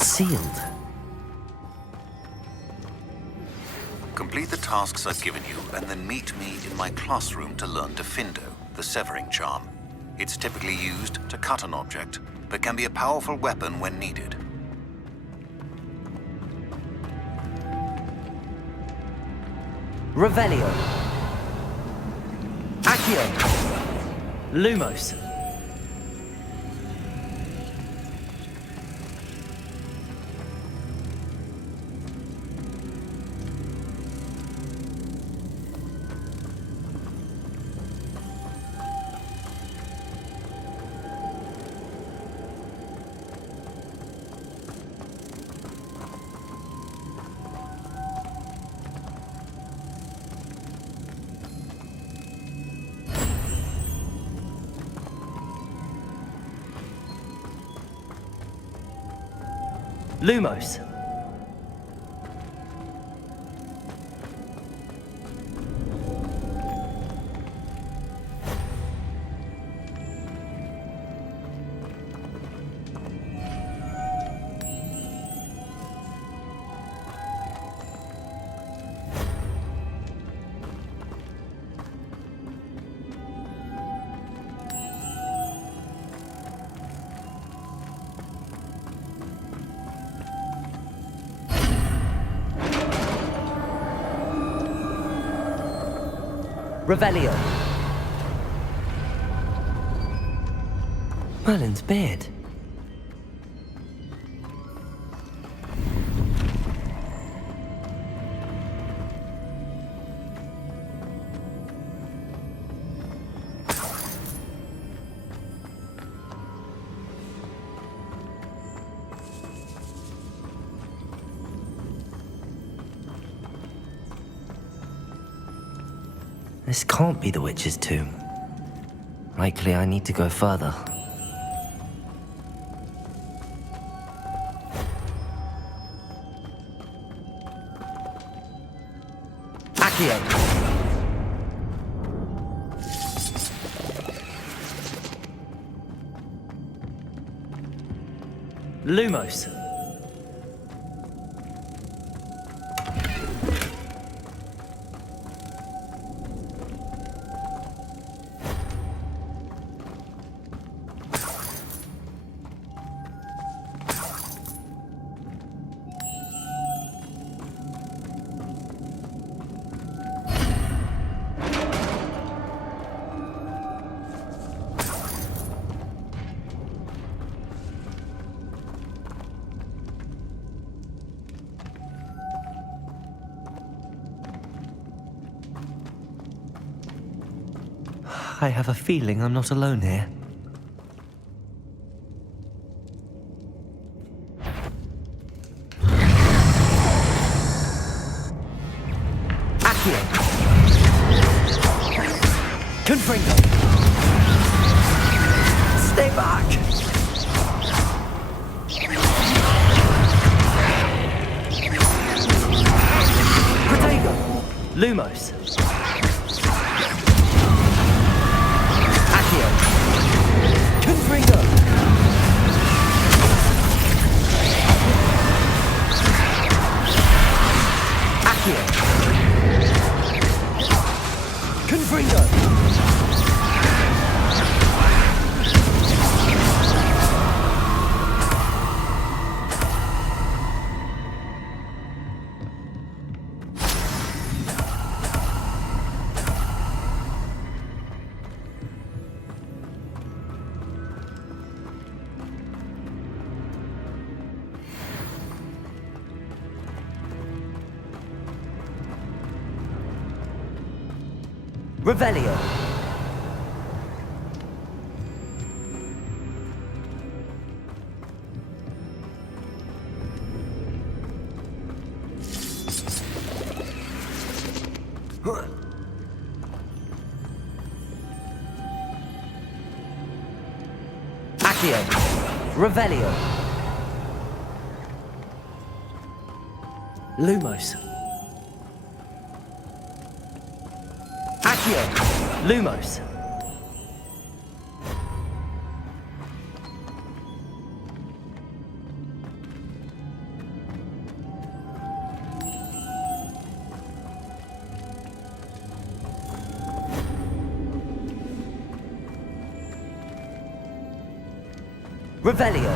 It's sealed. Complete the tasks I've given you, and then meet me in my classroom to learn Defindo, the severing charm. It's typically used to cut an object, but can be a powerful weapon when needed. Revelio. Accio. Lumos. Lumos. Revelio. Merlin's beard. This can't be the witch's tomb. Likely I need to go further. Accio. Lumos. I have a feeling I'm not alone here. Accio. Confringo. Stay back! Protego. Lumos. Confringo! Accio! Confringo! Revelio. Accio. Revelio. Lumos. Accio. Lumos. Revelio.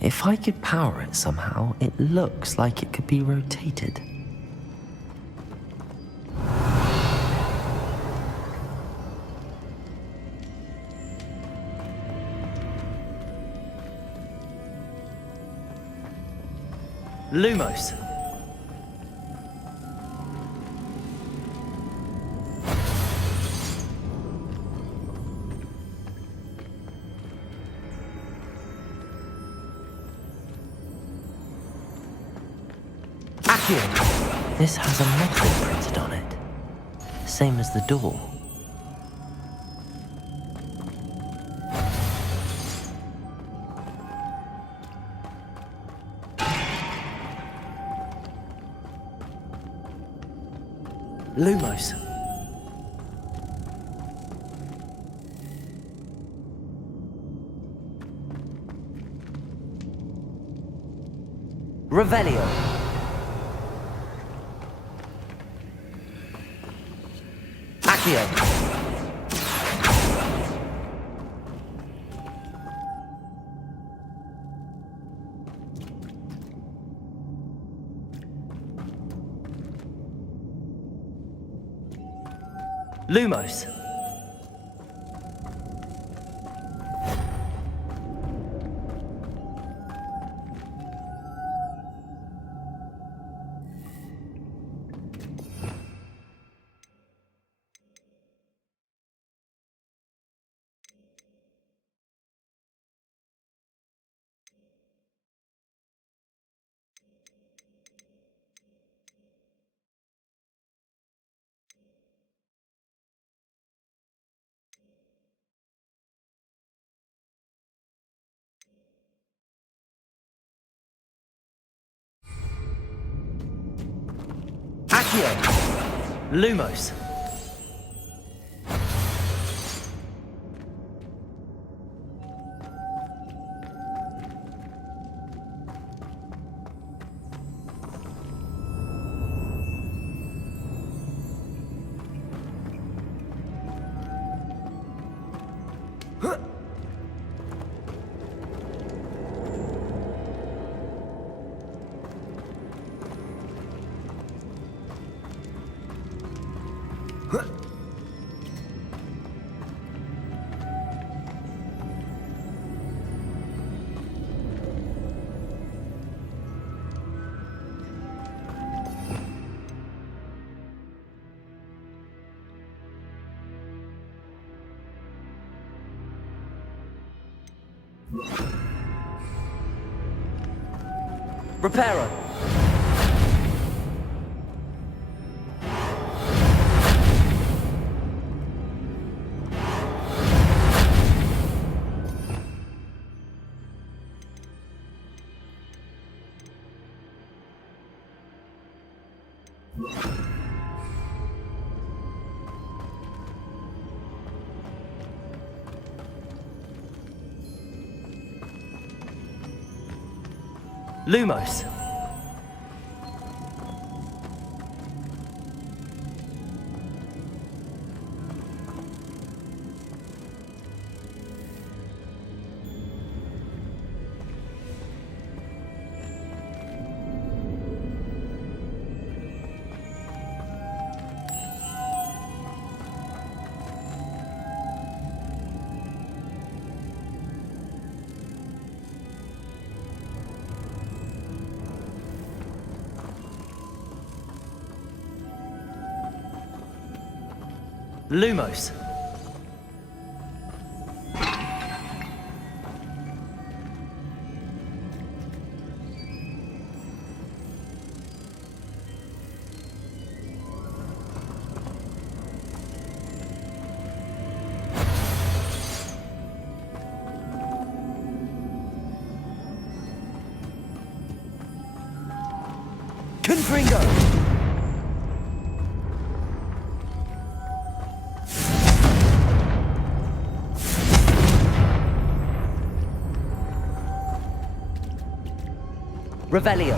If I could power it somehow, it looks like it could be rotated. Lumos. This has a motto printed on it. Same as the door. Lumos. Revelio. Lumos. Lumos. Reparo. Lumos. Lumos. Confringo. Revelio.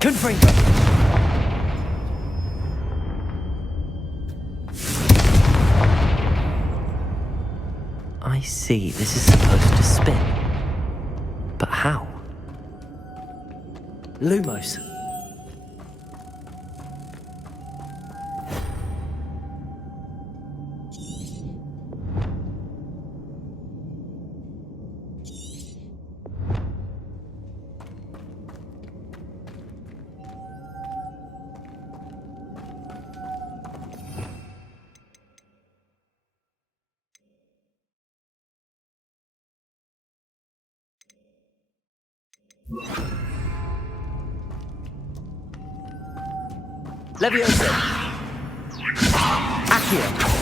Confringo. I see, this is supposed to spin. But how? Lumos. Levioso. Accio.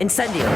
Incendio.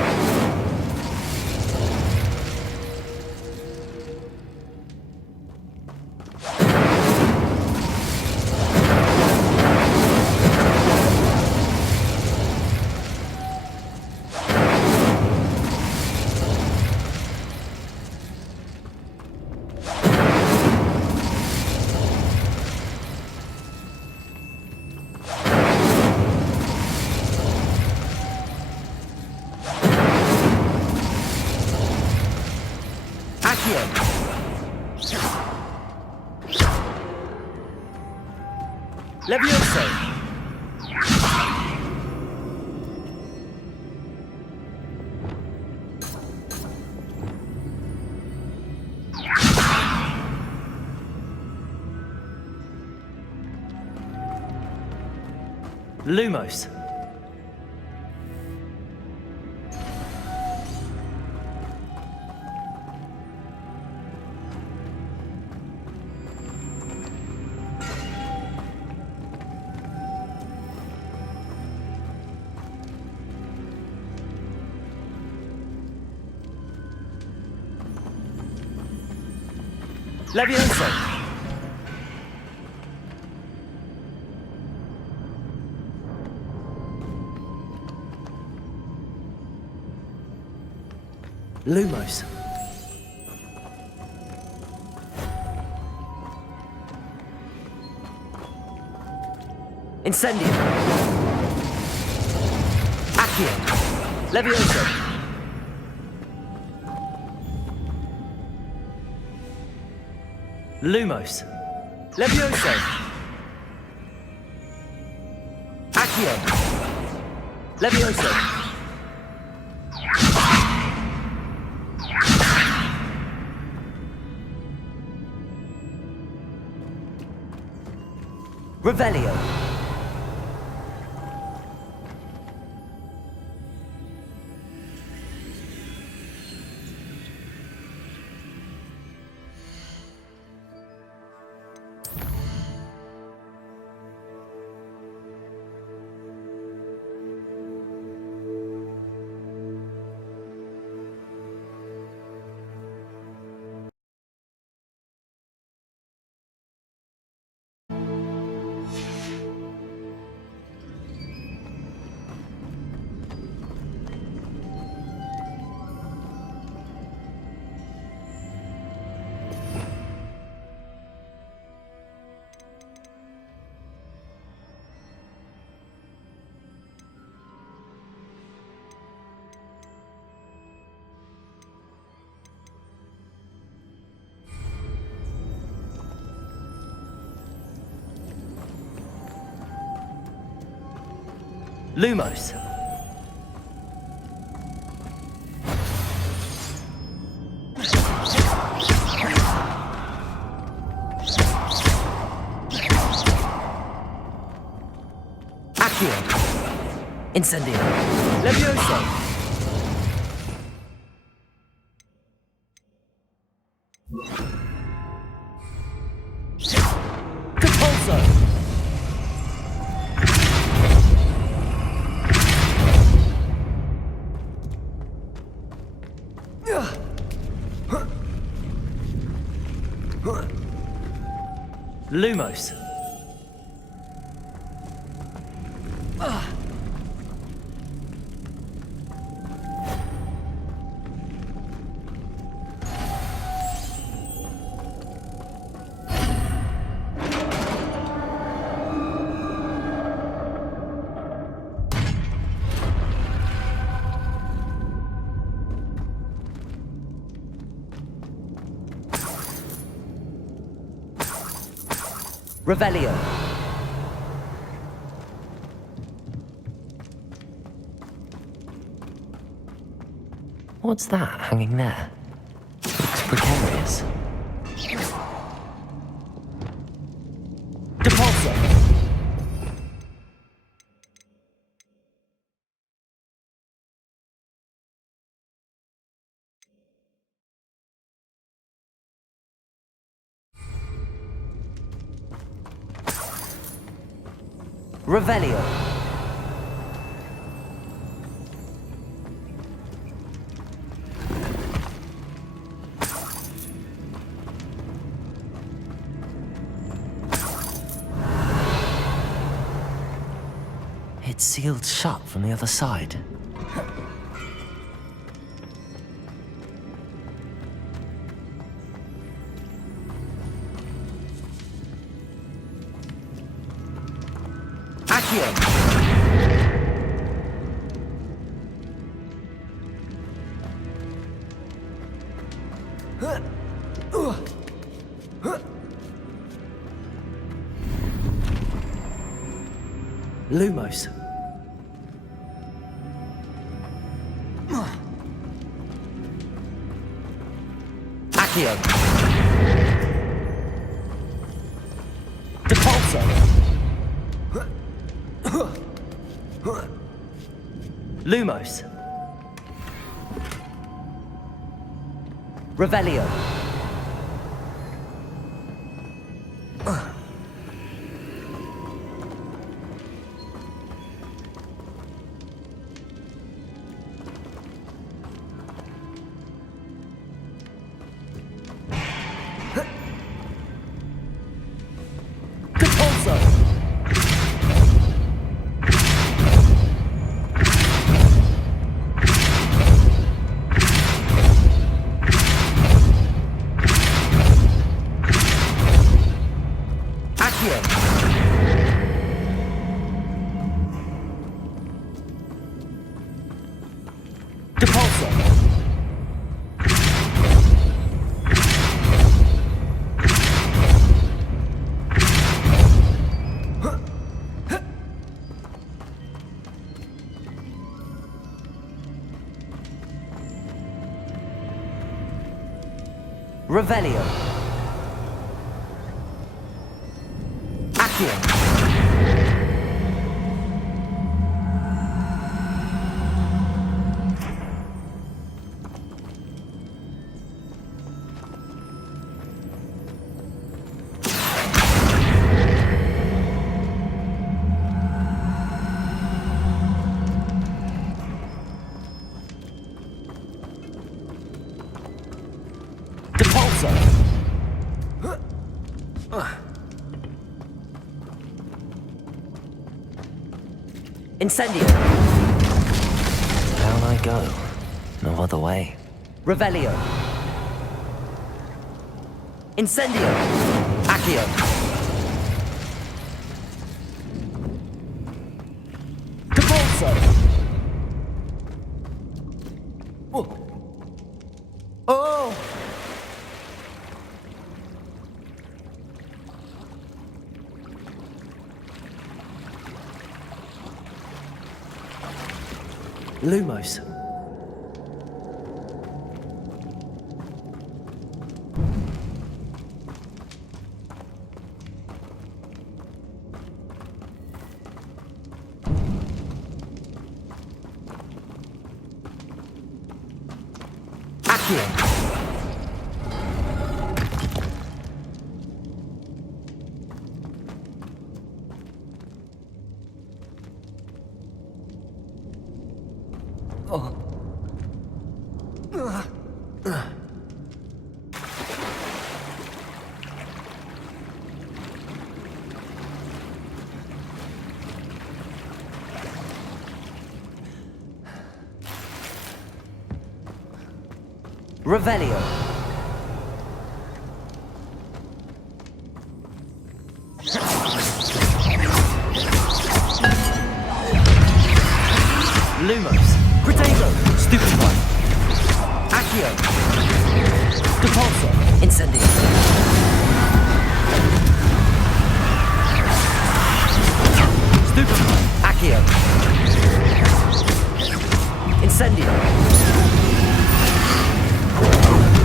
Levioso. Lumos. Levioso. Lumos. Incendio. Accio. Levioso. Lumos. Levioso. Accio. Levioso. Revelio. Lumos. Accio. Incendio. Levioso. Compulso. Lumos. Revelio. What's that hanging there? Looks precarious. Depulso. Revelio. It's sealed shut from the other side. Lumos. Accio. Depulso. Lumos. Revelio. Revelio. Accio. Incendio. Down I go. No other way. Revelio. Incendio. Accio. Depulso. Oh! Lumos. Accio. Revelio. Lumos. Protego. Stupefy. Accio. Depulso. Incendio. Stupefy. Accio. Incendio.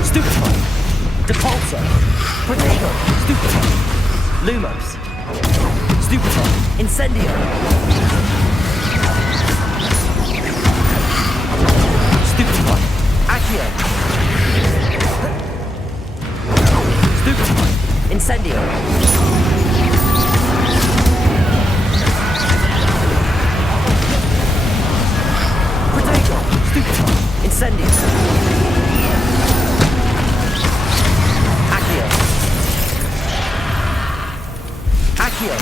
Stupefy. Depulso. Protego. Stupefy. Lumos. Stupefy. Incendio. Stupefy. Accio. Stupefy. Incendio. Protego. Stupefy. Incendio. Accio. Accio.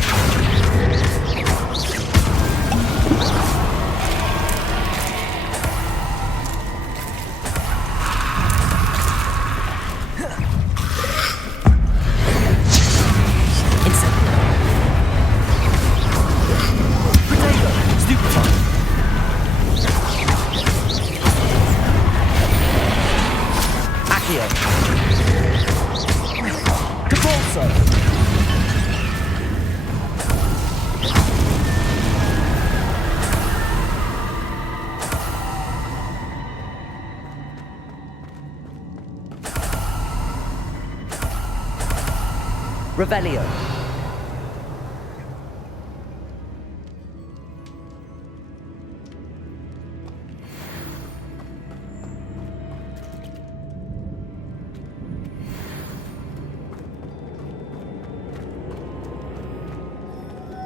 Revelio.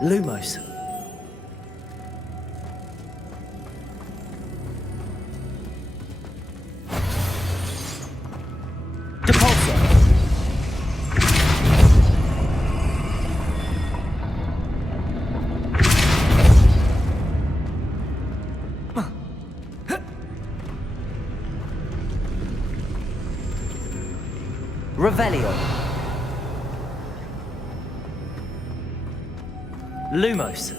Lumos. Depulso. Revelio. Lumos.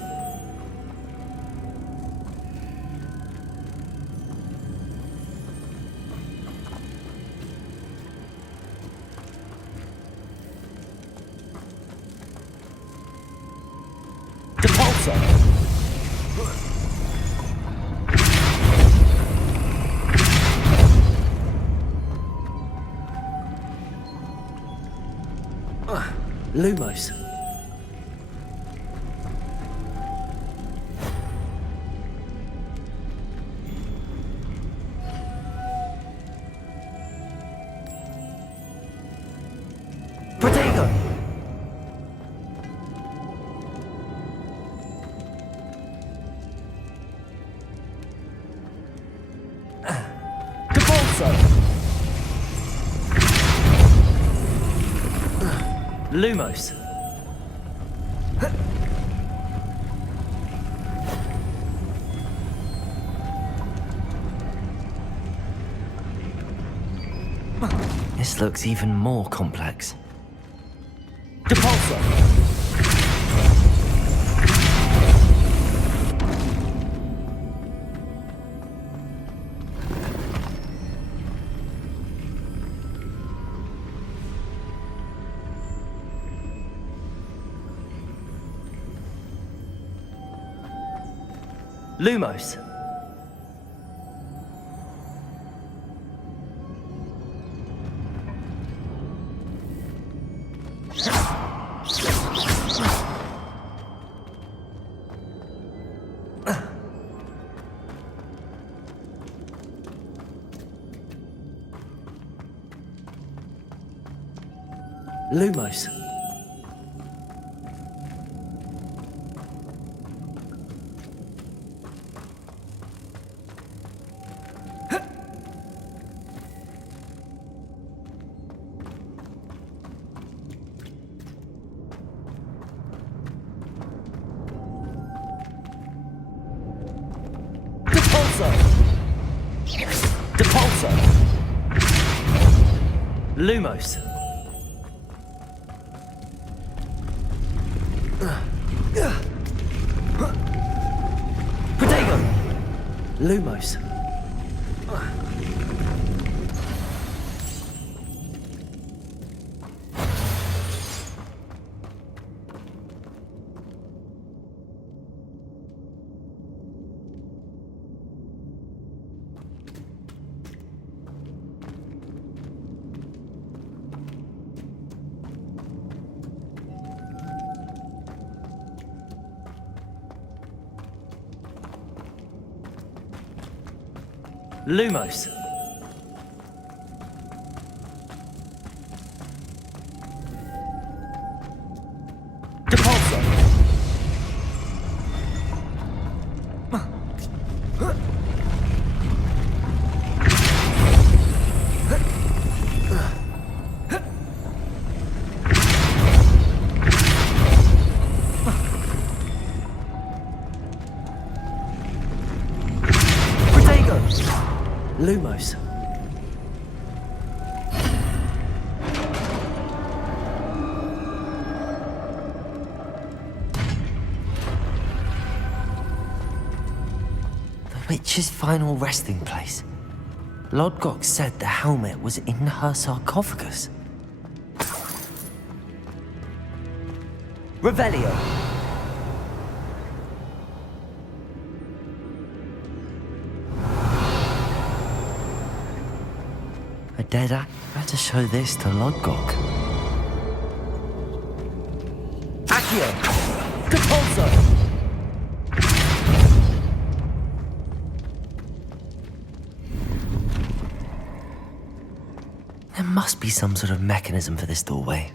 Depulso. Lumos. Protego. Depulso. Lumos. This looks even more complex. Depulso. Lumos. Lumos. Depulso. Depulso. Lumos. Protego. Lumos. Lumos. Depulso. Protego. Lumos. The witch's final resting place. Lodgok said the helmet was in her sarcophagus. Revelio. A dead act. Better show this to Lodgok. Accio. Depulso. There must be some sort of mechanism for this doorway.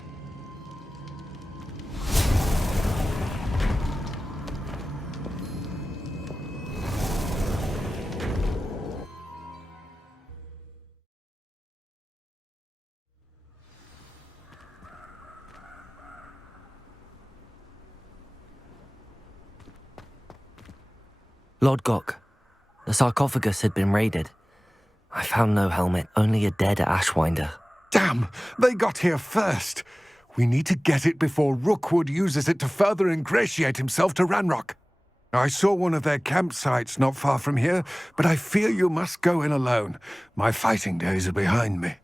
Lodgok, the sarcophagus had been raided. I found no helmet, only a dead Ashwinder. Damn! They got here first. We need to get it before Rookwood uses it to further ingratiate himself to Ranrock. I saw one of their campsites not far from here, but I fear you must go in alone. My fighting days are behind me.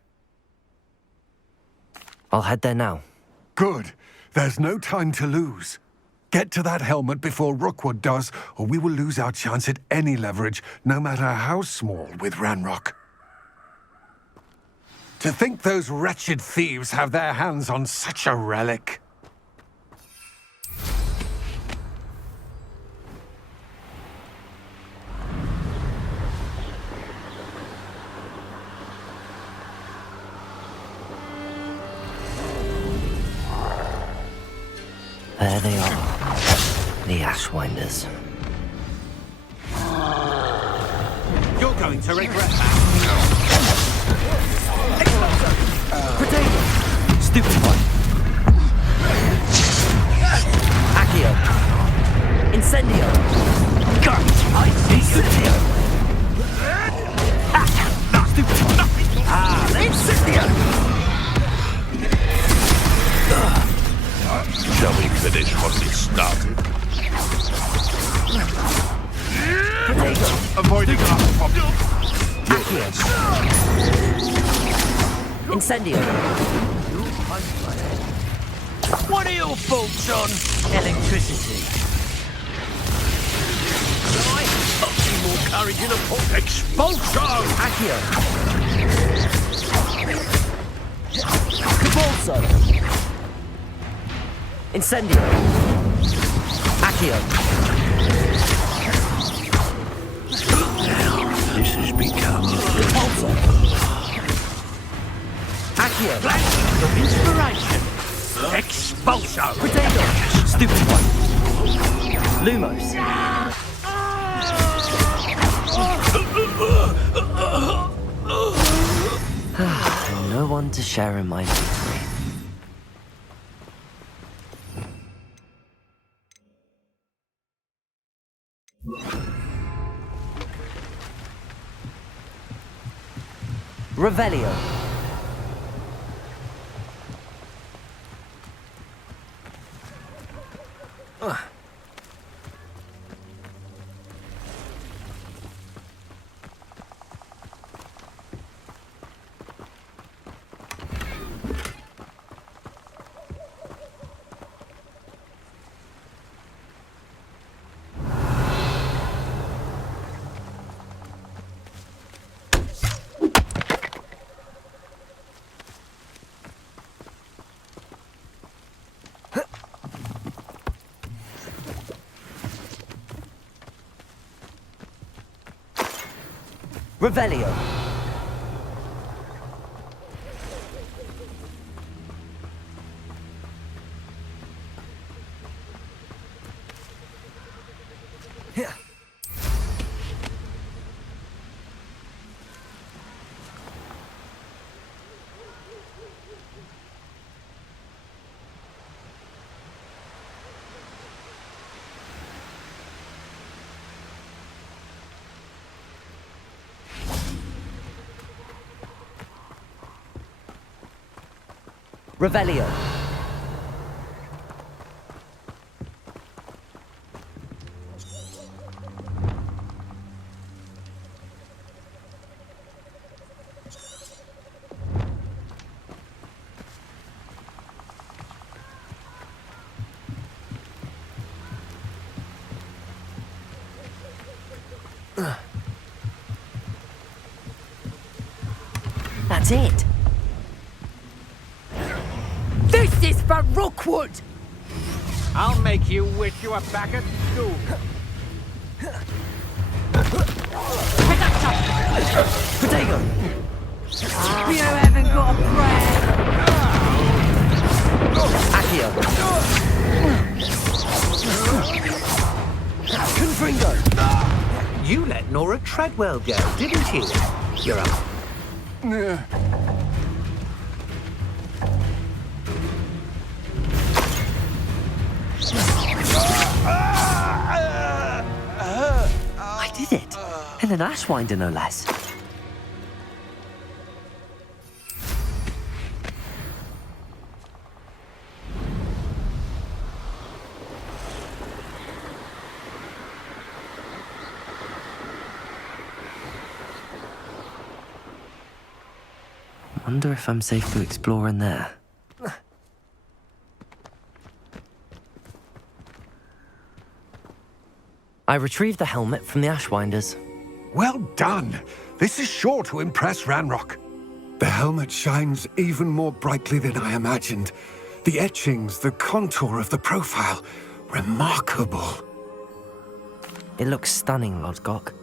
I'll head there now. Good. There's no time to lose. Get to that helmet before Rookwood does, or we will lose our chance at any leverage, no matter how small, with Ranrock. To think those wretched thieves have their hands on such a relic. There they are. The Ashwinders. You're going to regret that. Protego. Stupid one. Accio. Incendio. Incendio. Stupid one. Incendio. Shall we finish what we started? Protego. Avoiding our problem. Accio. Incendio. What are your thoughts on Electricity. I'll see more courage in a port. Expulsion! Accio. Depulso. Incendio. Accio. This has become Depulso. Accio. Flash of inspiration. Expulsion! Protego. Stupid one. Lumos. No one to share in my victory. Revelio. Revelio. Revelio. That's it. This is for Rookwood! I'll make you wish you were back at school. Protego. You haven't got a prayer! Accio. Confringo. You let Nora Treadwell go, didn't you? You're up. I did it. And an Ashwinder, no less. Wonder if I'm safe to explore in there. I retrieved the helmet from the Ashwinders. Well done. This is sure to impress Ranrock. The helmet shines even more brightly than I imagined. The etchings, the contour of the profile, remarkable. It looks stunning, Lodgok.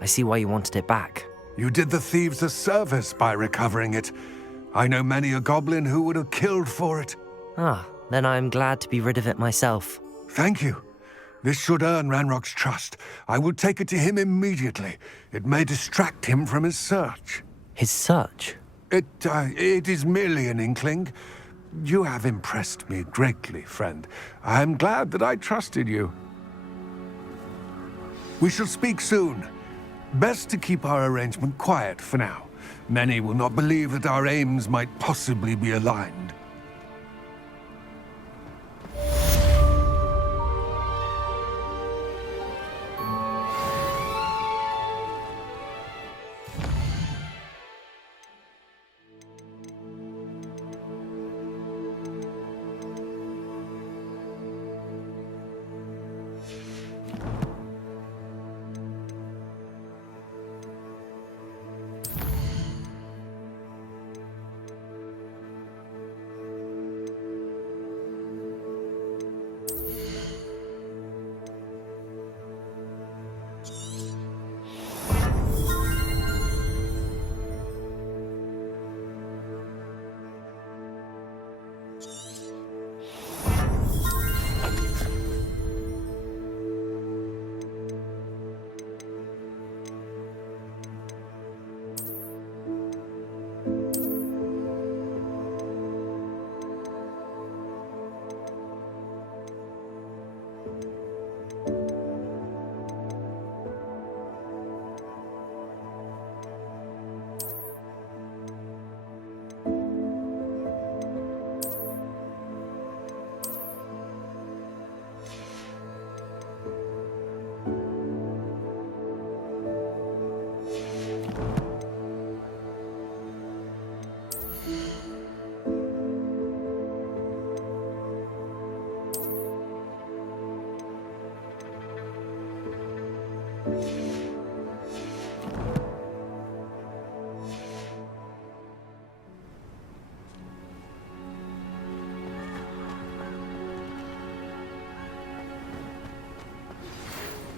I see why you wanted it back. You did the thieves a service by recovering it. I know many a goblin who would have killed for it. Ah, then I'm glad to be rid of it myself. Thank you. This should earn Ranrock's trust. I will take it to him immediately. It may distract him from his search. His search? It is merely an inkling. You have impressed me greatly, friend. I am glad that I trusted you. We shall speak soon. Best to keep our arrangement quiet for now. Many will not believe that our aims might possibly be aligned.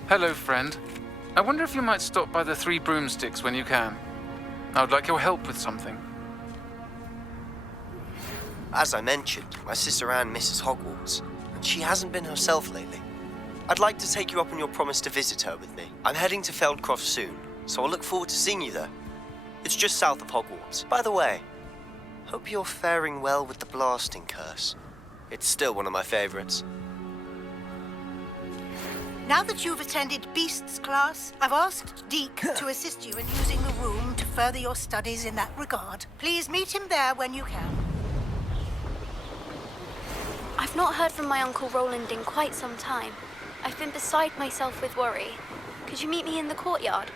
Hello, friend. I wonder if you might stop by the Three Broomsticks when you can. I would like your help with something. As I mentioned, my sister Anne misses Hogwarts, and she hasn't been herself lately. I'd like to take you up on your promise to visit her with me. I'm heading to Feldcroft soon, so I'll look forward to seeing you there. It's just south of Hogwarts. By the way, hope you're faring well with the blasting curse. It's still one of my favorites. Now that you've attended Beasts class, I've asked Deke to assist you in using the room to further your studies in that regard. Please meet him there when you can. I've not heard from my Uncle Roland in quite some time. I've been beside myself with worry. Could you meet me in the courtyard?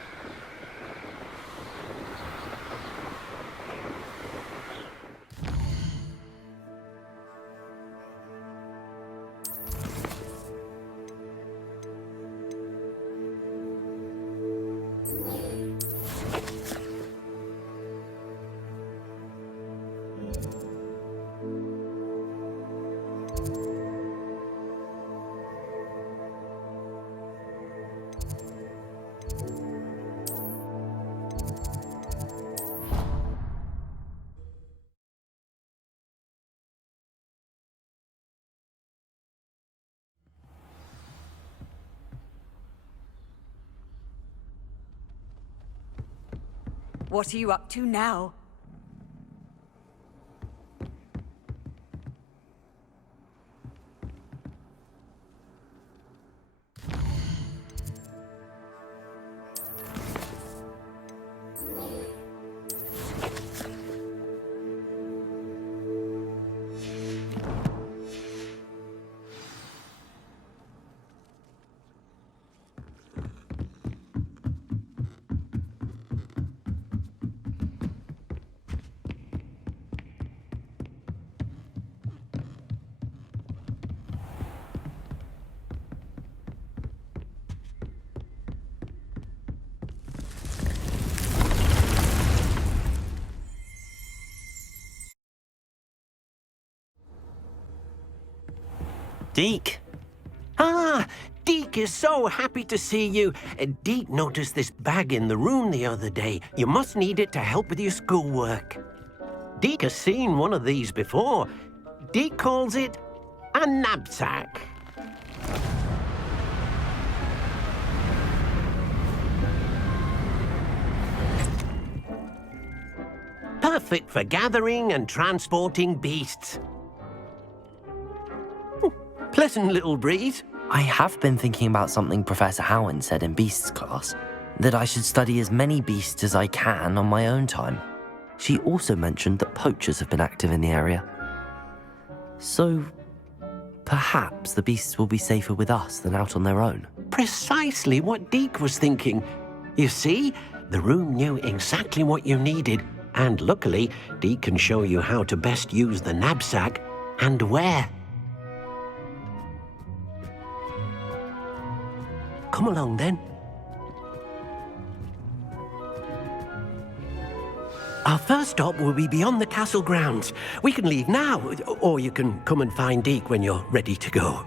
What are you up to now? Deke? Ah, Deke is so happy to see you. Deke noticed this bag in the room the other day. You must need it to help with your schoolwork. Deke has seen one of these before. Deke calls it a knapsack. Perfect for gathering and transporting beasts. Pleasant little breeze. I have been thinking about something Professor Howard said in Beasts class, that I should study as many beasts as I can on my own time. She also mentioned that poachers have been active in the area. So, perhaps the beasts will be safer with us than out on their own. Precisely what Deke was thinking. You see, the room knew exactly what you needed, and luckily, Deke can show you how to best use the knapsack and where. Come along, then. Our first stop will be beyond the castle grounds. We can leave now, or you can come and find Deke when you're ready to go.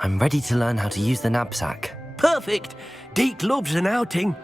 I'm ready to learn how to use the knapsack. Perfect! Deke loves an outing.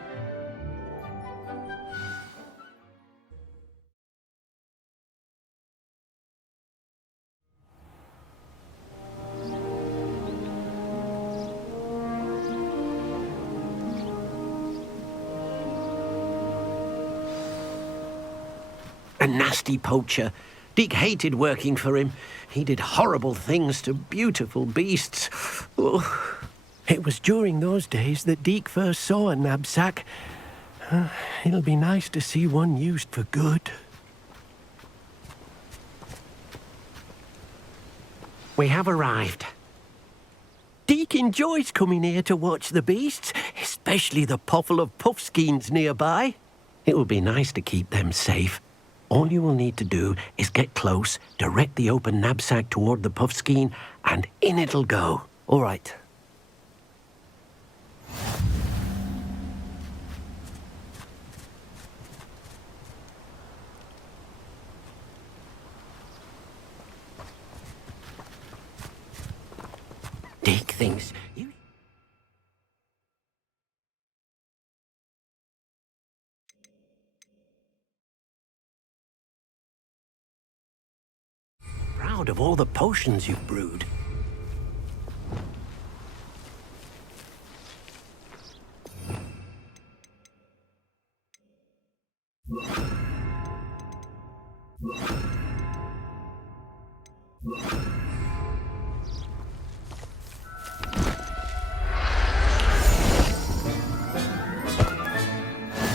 A nasty poacher. Deke hated working for him. He did horrible things to beautiful beasts. Oh. It was during those days that Deke first saw a knapsack. It'll be nice to see one used for good. We have arrived. Deke enjoys coming here to watch the beasts, especially the potful of puffskeins nearby. It will be nice to keep them safe. All you will need to do is get close, direct the open knapsack toward the puffskein, and in it'll go. All right. Deke thinks you... proud of all the potions you've brewed.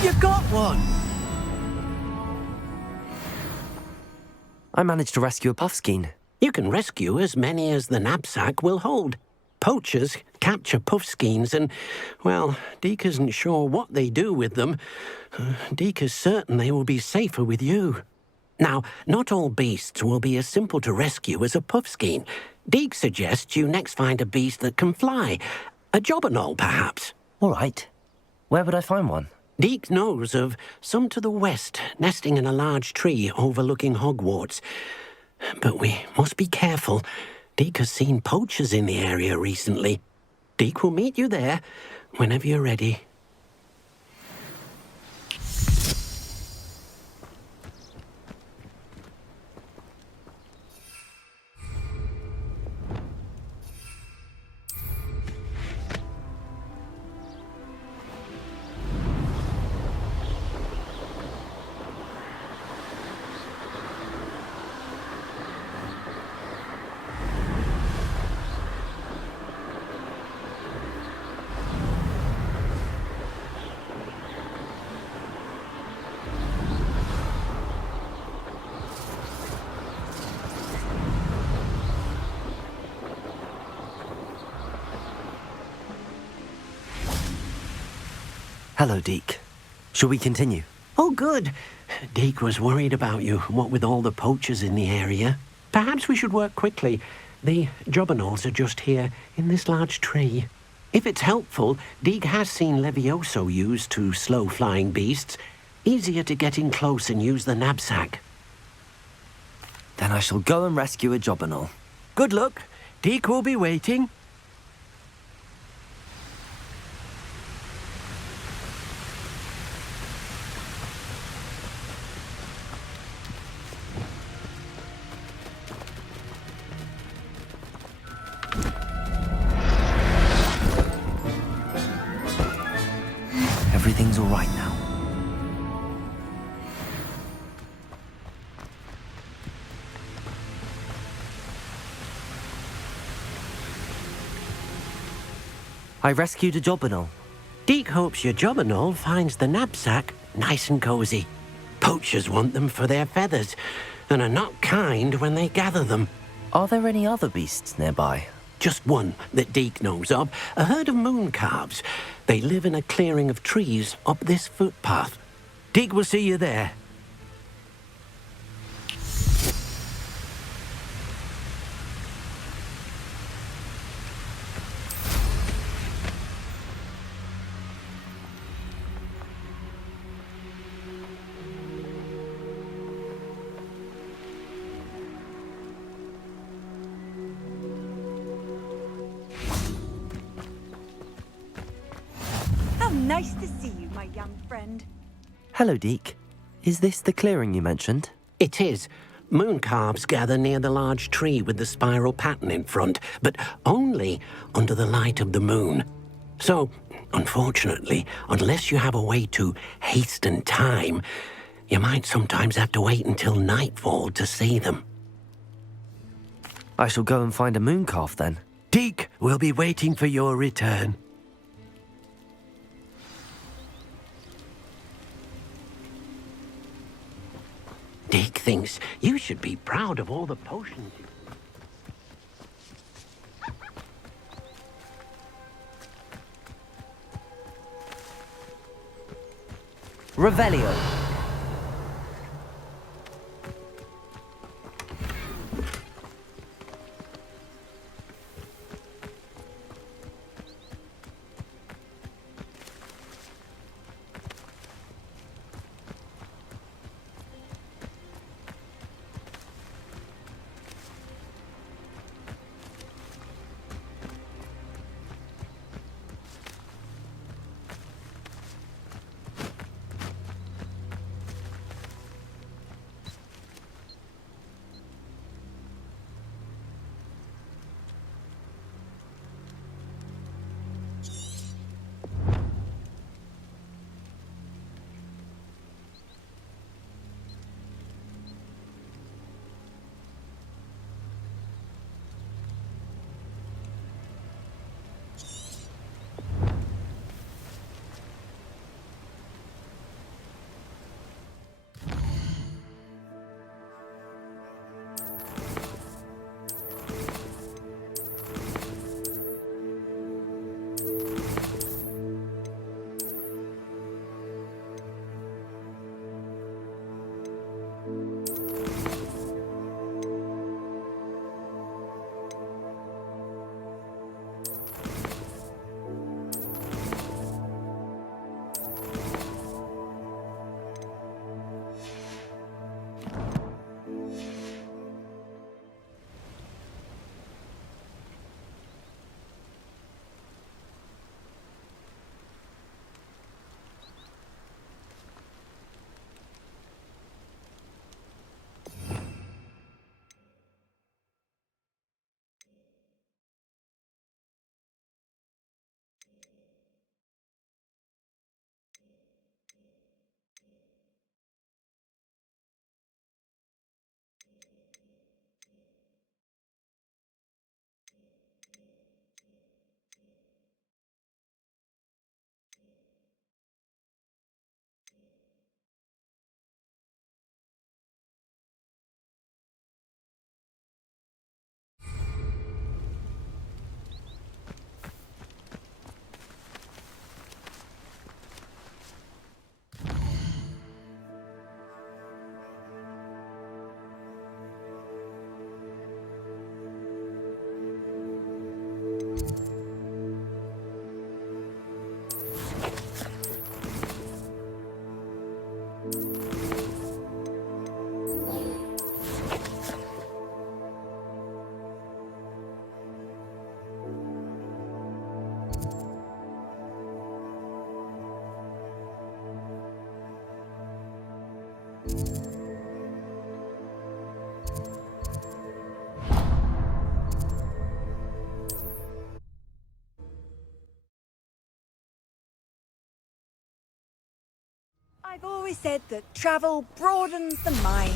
You got one! I managed to rescue a puffskein. You can rescue as many as the knapsack will hold. Poachers capture puffskeins and, well, Deke isn't sure what they do with them. Deke is certain they will be safer with you. Now, not all beasts will be as simple to rescue as a puffskein. Deke suggests you next find a beast that can fly. A jobberknoll, perhaps. All right. Where would I find one? Deke knows of some to the west, nesting in a large tree overlooking Hogwarts. But we must be careful. Deke has seen poachers in the area recently. Deke will meet you there whenever you're ready. Hello, Deke. Shall we continue? Oh, good. Deke was worried about you, what with all the poachers in the area. Perhaps we should work quickly. The jobberknolls are just here, in this large tree. If it's helpful, Deke has seen Levioso used to slow flying beasts. Easier to get in close and use the knapsack. Then I shall go and rescue a jobberknoll. Good luck. Deke will be waiting. Everything's all right now. I rescued a jobberknoll. Deke hopes your jobberknoll finds the knapsack nice and cozy. Poachers want them for their feathers and are not kind when they gather them. Are there any other beasts nearby? Just one that Deke knows of, a herd of moon calves. They live in a clearing of trees up this footpath. Deke will see you there. Nice to see you, my young friend. Hello, Deke. Is this the clearing you mentioned? It is. Moon calves gather near the large tree with the spiral pattern in front, but only under the light of the moon. So, unfortunately, unless you have a way to hasten time, you might sometimes have to wait until nightfall to see them. I shall go and find a moon calf then. Deke will be waiting for your return. Deke thinks you should be proud of all the potions. Revelio. I've always said that travel broadens the mind.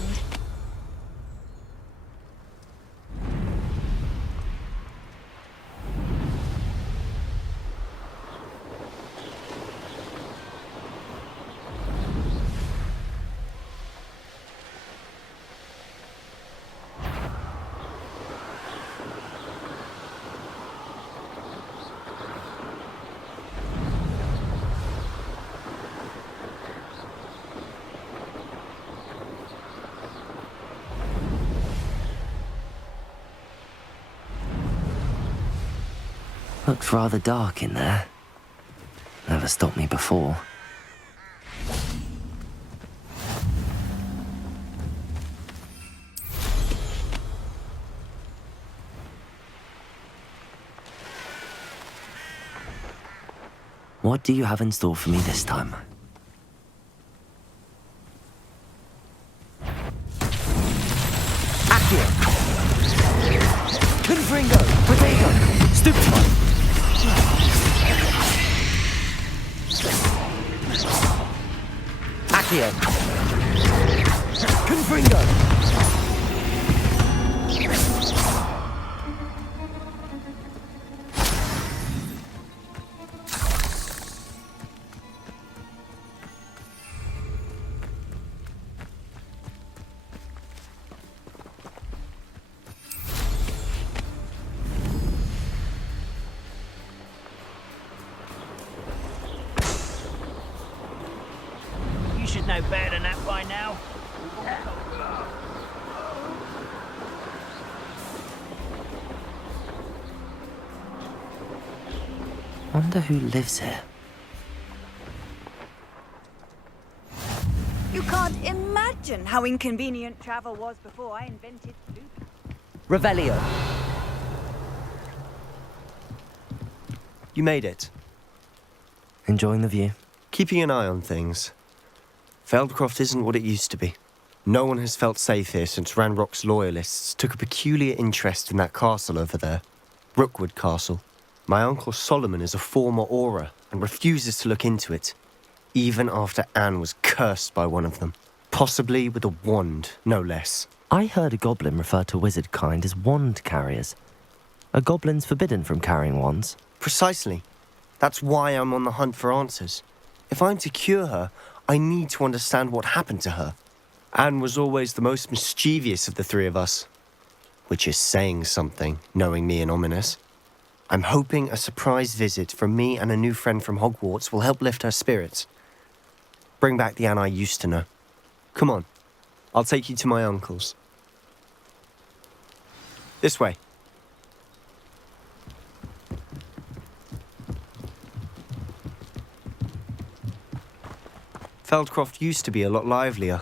Looks rather dark in there. Never stopped me before. What do you have in store for me this time? Accio! Confringo! Potato! Stupefy! Accio! Confringo! You should know better than that by now. Wonder who lives here. You can't imagine how inconvenient travel was before I invented food. Revelio. You made it. Enjoying the view. Keeping an eye on things. Feldcroft isn't what it used to be. No one has felt safe here since Ranrock's loyalists took a peculiar interest in that castle over there. Rookwood Castle. My uncle Solomon is a former Auror and refuses to look into it, even after Anne was cursed by one of them. Possibly with a wand, no less. I heard a goblin refer to wizard kind as wand carriers. Are goblins forbidden from carrying wands? Precisely. That's why I'm on the hunt for answers. If I'm to cure her, I need to understand what happened to her. Anne was always the most mischievous of the three of us. Which is saying something, knowing me and Ominous. I'm hoping a surprise visit from me and a new friend from Hogwarts will help lift her spirits. Bring back the Anne I used to know. Come on, I'll take you to my uncle's. This way. Feldcroft used to be a lot livelier.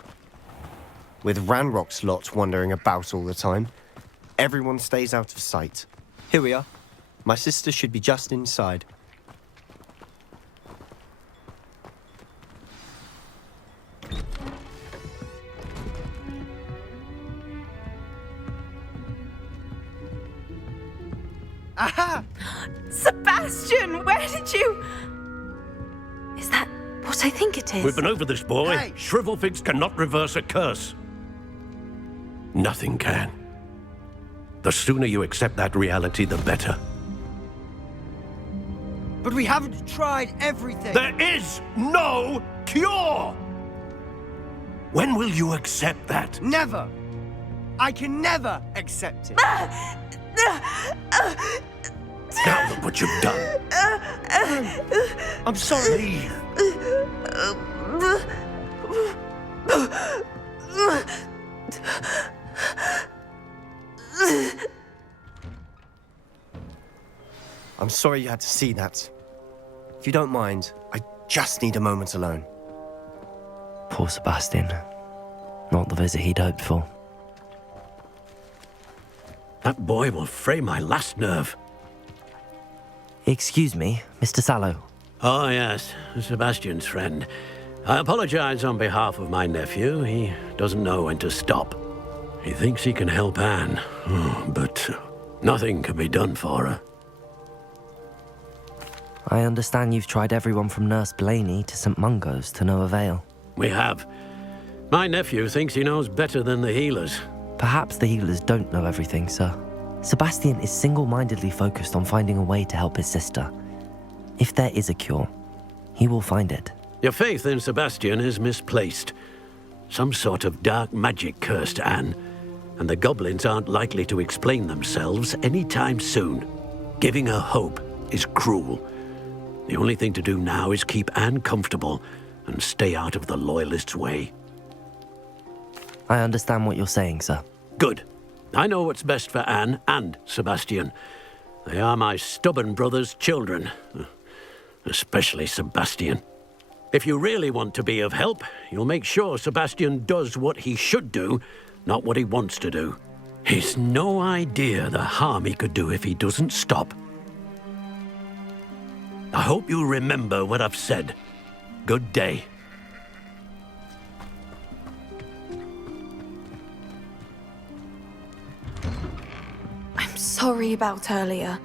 With Ranrock's lot wandering about all the time, everyone stays out of sight. Here we are. My sister should be just inside. Aha! Sebastian, where did you... Is that what I think it is? We've been over this, boy. Hey. Shrivelfigs cannot reverse a curse. Nothing can. The sooner you accept that reality, the better. But we haven't tried everything. There is no cure! When will you accept that? Never. I can never accept it. Now look what you've done. I'm sorry. I'm sorry you had to see that. If you don't mind, I just need a moment alone. Poor Sebastian. Not the visit he'd hoped for. That boy will fray my last nerve. Excuse me, Mr. Sallow. Oh, yes, Sebastian's friend. I apologize on behalf of my nephew. He doesn't know when to stop. He thinks he can help Anne, but nothing can be done for her. I understand you've tried everyone from Nurse Blaney to St. Mungo's to no avail. We have. My nephew thinks he knows better than the healers. Perhaps the healers don't know everything, sir. Sebastian is single-mindedly focused on finding a way to help his sister. If there is a cure, he will find it. Your faith in Sebastian is misplaced. Some sort of dark magic cursed Anne, and the goblins aren't likely to explain themselves anytime soon. Giving her hope is cruel. The only thing to do now is keep Anne comfortable and stay out of the Loyalists' way. I understand what you're saying, sir. Good. I know what's best for Anne and Sebastian. They are my stubborn brother's children. Especially Sebastian. If you really want to be of help, you'll make sure Sebastian does what he should do, not what he wants to do. He's no idea the harm he could do if he doesn't stop. I hope you remember what I've said. Good day. I'm sorry about earlier.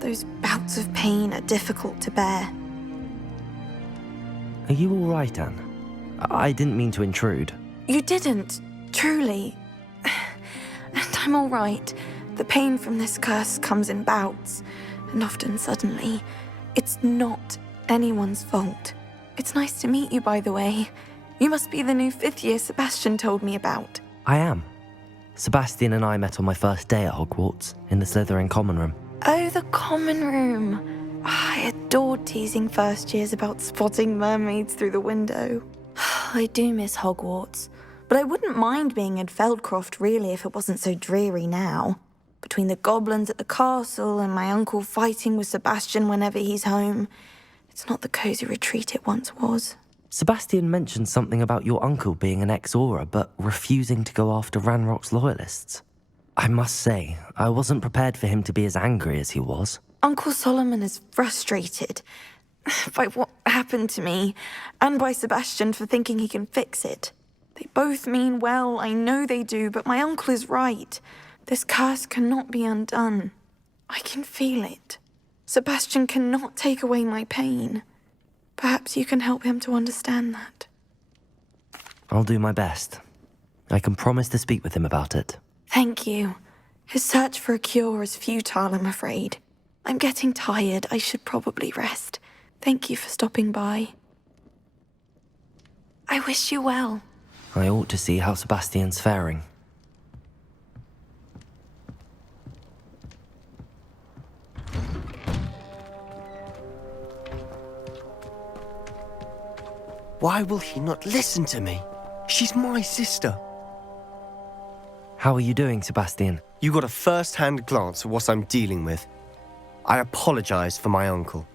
Those bouts of pain are difficult to bear. Are you all right, Anne? I didn't mean to intrude. You didn't, truly. And I'm all right. The pain from this curse comes in bouts, and often suddenly. It's not anyone's fault. It's nice to meet you, by the way. You must be the new 5th year Sebastian told me about. I am. Sebastian and I met on my first day at Hogwarts, in the Slytherin common room. Oh, the common room. I adored teasing first years about spotting mermaids through the window. I do miss Hogwarts, but I wouldn't mind being in Feldcroft really if it wasn't so dreary now. Between the goblins at the castle and my uncle fighting with Sebastian whenever he's home, it's not the cosy retreat it once was. Sebastian mentioned something about your uncle being an ex-Auror, but refusing to go after Ranrock's loyalists. I must say, I wasn't prepared for him to be as angry as he was. Uncle Solomon is frustrated by what happened to me, and by Sebastian for thinking he can fix it. They both mean well, I know they do, but my uncle is right. This curse cannot be undone. I can feel it. Sebastian cannot take away my pain. Perhaps you can help him to understand that. I'll do my best. I can promise to speak with him about it. Thank you. His search for a cure is futile, I'm afraid. I'm getting tired. I should probably rest. Thank you for stopping by. I wish you well. I ought to see how Sebastian's faring. Why will he not listen to me? She's my sister. How are you doing, Sebastian? You got a first-hand glance at what I'm dealing with. I apologize for my uncle.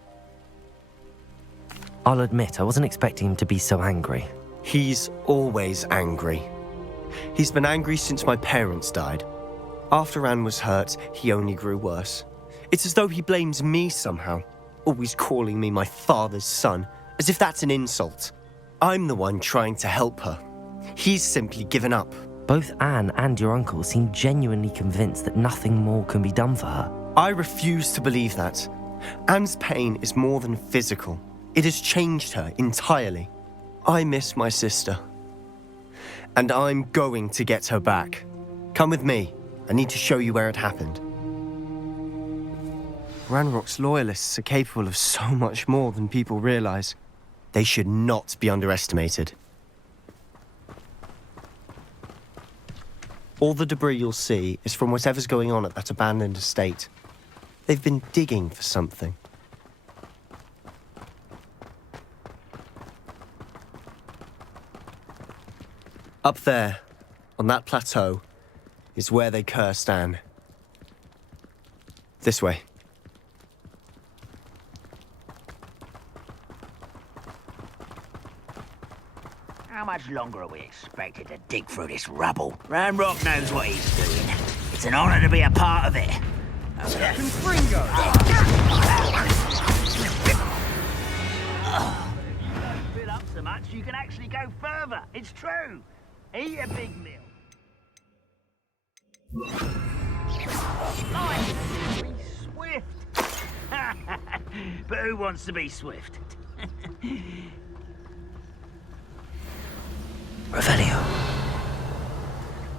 I'll admit, I wasn't expecting him to be so angry. He's always angry. He's been angry since my parents died. After Anne was hurt, he only grew worse. It's as though he blames me somehow, always calling me my father's son, as if that's an insult. I'm the one trying to help her. He's simply given up. Both Anne and your uncle seem genuinely convinced that nothing more can be done for her. I refuse to believe that. Anne's pain is more than physical. It has changed her entirely. I miss my sister. And I'm going to get her back. Come with me. I need to show you where it happened. Ranrock's loyalists are capable of so much more than people realize. They should not be underestimated. All the debris you'll see is from whatever's going on at that abandoned estate. They've been digging for something. Up there, on that plateau, is where they cursed Anne. This way. How much longer are we expected to dig through this rubble? Ranrock knows what he's doing. It's an honor to be a part of it. Fill up so much you can actually go further. It's true. Eat a big meal. Be swift. But who wants to be swift? Revelio.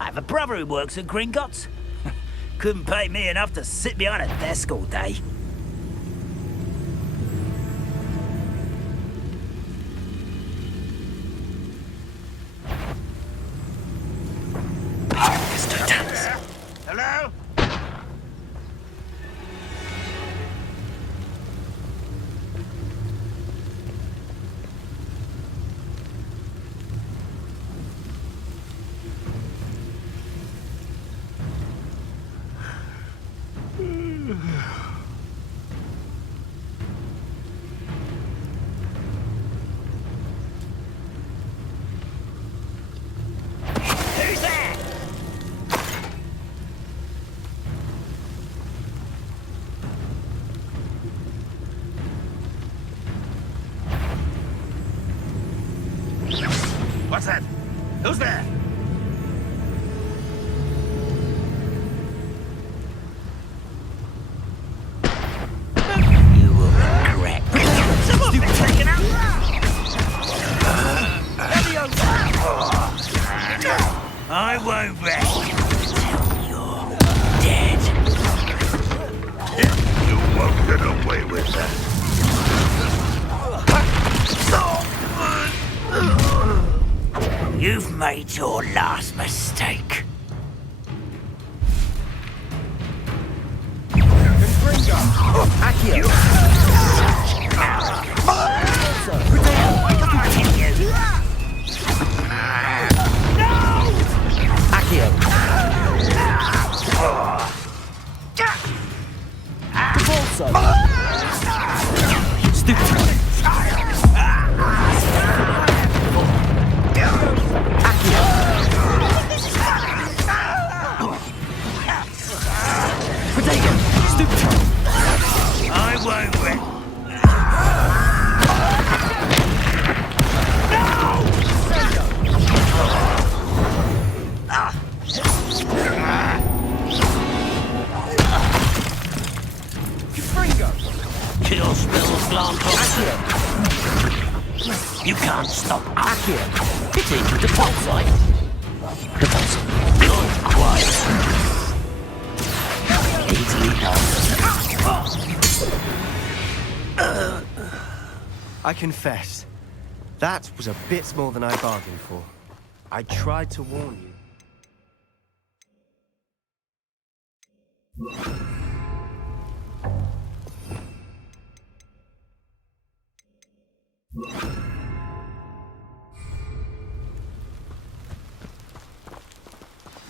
I have a brother who works at Gringotts. Couldn't pay me enough to sit behind a desk all day. Hello? Who's there? What's that? Who's there? You will regret. Someone's been taken out. I won't rest until you're dead. You won't get away with that. You've made your last mistake. I won't win. Kill spells, glance You can't stop Accio. Pity, Depulsite. Good, quiet. Easily done. I confess, that was a bit more than I bargained for. I tried to warn you.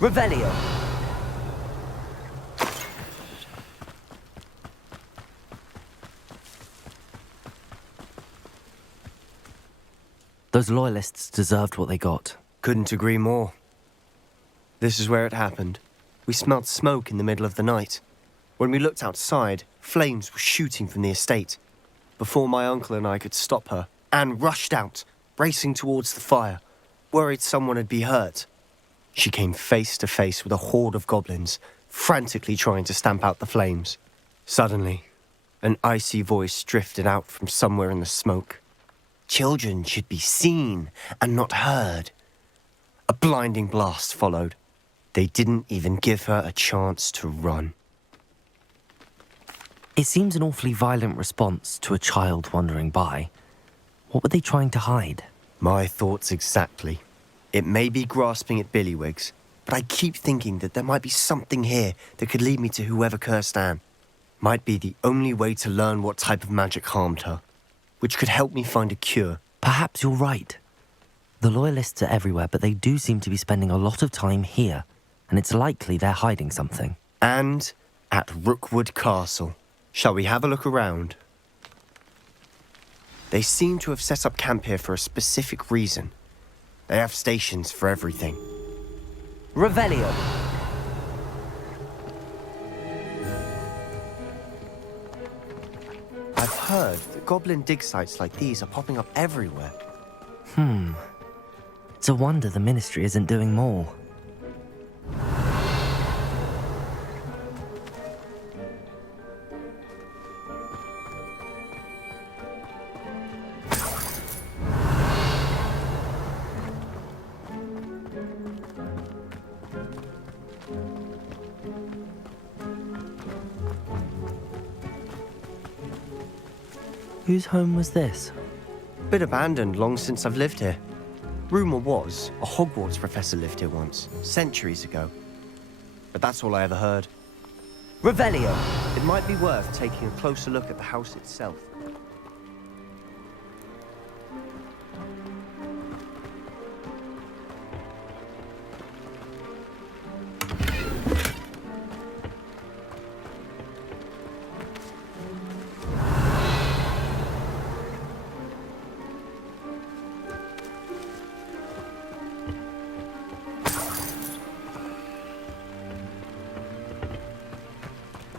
Revelio. Those loyalists deserved what they got. Couldn't agree more. This is where it happened. We smelled smoke in the middle of the night. When we looked outside, flames were shooting from the estate. Before my uncle and I could stop her, Anne rushed out, racing towards the fire, worried someone had been hurt. She came face to face with a horde of goblins, frantically trying to stamp out the flames. Suddenly, an icy voice drifted out from somewhere in the smoke. Children should be seen and not heard. A blinding blast followed. They didn't even give her a chance to run. It seems an awfully violent response to a child wandering by. What were they trying to hide? My thoughts exactly. It may be grasping at Billywigs, but I keep thinking that there might be something here that could lead me to whoever cursed Anne. Might be the only way to learn what type of magic harmed her, which could help me find a cure. Perhaps you're right. The Loyalists are everywhere, but they do seem to be spending a lot of time here, and it's likely they're hiding something. And at Rookwood Castle. Shall we have a look around? They seem to have set up camp here for a specific reason. They have stations for everything. Revelio. I've heard that goblin dig sites like these are popping up everywhere. It's a wonder the Ministry isn't doing more. Whose home was this? Bit abandoned long since I've lived here. Rumour was a Hogwarts professor lived here once, centuries ago. But that's all I ever heard. Revelio! It might be worth taking a closer look at the house itself.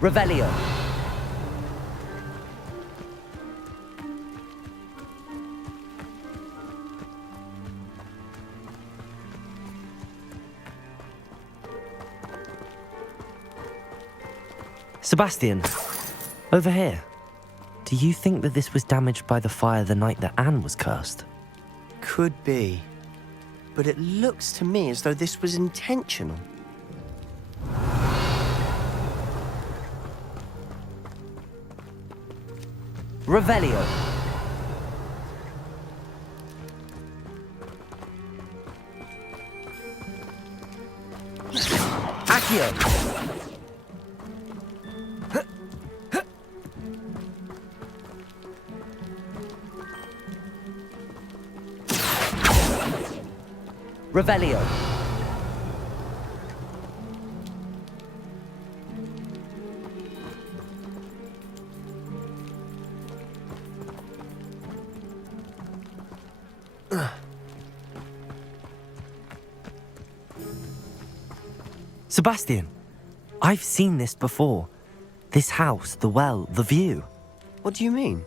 Revelio! Sebastian, over here. Do you think that this was damaged by the fire the night that Anne was cursed? Could be. But it looks to me as though this was intentional. Revelio. Accio. Revelio. Sebastian, I've seen this before. This house, the well, the view. What do you mean?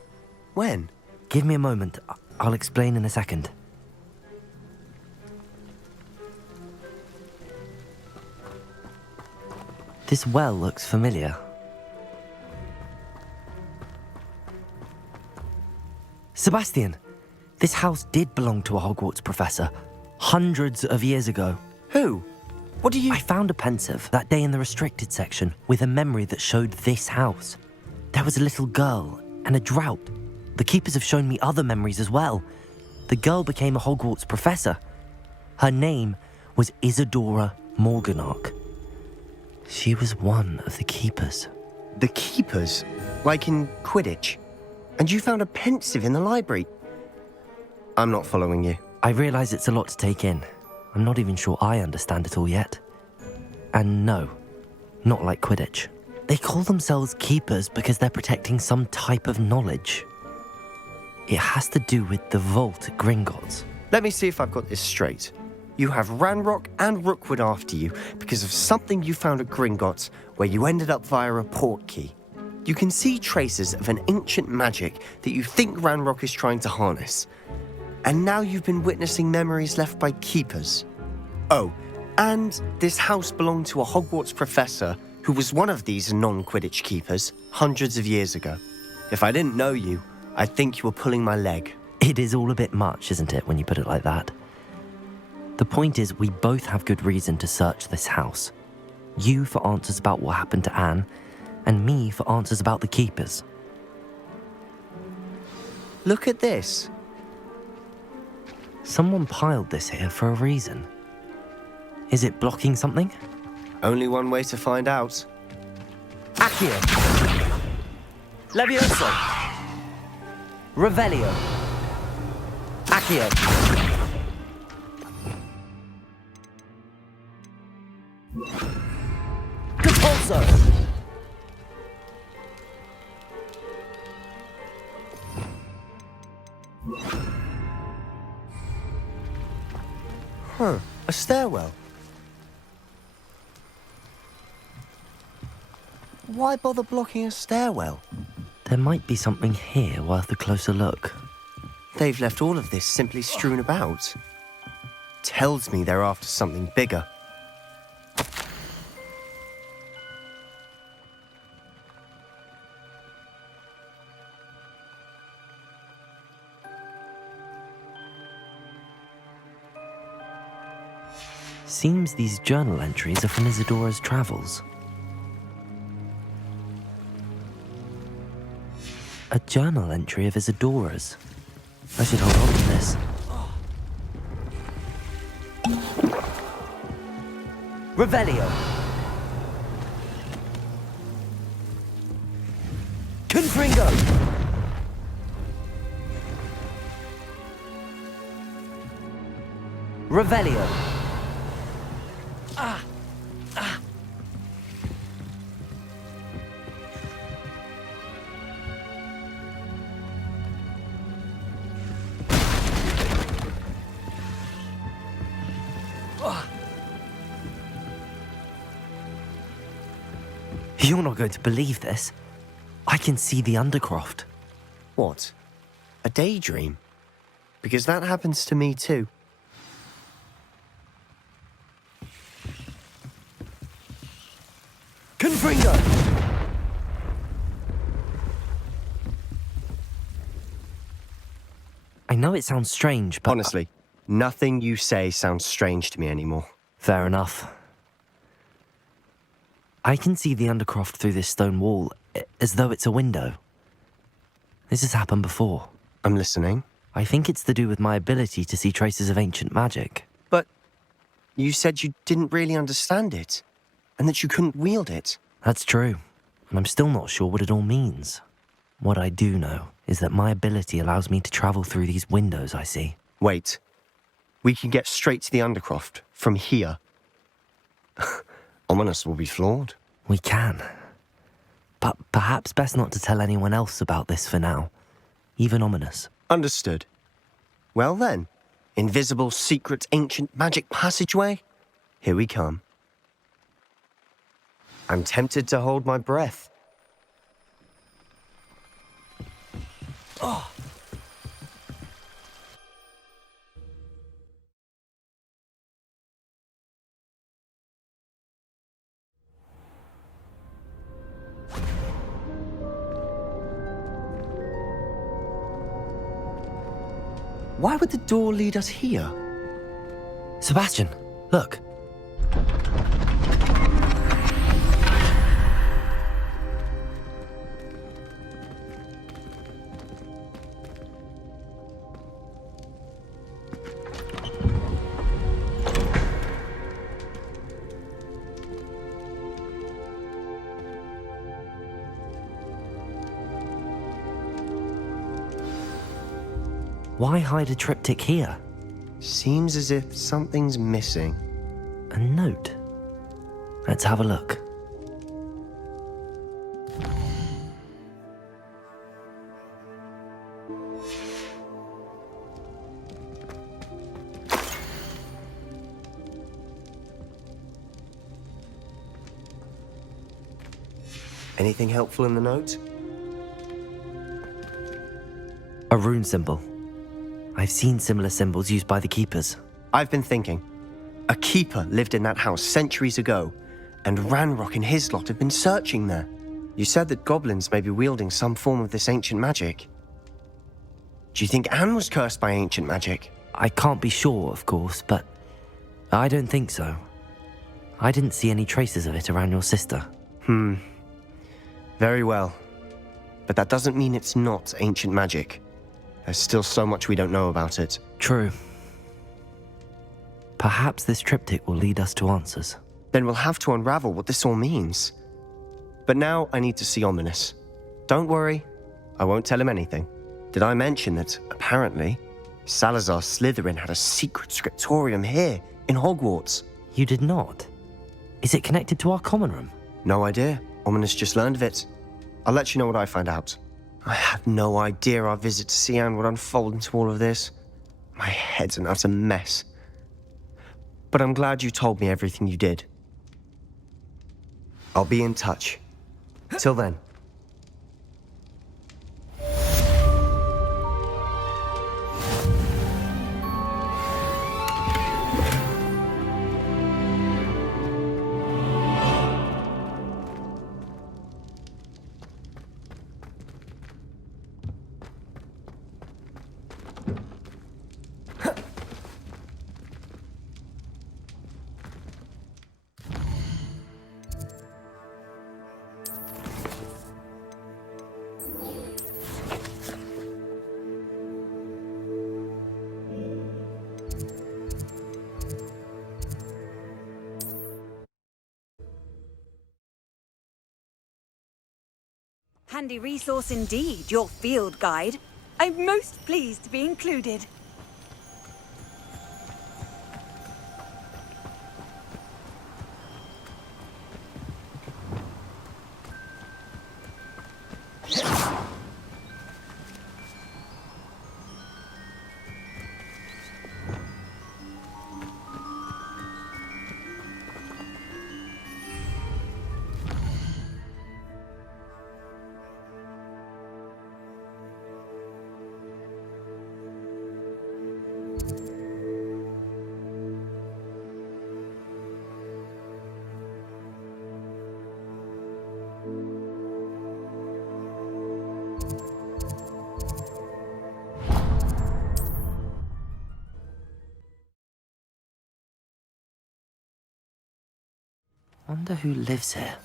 When? Give me a moment. I'll explain in a second. This well looks familiar. Sebastian, this house did belong to a Hogwarts professor, hundreds of years ago. Who? What do you... I found a pensive that day in the restricted section with a memory that showed this house. There was a little girl and a drought. The keepers have shown me other memories as well. The girl became a Hogwarts professor. Her name was Isadora Morganach. She was one of the keepers. The keepers? Like in Quidditch? And you found a pensive in the library? I'm not following you. I realize it's a lot to take in. I'm not even sure I understand it all yet. And no, not like Quidditch. They call themselves keepers because they're protecting some type of knowledge. It has to do with the vault at Gringotts. Let me see if I've got this straight. You have Ranrock and Rookwood after you because of something you found at Gringotts where you ended up via a portkey. You can see traces of an ancient magic that you think Ranrock is trying to harness. And now you've been witnessing memories left by keepers. Oh, and this house belonged to a Hogwarts professor who was one of these non-Quidditch keepers hundreds of years ago. If I didn't know you, I'd think you were pulling my leg. It is all a bit much, isn't it, when you put it like that? The point is, we both have good reason to search this house. You for answers about what happened to Anne, and me for answers about the keepers. Look at this. Someone piled this here for a reason. Is it blocking something? Only one way to find out. Accio! Levioso! Revelio! Accio! Compulso! Huh, a stairwell. Why bother blocking a stairwell? There might be something here worth a closer look. They've left all of this simply strewn about. Tells me they're after something bigger. Seems these journal entries are from Isadora's travels. A journal entry of Isadora's. I should hold on to this. Revelio. Confringo. Revelio. You're not going to believe this. I can see the Undercroft. What? A daydream? Because that happens to me too. Confringo! I know it sounds strange, but... Honestly, nothing you say sounds strange to me anymore. Fair enough. I can see the Undercroft through this stone wall, as though it's a window. This has happened before. I'm listening. I think it's to do with my ability to see traces of ancient magic. But you said you didn't really understand it, and that you couldn't wield it. That's true, and I'm still not sure what it all means. What I do know is that my ability allows me to travel through these windows I see. Wait. We can get straight to the Undercroft from here. Ominous will be flawed. We can. But perhaps best not to tell anyone else about this for now. Even Ominous. Understood. Well then, invisible, secret, ancient magic passageway? Here we come. I'm tempted to hold my breath. Oh. Why would the door lead us here? Sebastian, look. Why hide a triptych here? Seems as if something's missing. A note. Let's have a look. Anything helpful in the note? A rune symbol. I've seen similar symbols used by the keepers. I've been thinking. A keeper lived in that house centuries ago, and Ranrock and his lot have been searching there. You said that goblins may be wielding some form of this ancient magic. Do you think Anne was cursed by ancient magic? I can't be sure, of course, but I don't think so. I didn't see any traces of it around your sister. Very well. But that doesn't mean it's not ancient magic. There's still so much we don't know about it. True. Perhaps this triptych will lead us to answers. Then we'll have to unravel what this all means. But now I need to see Ominous. Don't worry, I won't tell him anything. Did I mention that, apparently, Salazar Slytherin had a secret scriptorium here, in Hogwarts? You did not? Is it connected to our common room? No idea. Ominous just learned of it. I'll let you know what I find out. I had no idea our visit to Cian would unfold into all of this. My head's an utter mess. But I'm glad you told me everything you did. I'll be in touch. Till then. Handy resource indeed, your field guide. I'm most pleased to be included. Wonder who lives here.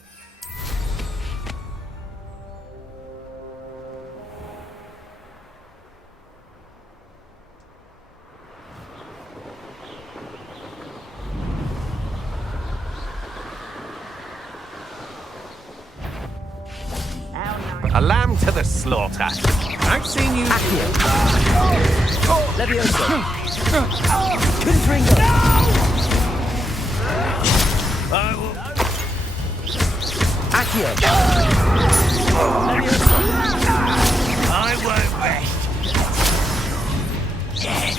A lamb to the slaughter. I've seen you. Accio. Levioso. Confringo. I will. Accio. Levioso. I won't rest. Dead.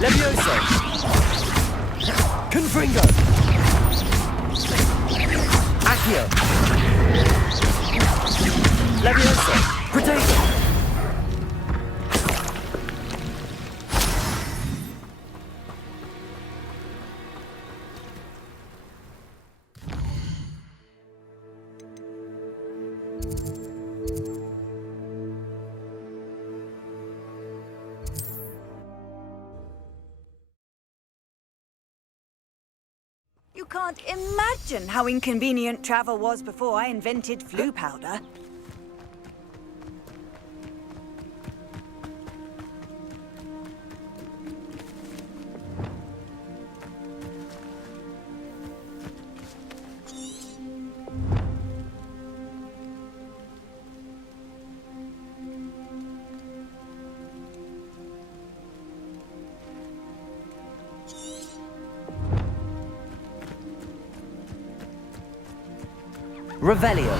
Levioso! Confringo! Accio! Levioso! Protego! You can't imagine how inconvenient travel was before I invented flu powder. Revelio.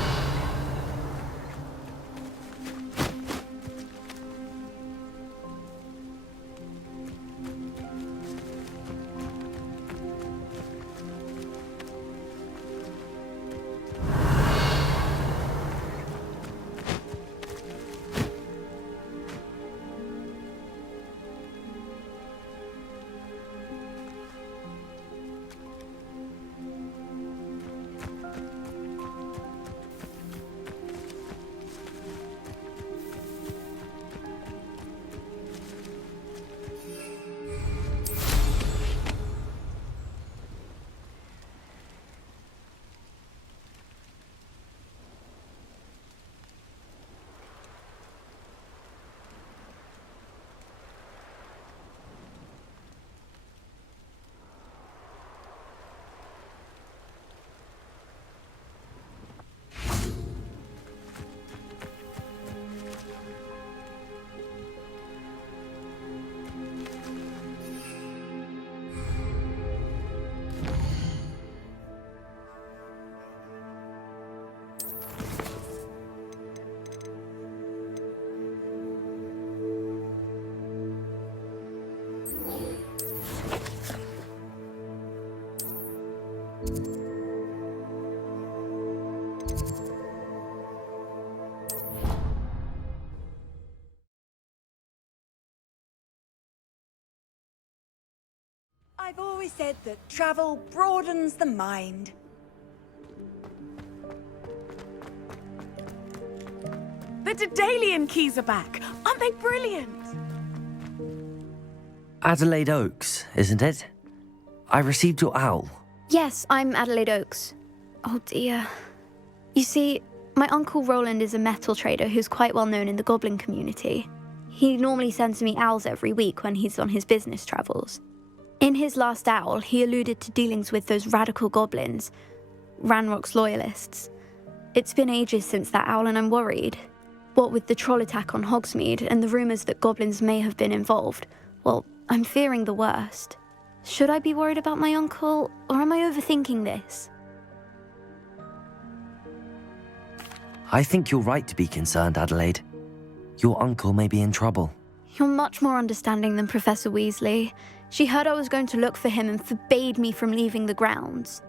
always said that travel broadens the mind. The Daedalian keys are back. Aren't they brilliant? Adelaide Oaks, isn't it? I received your owl. Yes, I'm Adelaide Oaks. Oh dear. You see, my Uncle Roland is a metal trader who's quite well known in the goblin community. He normally sends me owls every week when he's on his business travels. In his last owl, he alluded to dealings with those radical goblins, Ranrock's loyalists. It's been ages since that owl and I'm worried. What with the troll attack on Hogsmeade and the rumours that goblins may have been involved, well, I'm fearing the worst. Should I be worried about my uncle, or am I overthinking this? I think you're right to be concerned, Adelaide. Your uncle may be in trouble. You're much more understanding than Professor Weasley. She heard I was going to look for him and forbade me from leaving the grounds.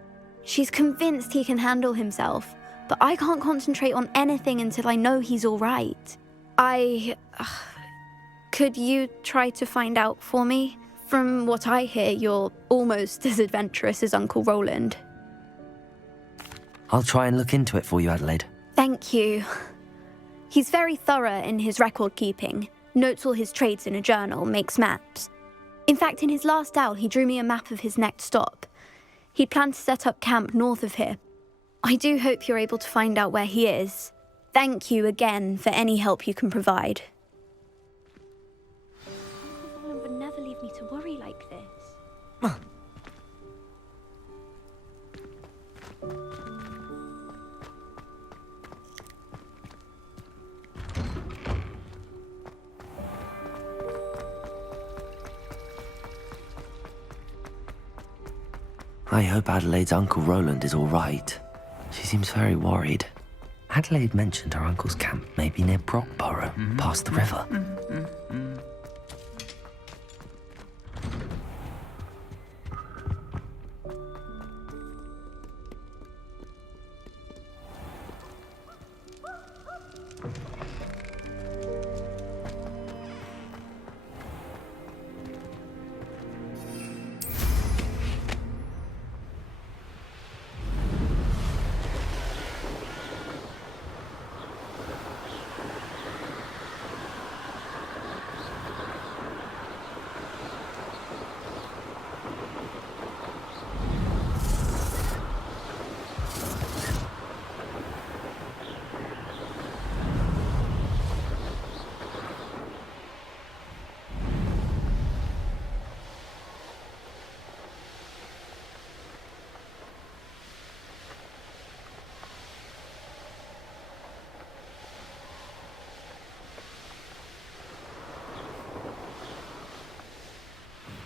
She's convinced he can handle himself, but I can't concentrate on anything until I know he's all right. Could you try to find out for me? From what I hear, you're almost as adventurous as Uncle Roland. I'll try and look into it for you, Adelaide. Thank you. He's very thorough in his record keeping, notes all his trades in a journal, makes maps. In fact, in his last owl, he drew me a map of his next stop. He'd planned to set up camp north of here. I do hope you're able to find out where he is. Thank you again for any help you can provide. Uncle Roland would never leave me to worry like this. I hope Adelaide's Uncle Roland is all right. She seems very worried. Adelaide mentioned her uncle's camp may be near Brockborough, past the river.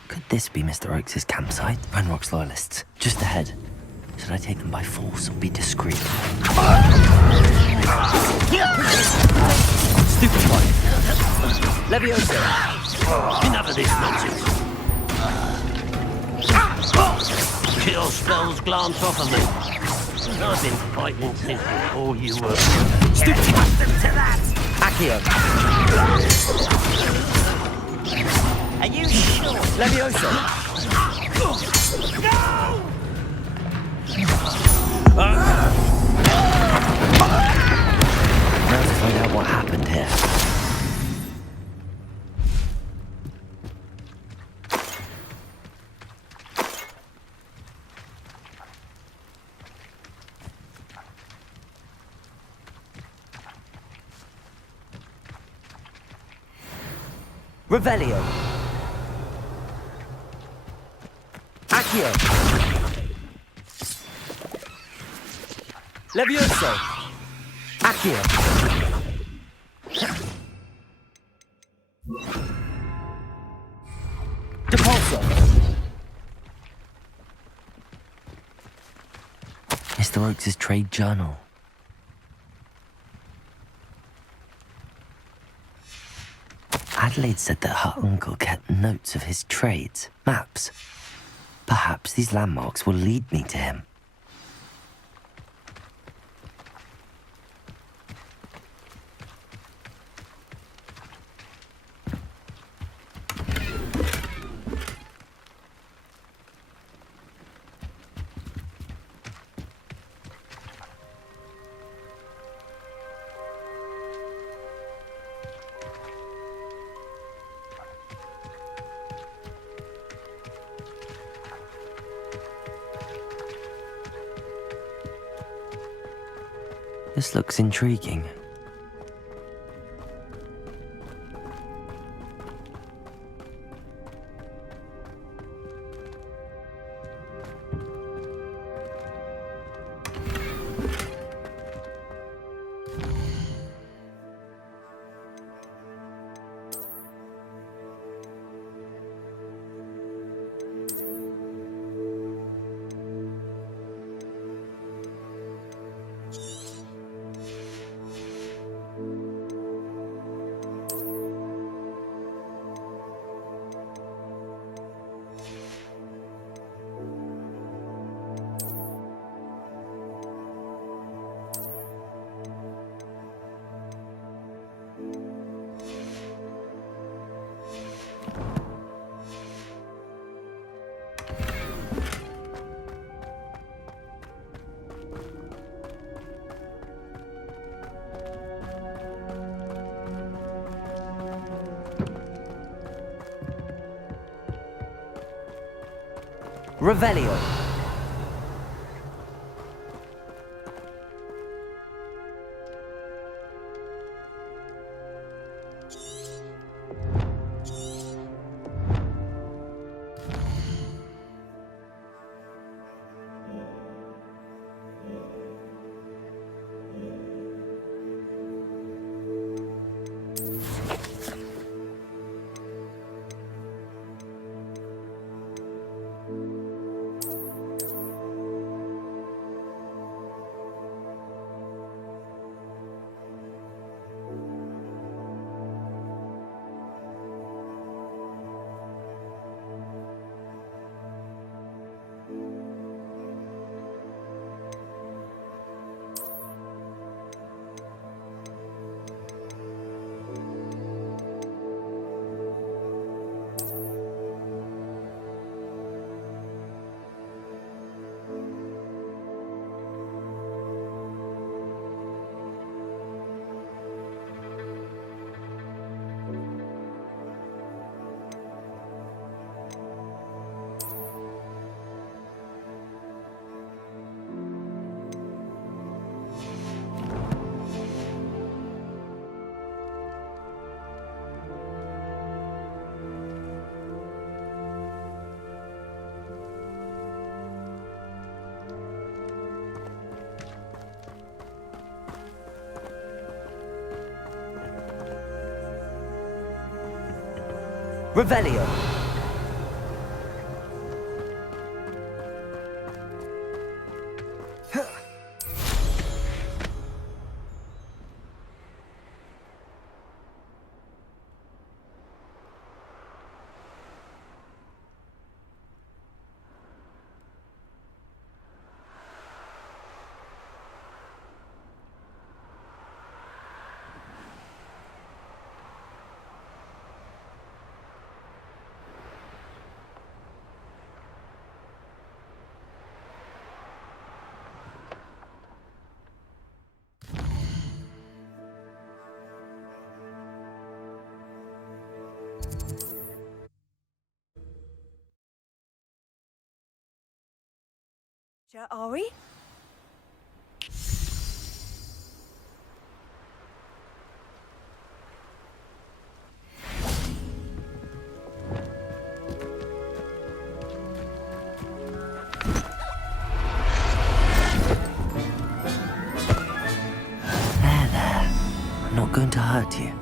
Could this be Mr. Oakes' campsite? Ranrock's loyalists, just ahead. Should I take them by force or be discreet? Stupid one! Leviosa! Enough of this nonsense. Chill spells glance off of me. I've been fighting since before you were. Stupid bastard to that! Accio! Are you sure? Leviosa! No! Now to find out what happened here. Revelio. Accio. Levioso. Accio. Depulso. Mr. Oakes' trade journal. Adelaide said that her uncle kept notes of his trades, maps. Perhaps these landmarks will lead me to him. This looks intriguing. Revelio. Revelio. Are we? There. I'm not going to hurt you.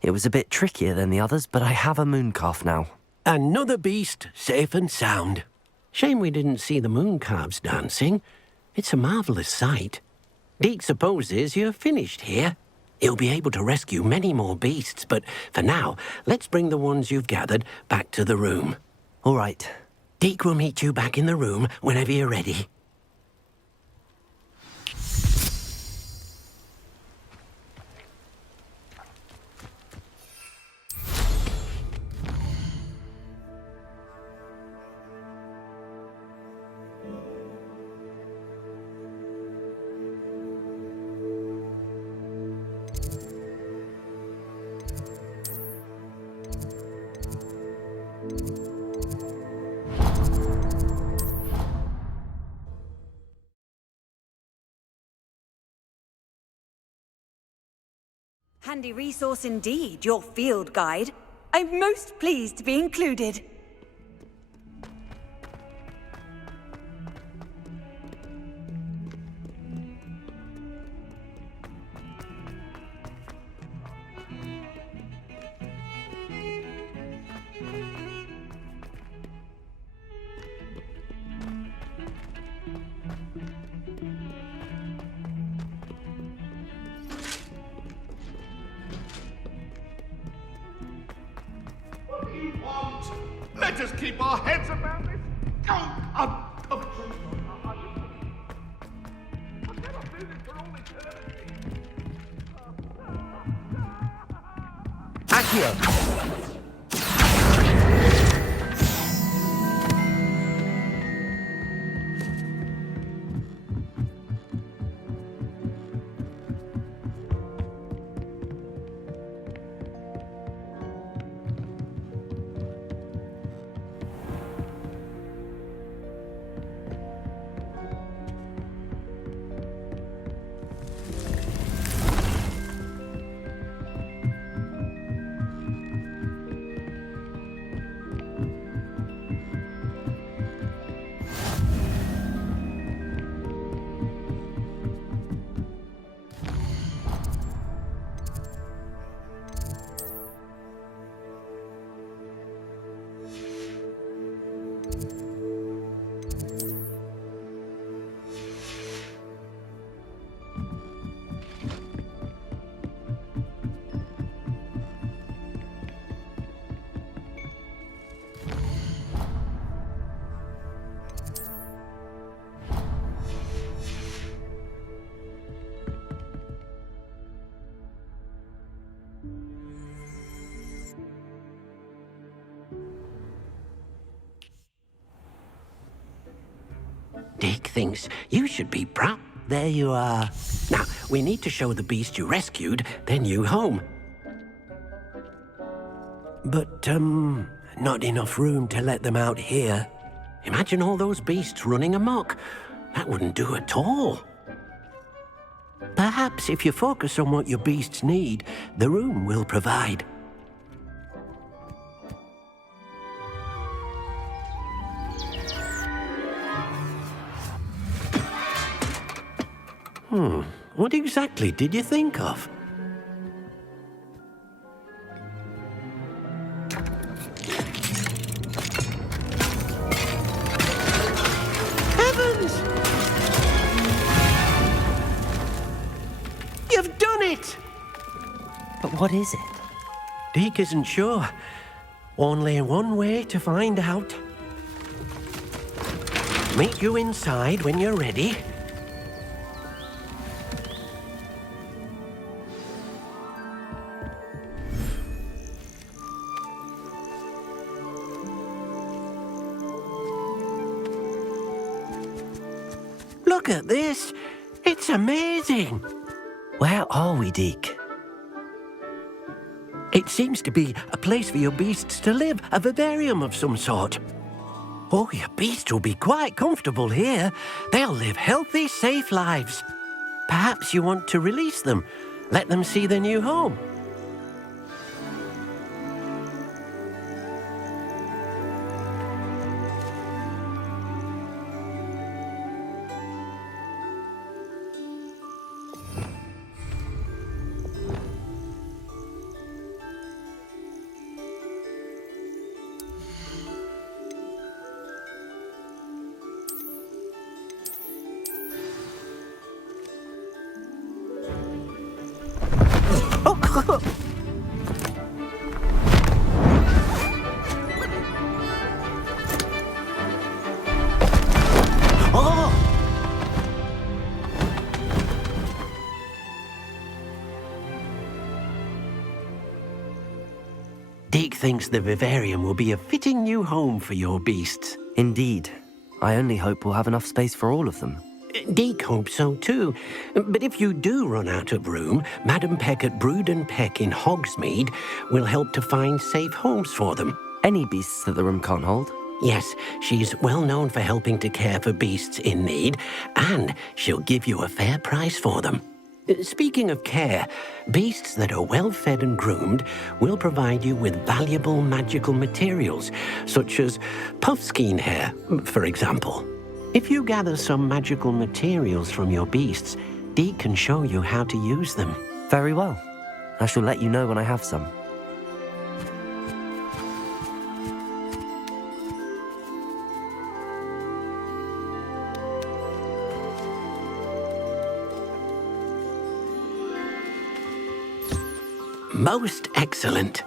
It was a bit trickier than the others, but I have a mooncalf now. Another beast, safe and sound. Shame we didn't see the mooncalves dancing. It's a marvellous sight. Deke supposes you're finished here. He'll be able to rescue many more beasts, but for now, let's bring the ones you've gathered back to the room. All right. Deke will meet you back in the room whenever you're ready. Handy resource indeed, your field guide. I'm most pleased to be included. Let us keep our heads about this. Accio! Dick thinks you should be proud. There you are. Now, we need to show the beast you rescued their new home. But, not enough room to let them out here. Imagine all those beasts running amok. That wouldn't do at all. Perhaps if you focus on what your beasts need, the room will provide. What exactly did you think of? Heavens! You've done it! But what is it? Deke isn't sure. Only one way to find out. Meet you inside when you're ready. Look at this. It's amazing. Where are we, Deke? It seems to be a place for your beasts to live, a vivarium of some sort. Oh, your beasts will be quite comfortable here. They'll live healthy, safe lives. Perhaps you want to release them, let them see their new home. Deke thinks the vivarium will be a fitting new home for your beasts. Indeed. I only hope we'll have enough space for all of them. Deke hopes so too. But if you do run out of room, Madam Peck at Brood and Peck in Hogsmeade will help to find safe homes for them. Any beasts that the room can't hold? Yes, she's well known for helping to care for beasts in need, and she'll give you a fair price for them. Speaking of care, beasts that are well fed and groomed will provide you with valuable magical materials, such as puffskein hair, for example. If you gather some magical materials from your beasts, Deke can show you how to use them. Very well. I shall let you know when I have some. Most excellent.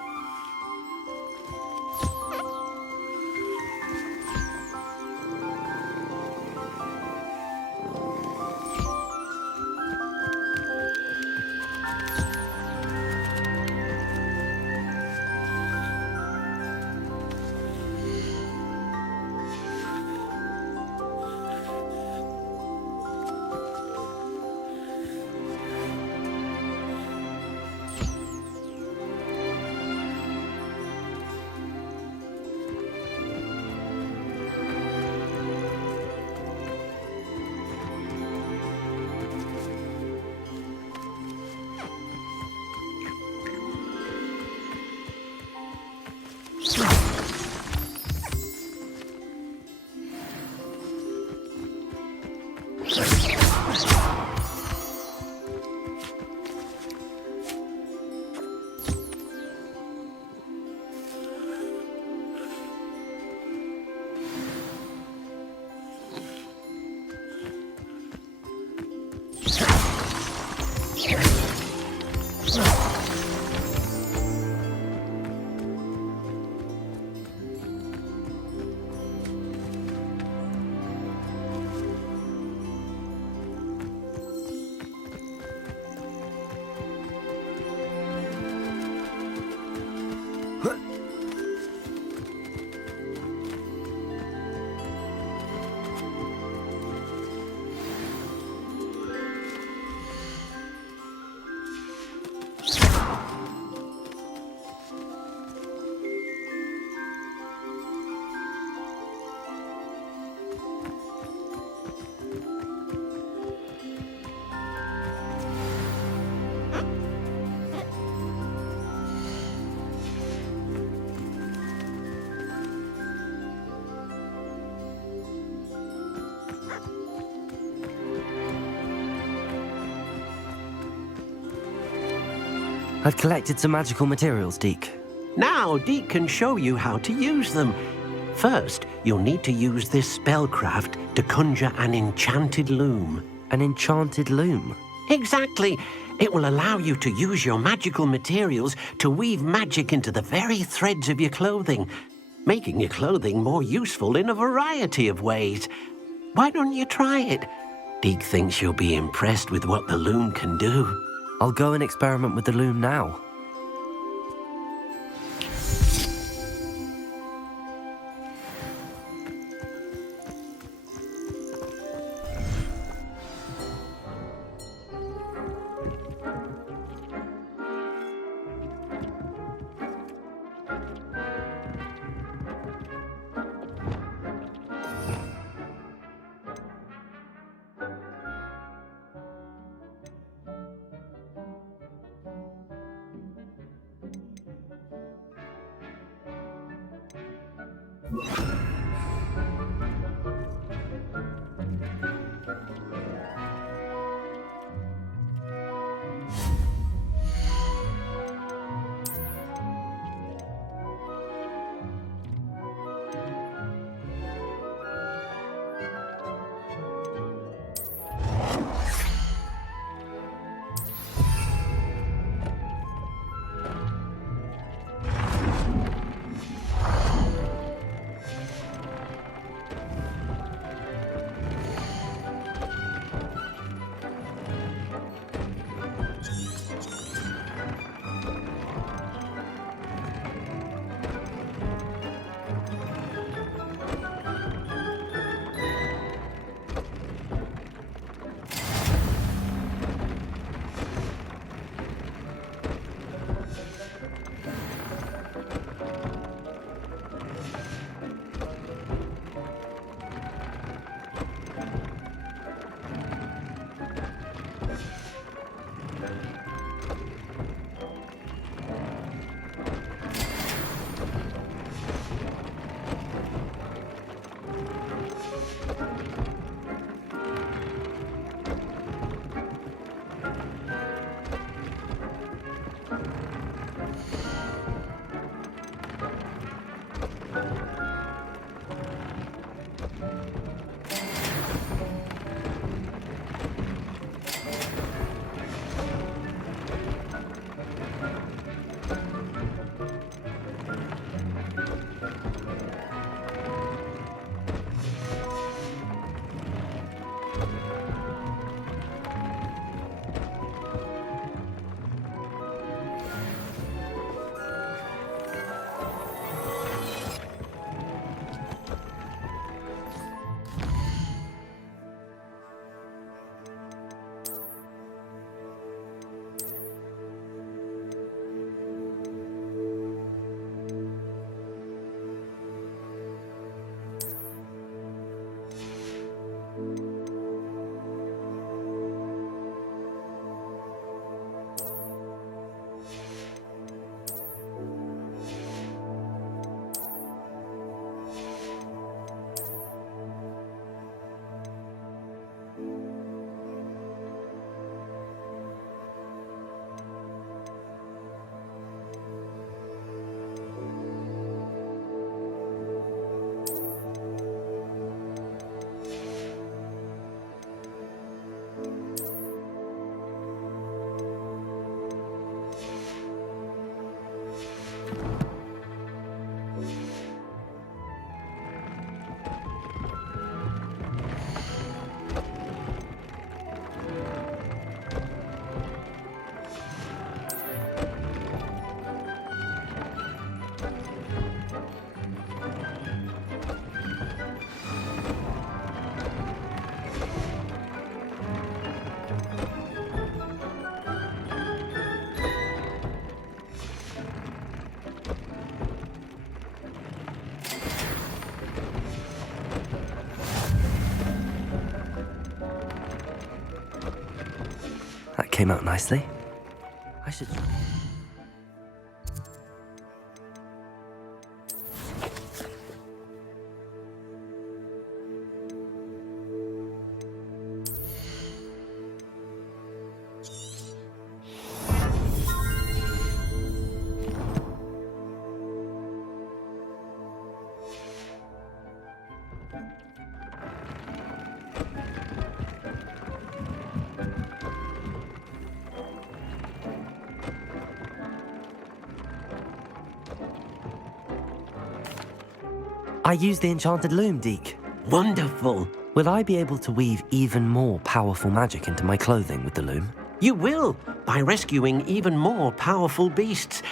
I've collected some magical materials, Deke. Now Deke can show you how to use them. First, you'll need to use this spellcraft to conjure an enchanted loom. An enchanted loom? Exactly. It will allow you to use your magical materials to weave magic into the very threads of your clothing, making your clothing more useful in a variety of ways. Why don't you try it? Deke thinks you'll be impressed with what the loom can do. I'll go and experiment with the loom now. That came out nicely. I should... I used the enchanted loom, Deke. Wonderful. Will I be able to weave even more powerful magic into my clothing with the loom? You will, by rescuing even more powerful beasts.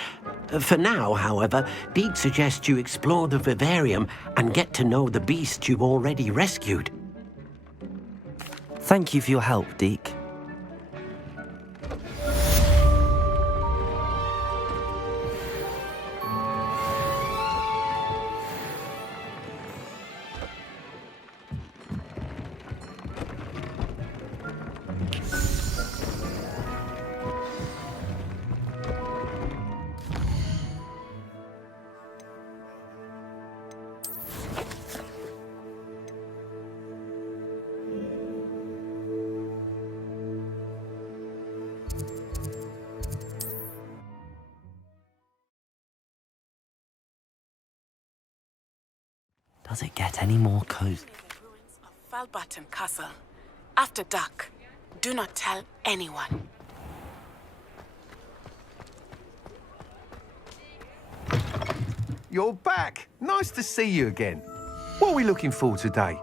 For now, however, Deke suggests you explore the vivarium and get to know the beasts you've already rescued. Thank you for your help, Deke. Does it get any more cozy? Falbaton Castle. After dark. Do not tell anyone. You're back. Nice to see you again. What are we looking for today?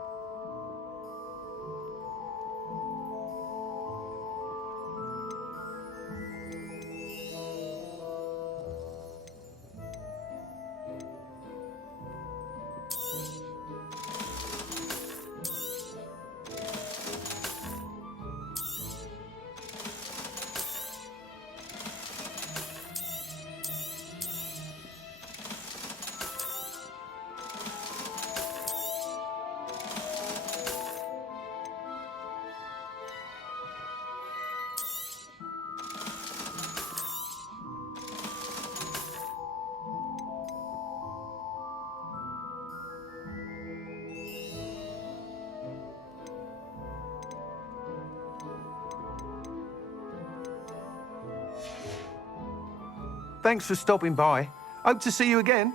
Thanks for stopping by. Hope to see you again.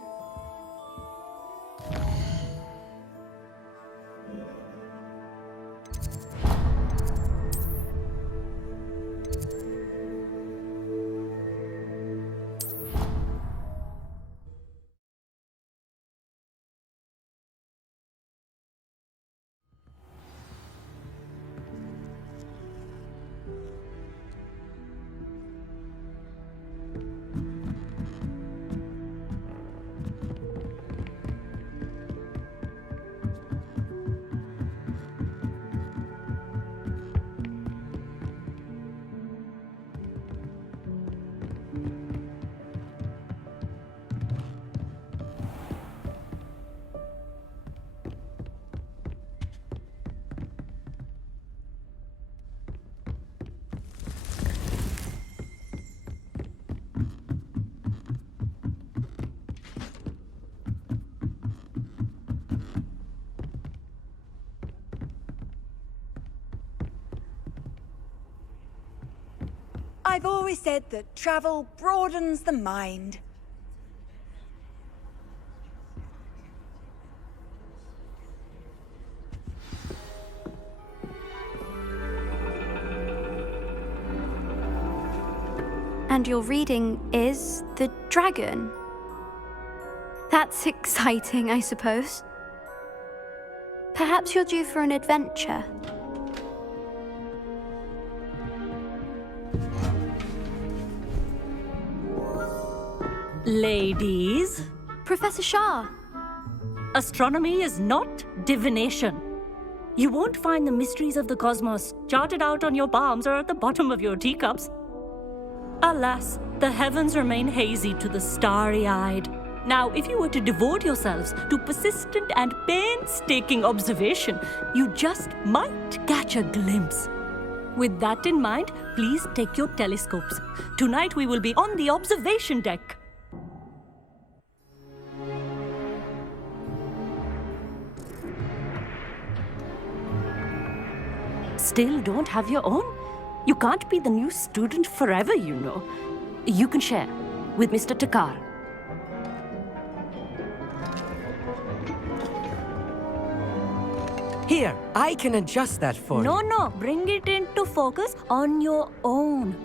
I've always said that travel broadens the mind. And your reading is The Dragon. That's exciting, I suppose. Perhaps you're due for an adventure. Ladies. Professor Shah. Astronomy is not divination. You won't find the mysteries of the cosmos charted out on your palms or at the bottom of your teacups. Alas, the heavens remain hazy to the starry-eyed. Now, if you were to devote yourselves to persistent and painstaking observation, you just might catch a glimpse. With that in mind, please take your telescopes. Tonight we will be on the observation deck. Still don't have your own? You can't be the new student forever, you know. You can share with Mr. Takar. Here, I can adjust that for you. No, bring it into focus on your own.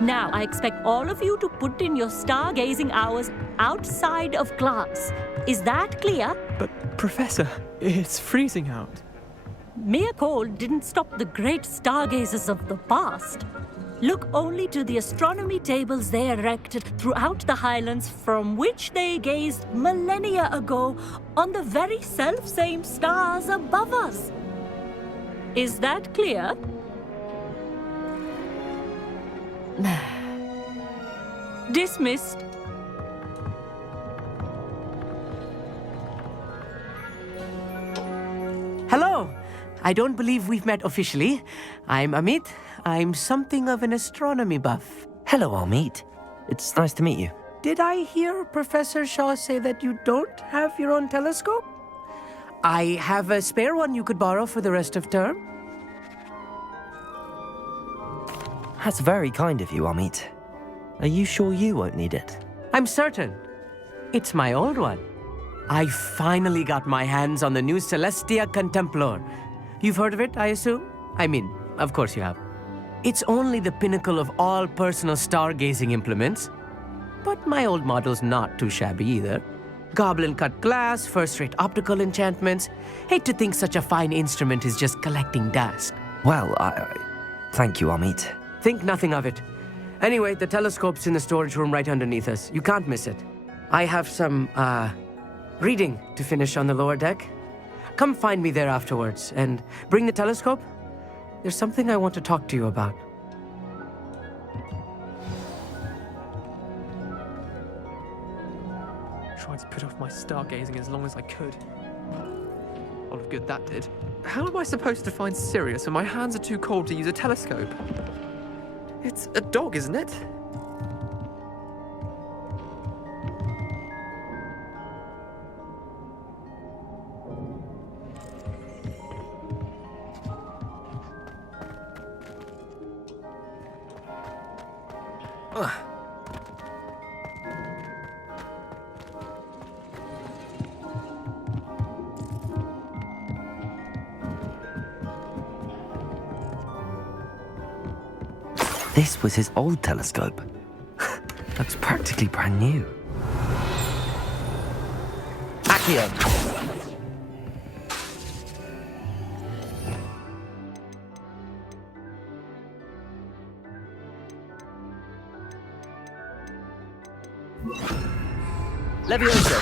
Now, I expect all of you to put in your stargazing hours outside of class. Is that clear? But, Professor, it's freezing out. Mere cold didn't stop the great stargazers of the past. Look only to the astronomy tables they erected throughout the highlands from which they gazed millennia ago on the very self-same stars above us. Is that clear? Dismissed. Hello. I don't believe we've met officially. I'm Amit. I'm something of an astronomy buff. Hello, Amit. It's nice to meet you. Did I hear Professor Shaw say that you don't have your own telescope? I have a spare one you could borrow for the rest of term. That's very kind of you, Amit. Are you sure you won't need it? I'm certain. It's my old one. I finally got my hands on the new Celestia Contemplar. You've heard of it, I assume? I mean, of course you have. It's only the pinnacle of all personal stargazing implements. But my old model's not too shabby either. Goblin-cut glass, first-rate optical enchantments. Hate to think such a fine instrument is just collecting dust. Well, thank you, Amit. Think nothing of it. Anyway, the telescope's in the storage room right underneath us. You can't miss it. I have some, reading to finish on the lower deck. Come find me there afterwards, and bring the telescope. There's something I want to talk to you about. Tried to put off my stargazing as long as I could. A lot of good that did. How am I supposed to find Sirius when my hands are too cold to use a telescope? It's a dog, isn't it? This was his old telescope. Looks practically brand new. Accio! Levioso!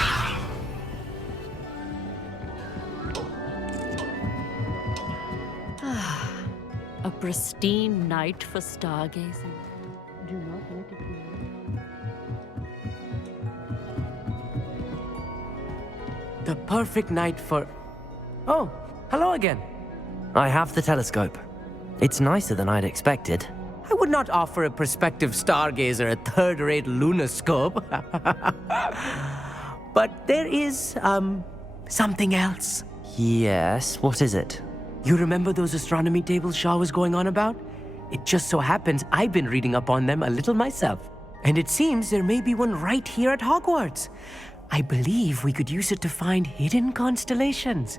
A pristine night for stargazing. Do not let it be. The perfect night for... Oh, hello again. I have the telescope. It's nicer than I'd expected. I would not offer a prospective stargazer a third-rate lunoscope. But there is, something else. Yes, what is it? You remember those astronomy tables Shaw was going on about? It just so happens I've been reading up on them a little myself. And it seems there may be one right here at Hogwarts. I believe we could use it to find hidden constellations.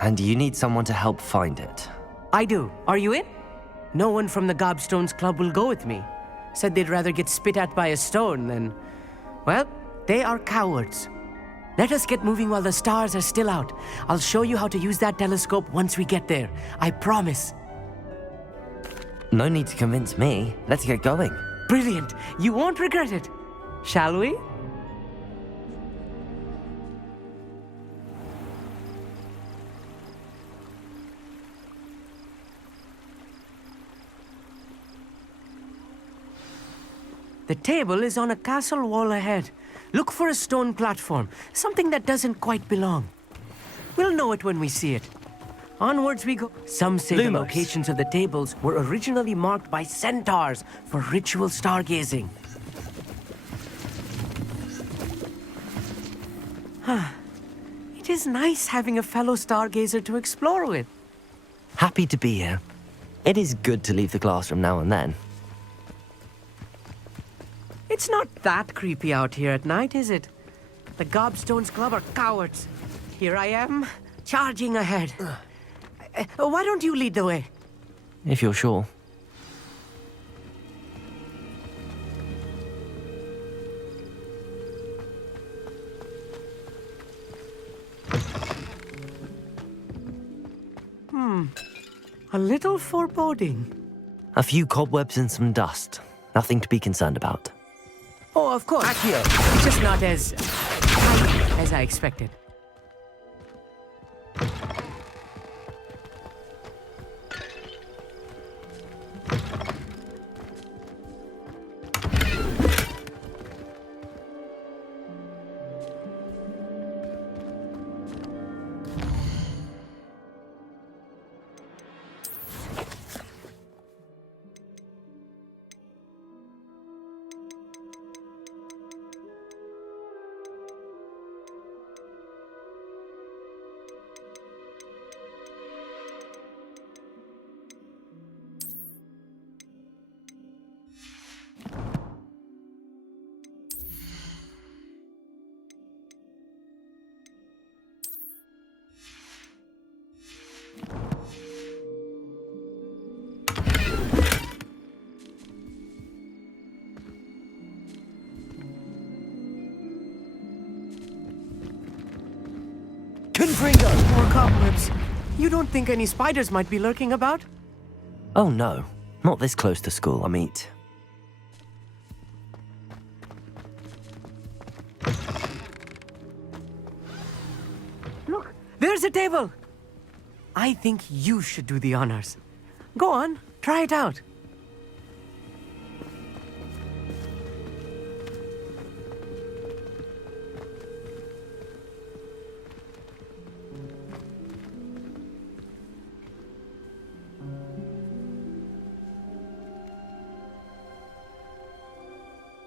And you need someone to help find it? I do. Are you in? No one from the Gobstones Club will go with me. Said they'd rather get spit at by a stone than... Well, they are cowards. Let us get moving while the stars are still out. I'll show you how to use that telescope once we get there. I promise. No need to convince me. Let's get going. Brilliant. You won't regret it. Shall we? The table is on a castle wall ahead. Look for a stone platform, something that doesn't quite belong. We'll know it when we see it. Onwards we go. Some say the locations of the tables were originally marked by centaurs for ritual stargazing. It is nice having a fellow stargazer to explore with. Happy to be here. It is good to leave the classroom now and then. It's not that creepy out here at night, is it? The Gobstones Club are cowards. Here I am, charging ahead. Why don't you lead the way? If you're sure. A little foreboding. A few cobwebs and some dust. Nothing to be concerned about. Oh, of course. Here. Just not as tight as I expected. More cobwebs. You don't think any spiders might be lurking about? Oh no, not this close to school, Amit. Look, there's a table. I think you should do the honors. Go on, try it out.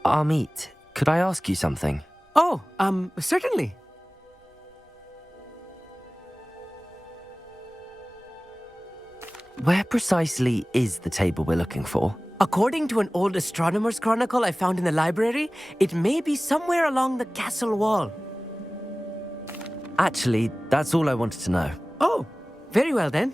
Amit, could I ask you something? Oh, certainly. Where precisely is the table we're looking for? According to an old astronomer's chronicle I found in the library, it may be somewhere along the castle wall. Actually, that's all I wanted to know. Oh, very well then.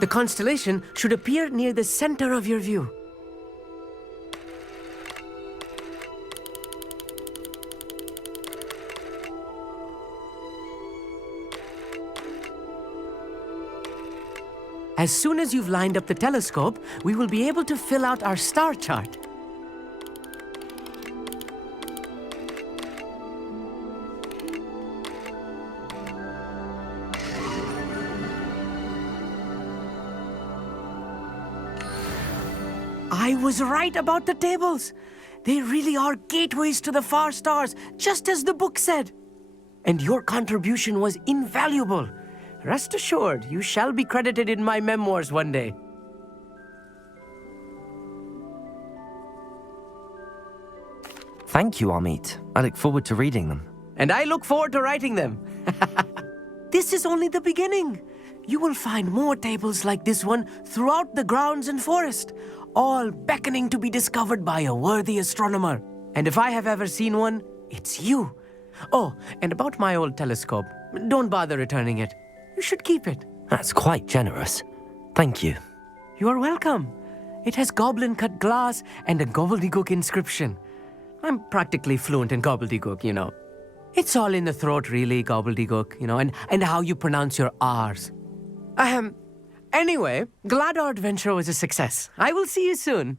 The constellation should appear near the center of your view. As soon as you've lined up the telescope, we will be able to fill out our star chart. I was right about the tables. They really are gateways to the far stars, just as the book said. And your contribution was invaluable. Rest assured, you shall be credited in my memoirs one day. Thank you, Amit. I look forward to reading them. And I look forward to writing them. This is only the beginning. You will find more tables like this one throughout the grounds and forest, all beckoning to be discovered by a worthy astronomer. And if I have ever seen one, it's you. Oh, and about my old telescope, don't bother returning it. You should keep it. That's quite generous. Thank you. You are welcome. It has goblin-cut glass and a gobbledygook inscription. I'm practically fluent in gobbledygook, you know. It's all in the throat, really, gobbledygook, you know, and how you pronounce your R's. Anyway, glad our adventure was a success. I will see you soon.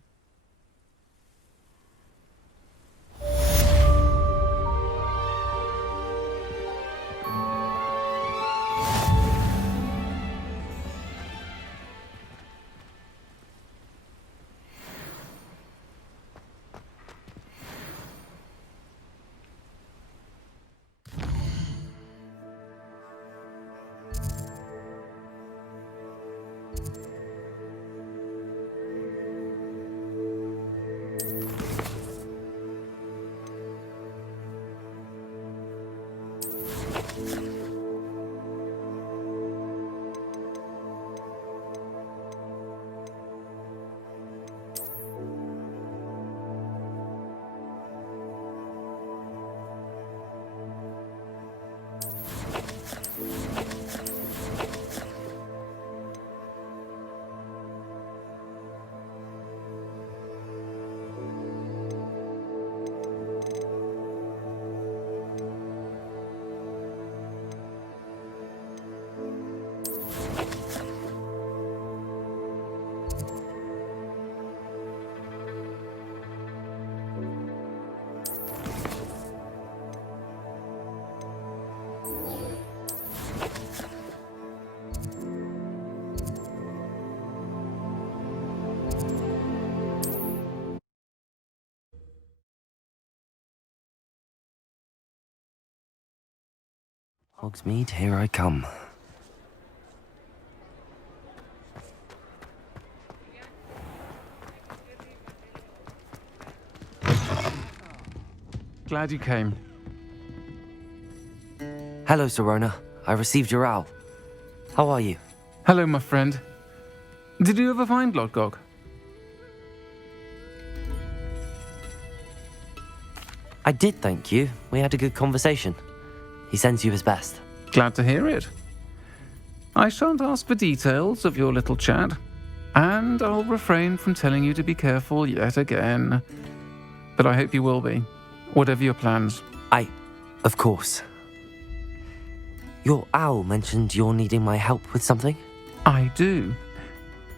Hogsmeade, here I come. Glad you came. Hello, Sirona. I received your owl. How are you? Hello, my friend. Did you ever find Lodgok? I did, thank you. We had a good conversation. He sends you his best. Glad to hear it. I shan't ask for details of your little chat, and I'll refrain from telling you to be careful yet again. But I hope you will be, whatever your plans. Of course. Your owl mentioned you're needing my help with something? I do.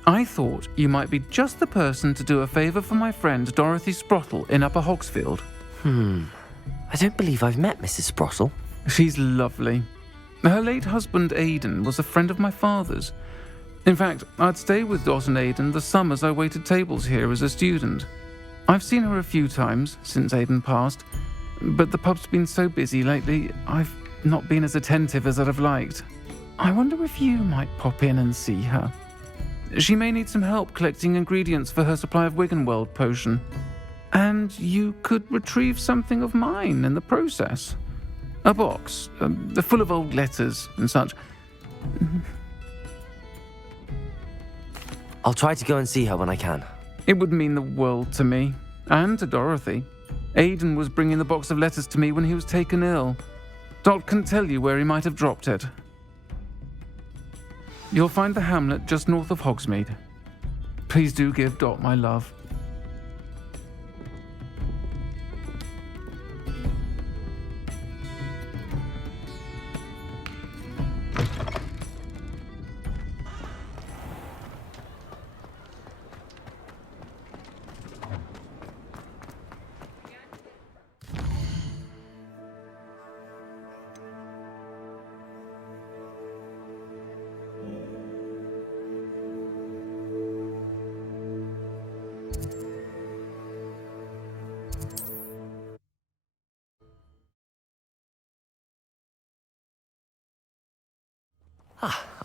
I thought you might be just the person to do a favour for my friend Dorothy Sprottle in Upper Hogsfield. I don't believe I've met Mrs. Sprottle. She's lovely. Her late husband, Aidan, was a friend of my father's. In fact, I'd stay with Dot and Aidan the summers I waited tables here as a student. I've seen her a few times since Aidan passed, but the pub's been so busy lately, I've not been as attentive as I'd have liked. I wonder if you might pop in and see her. She may need some help collecting ingredients for her supply of Wiggenweld potion. And you could retrieve something of mine in the process. A box, full of old letters and such. I'll try to go and see her when I can. It would mean the world to me, and to Dorothy. Aidan was bringing the box of letters to me when he was taken ill. Dot can tell you where he might have dropped it. You'll find the hamlet just north of Hogsmeade. Please do give Dot my love.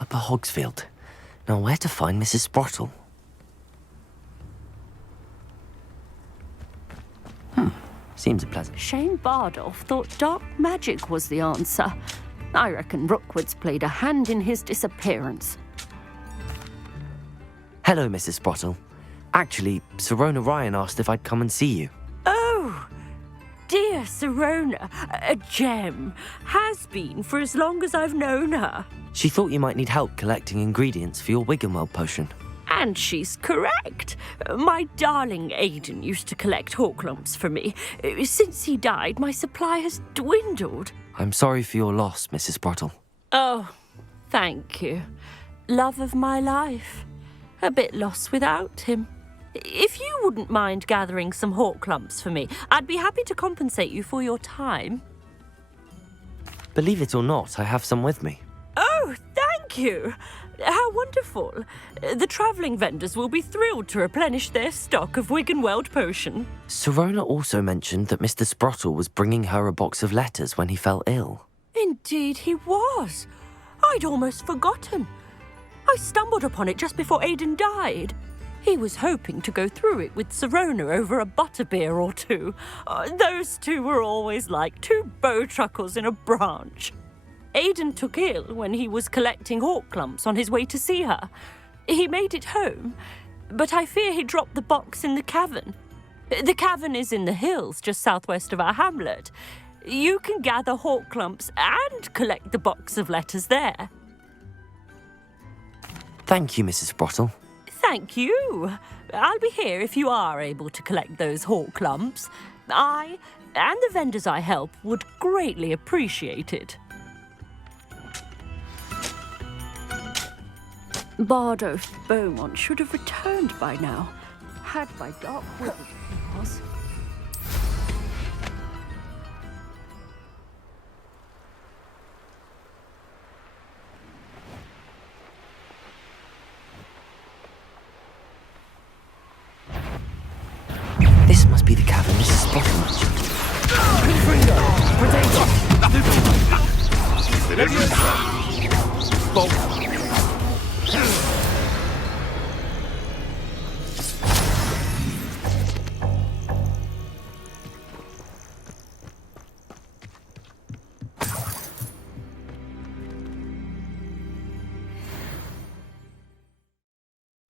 Upper Hogsfield. Now where to find Mrs. Sprottle? Seems pleasant. Shane Bardolph thought dark magic was the answer. I reckon Rookwood's played a hand in his disappearance. Hello, Mrs. Sprottle. Actually, Sirona Ryan asked if I'd come and see you. Oh, dear Sirona, a gem. Has been for as long as I've known her. She thought you might need help collecting ingredients for your Wiggenweld potion. And she's correct. My darling Aiden used to collect Horklumps for me. Since he died, my supply has dwindled. I'm sorry for your loss, Mrs. Sprottle. Oh, thank you. Love of my life. A bit lost without him. If you wouldn't mind gathering some Horklumps for me, I'd be happy to compensate you for your time. Believe it or not, I have some with me. Oh, thank you. How wonderful. The travelling vendors will be thrilled to replenish their stock of Wiggenweld potion. Sirona also mentioned that Mr. Sprottle was bringing her a box of letters when he fell ill. Indeed he was. I'd almost forgotten. I stumbled upon it just before Aiden died. He was hoping to go through it with Sirona over a butterbeer or two. Those two were always like two bowtruckles in a branch. Aiden took ill when he was collecting Horklumps on his way to see her. He made it home, but I fear he dropped the box in the cavern. The cavern is in the hills just southwest of our hamlet. You can gather Horklumps and collect the box of letters there. Thank you, Mrs. Sprottle. Thank you. I'll be here if you are able to collect those Horklumps. I and the vendors I help would greatly appreciate it. Bardolph Beaumont should have returned by now. Had my dark wizard he was. This must be the cavern Mrs. Sprottle mentioned.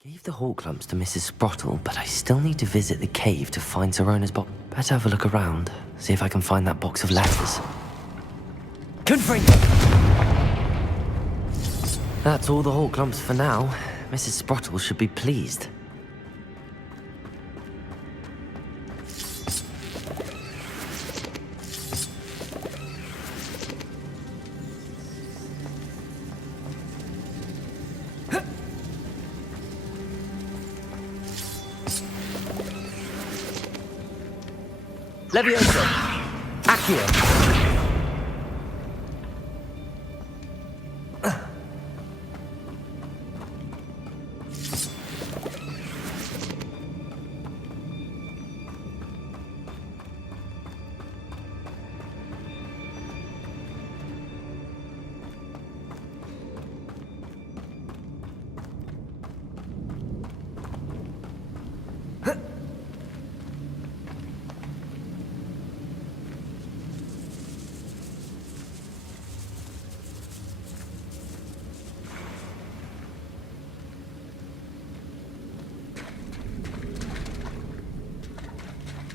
Gave the Horklumps to Mrs. Sprottle, but I still need to visit the cave to find Sirona's box. Better have a look around, see if I can find that box of letters. Confringo! That's all the Horklumps for now. Mrs. Sprottle should be pleased. Levioso! Accio!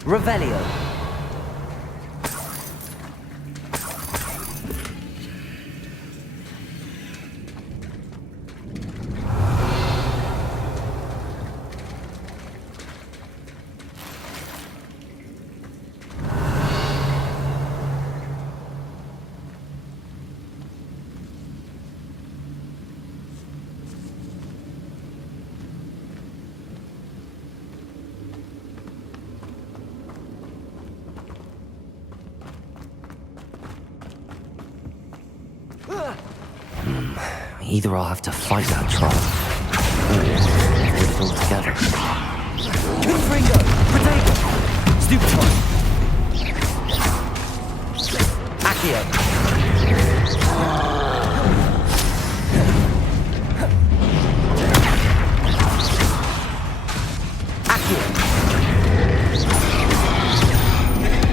Revelio. Either I'll have to fight that troll, or avoid it altogether. Confringo! Protego! Stupefy! Accio! Accio!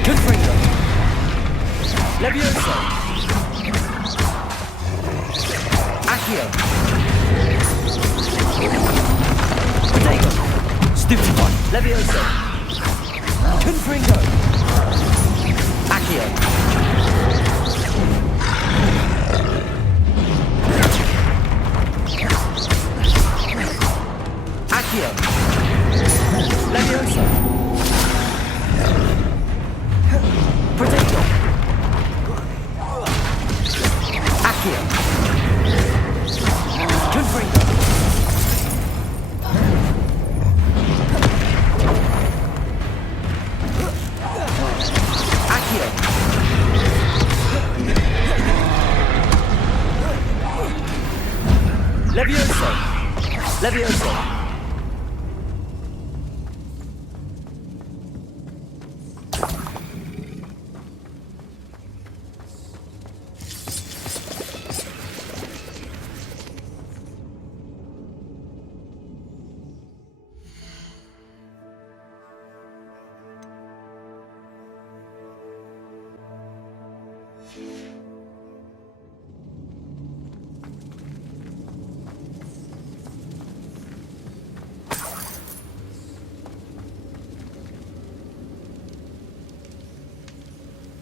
Confringo! Levioso! Accio! Protego! Stupefy! Levioso! Confringo! Accio! Levioso!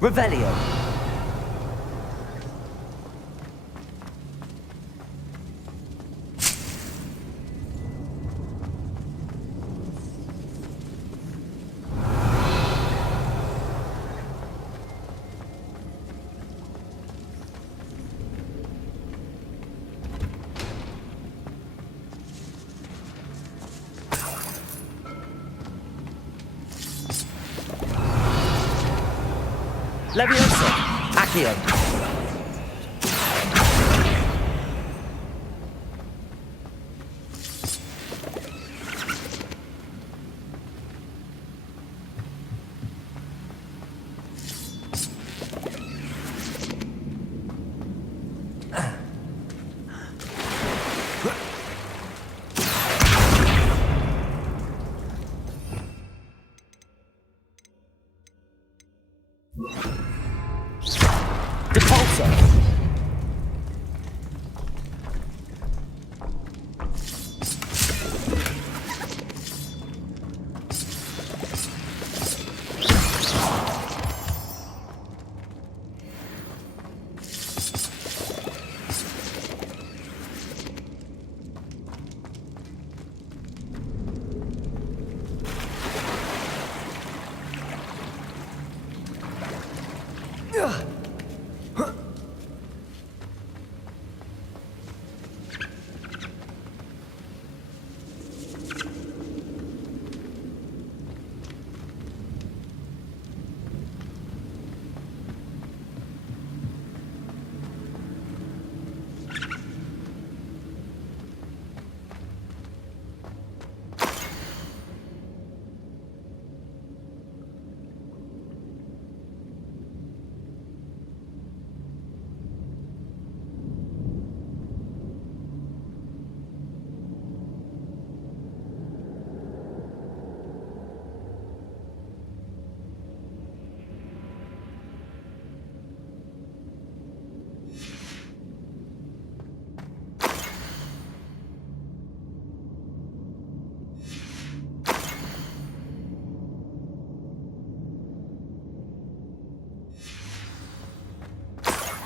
Revelio. Levioso. Accio.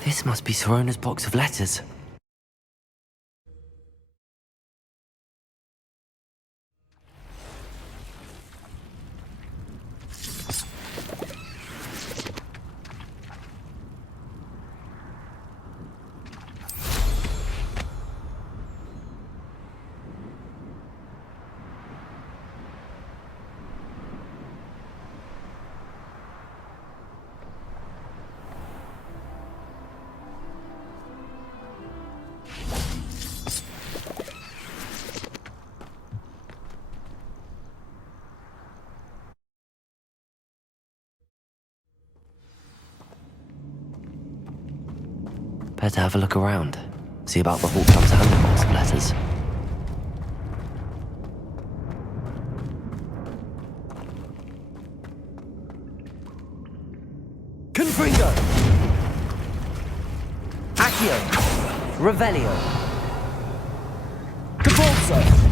This must be Sorona's box of letters. Better have a look around. See about the Hawkcub's handle box of letters. Confringo! Accio! Revelio! Capolso!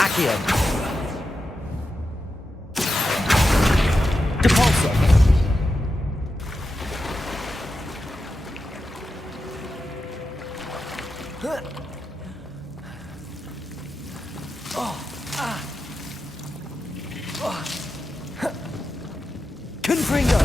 Accio. Depulso. Confringo.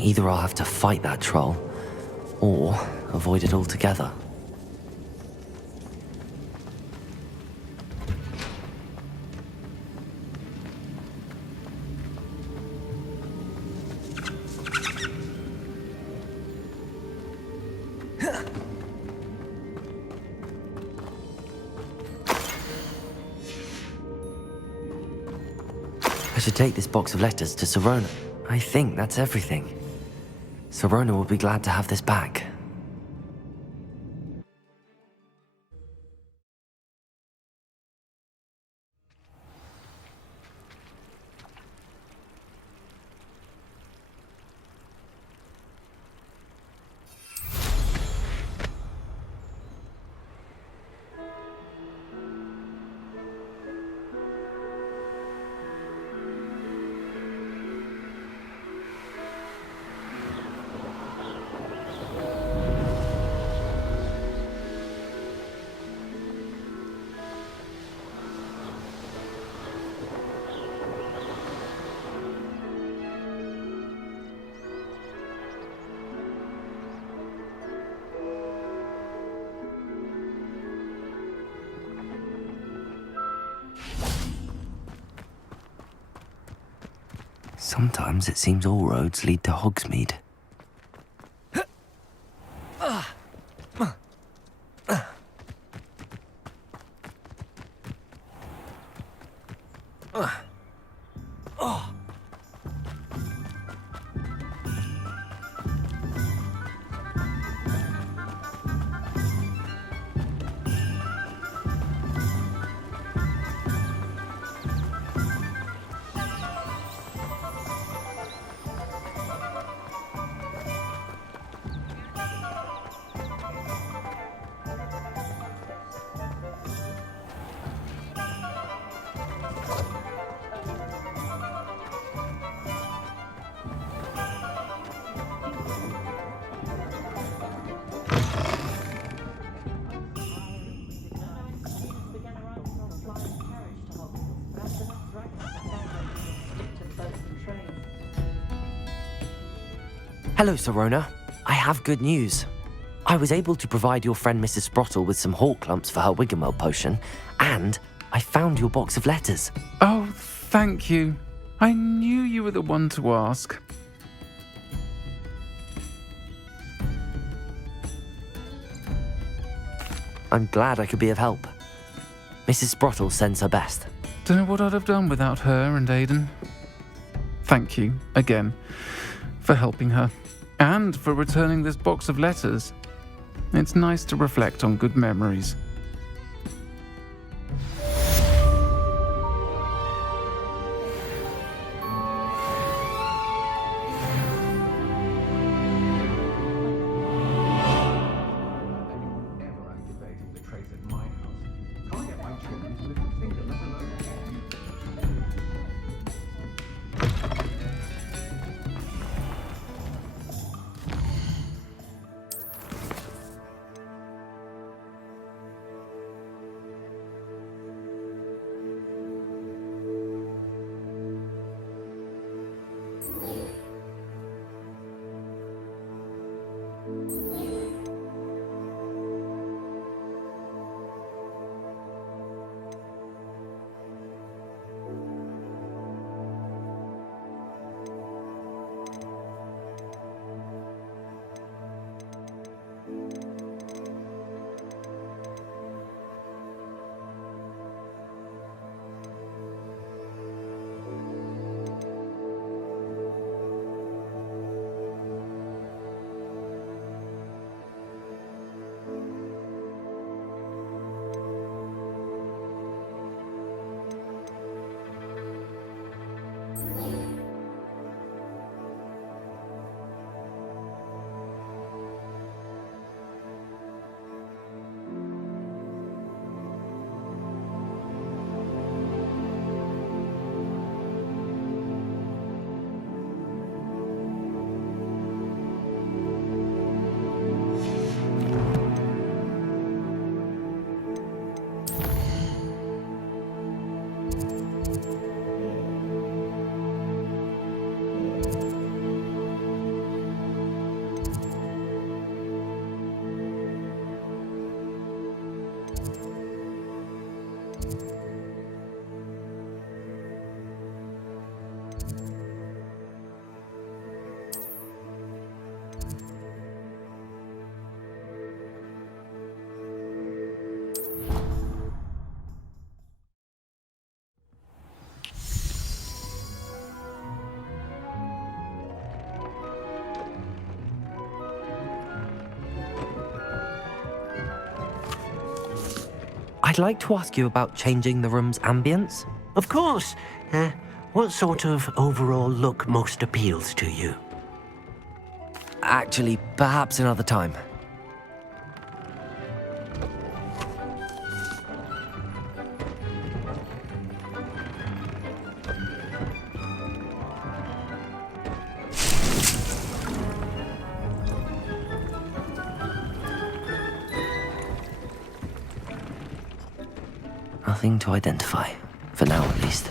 Either I'll have to fight that troll, or avoid it altogether. I should take this box of letters to Sirona. I think that's everything. Sirona will be glad to have this back. Sometimes it seems all roads lead to Hogsmeade. Hello, Sirona. I have good news. I was able to provide your friend Mrs. Sprottle with some hawk lumps for her Wiggenweld potion, and I found your box of letters. Oh, thank you. I knew you were the one to ask. I'm glad I could be of help. Mrs. Sprottle sends her best. Don't know what I'd have done without her and Aidan. Thank you, again, for helping her, and for returning this box of letters. It's nice to reflect on good memories. I'd like to ask you about changing the room's ambience. Of course. What sort of overall look most appeals to you? Actually, perhaps another time. Nothing to identify, for now at least.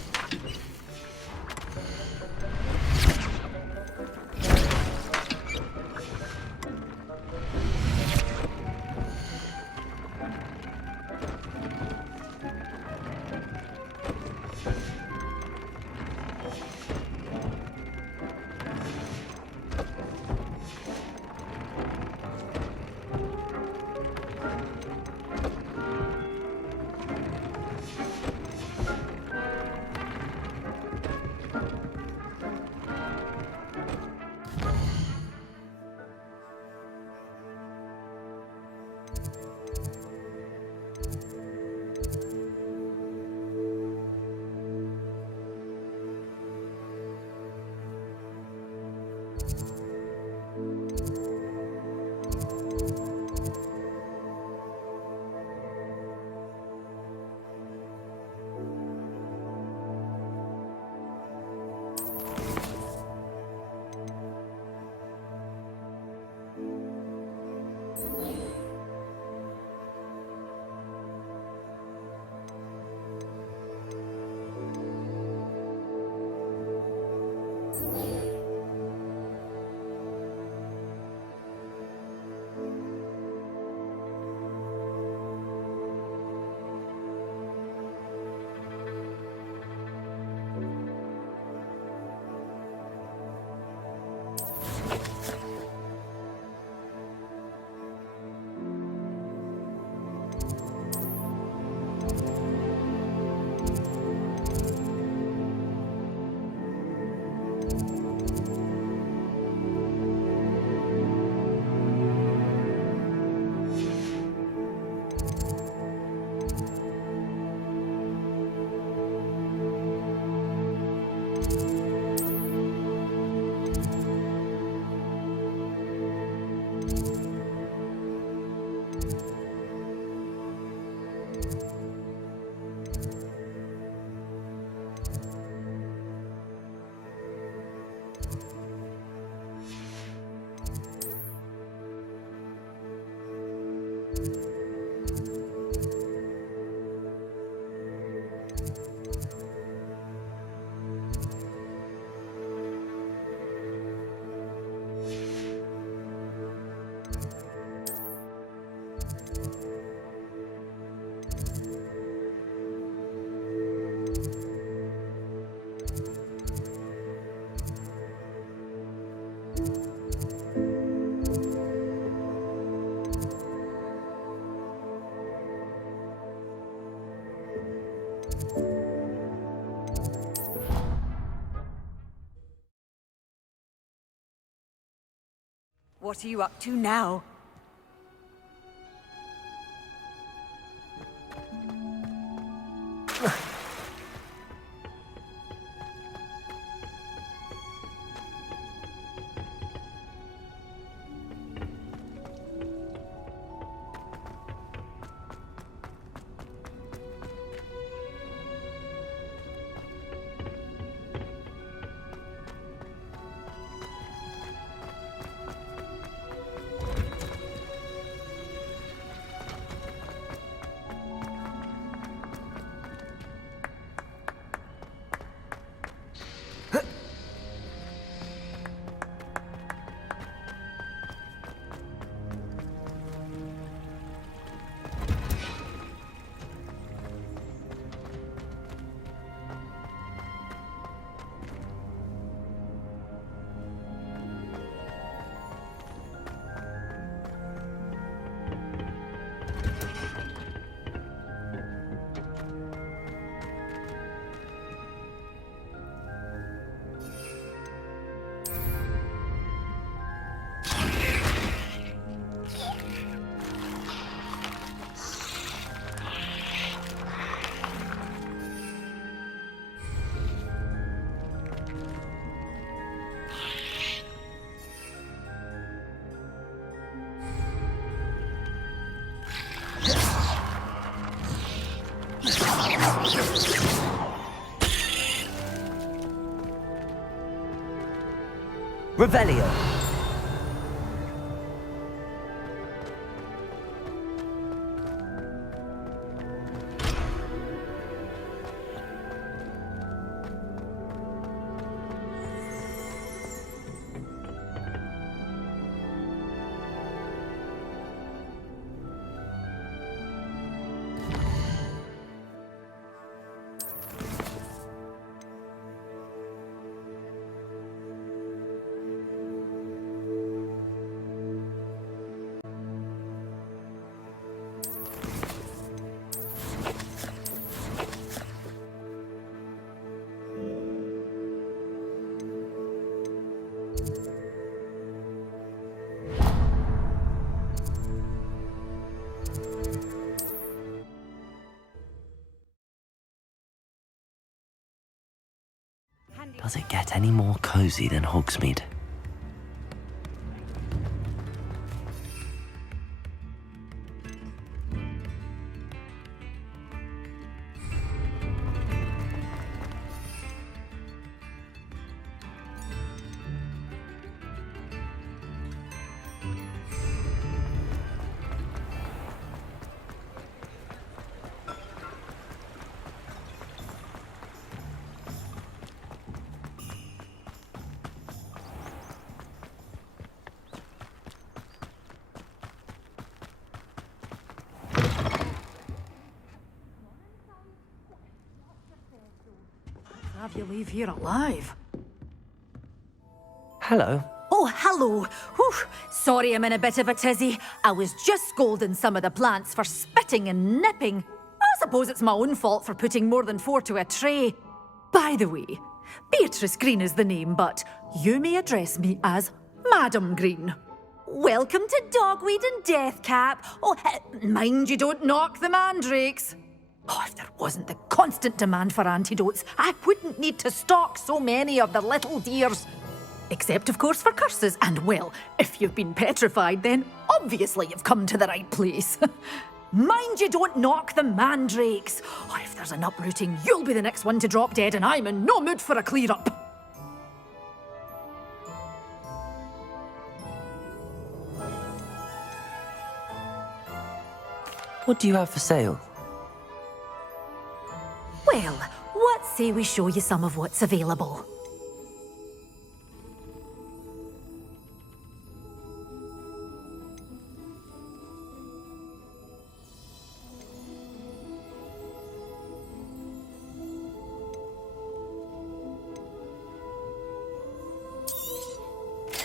What are you up to now? Revelio. Does it get any more cozy than Hogsmeade? Have you leave here alive? Hello. Oh, hello. Whew. Sorry I'm in a bit of a tizzy. I was just scolding some of the plants for spitting and nipping. I suppose it's my own fault for putting more than 4 to a tray. By the way, Beatrice Green is the name, but you may address me as Madam Green. Welcome to Dogweed and Deathcap. Oh, mind you don't knock the mandrakes. Oh, if there wasn't the constant demand for antidotes, I wouldn't need to stock so many of the little dears. Except, of course, for curses. And, well, if you've been petrified, then obviously you've come to the right place. Mind you don't knock the mandrakes. Oh, if there's an uprooting, you'll be the next one to drop dead, and I'm in no mood for a clear-up. What do you have for sale? Well, what say we show you some of what's available?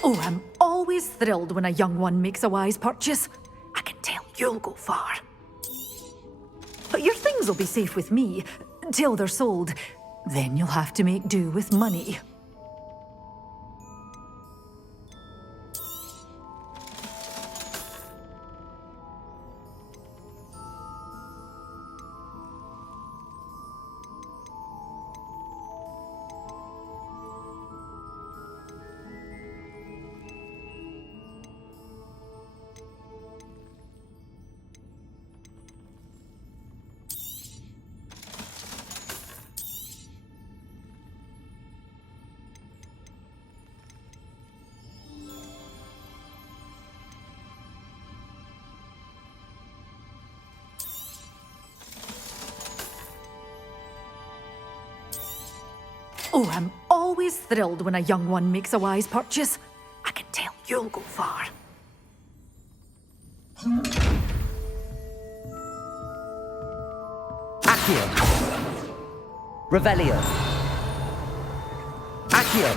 Oh, I'm always thrilled when a young one makes a wise purchase. I can tell you'll go far. But your things will be safe with me, till they're sold. Then you'll have to make do with money. Oh, I'm always thrilled when a young one makes a wise purchase. I can tell you'll go far. Accio. Revelio. Accio.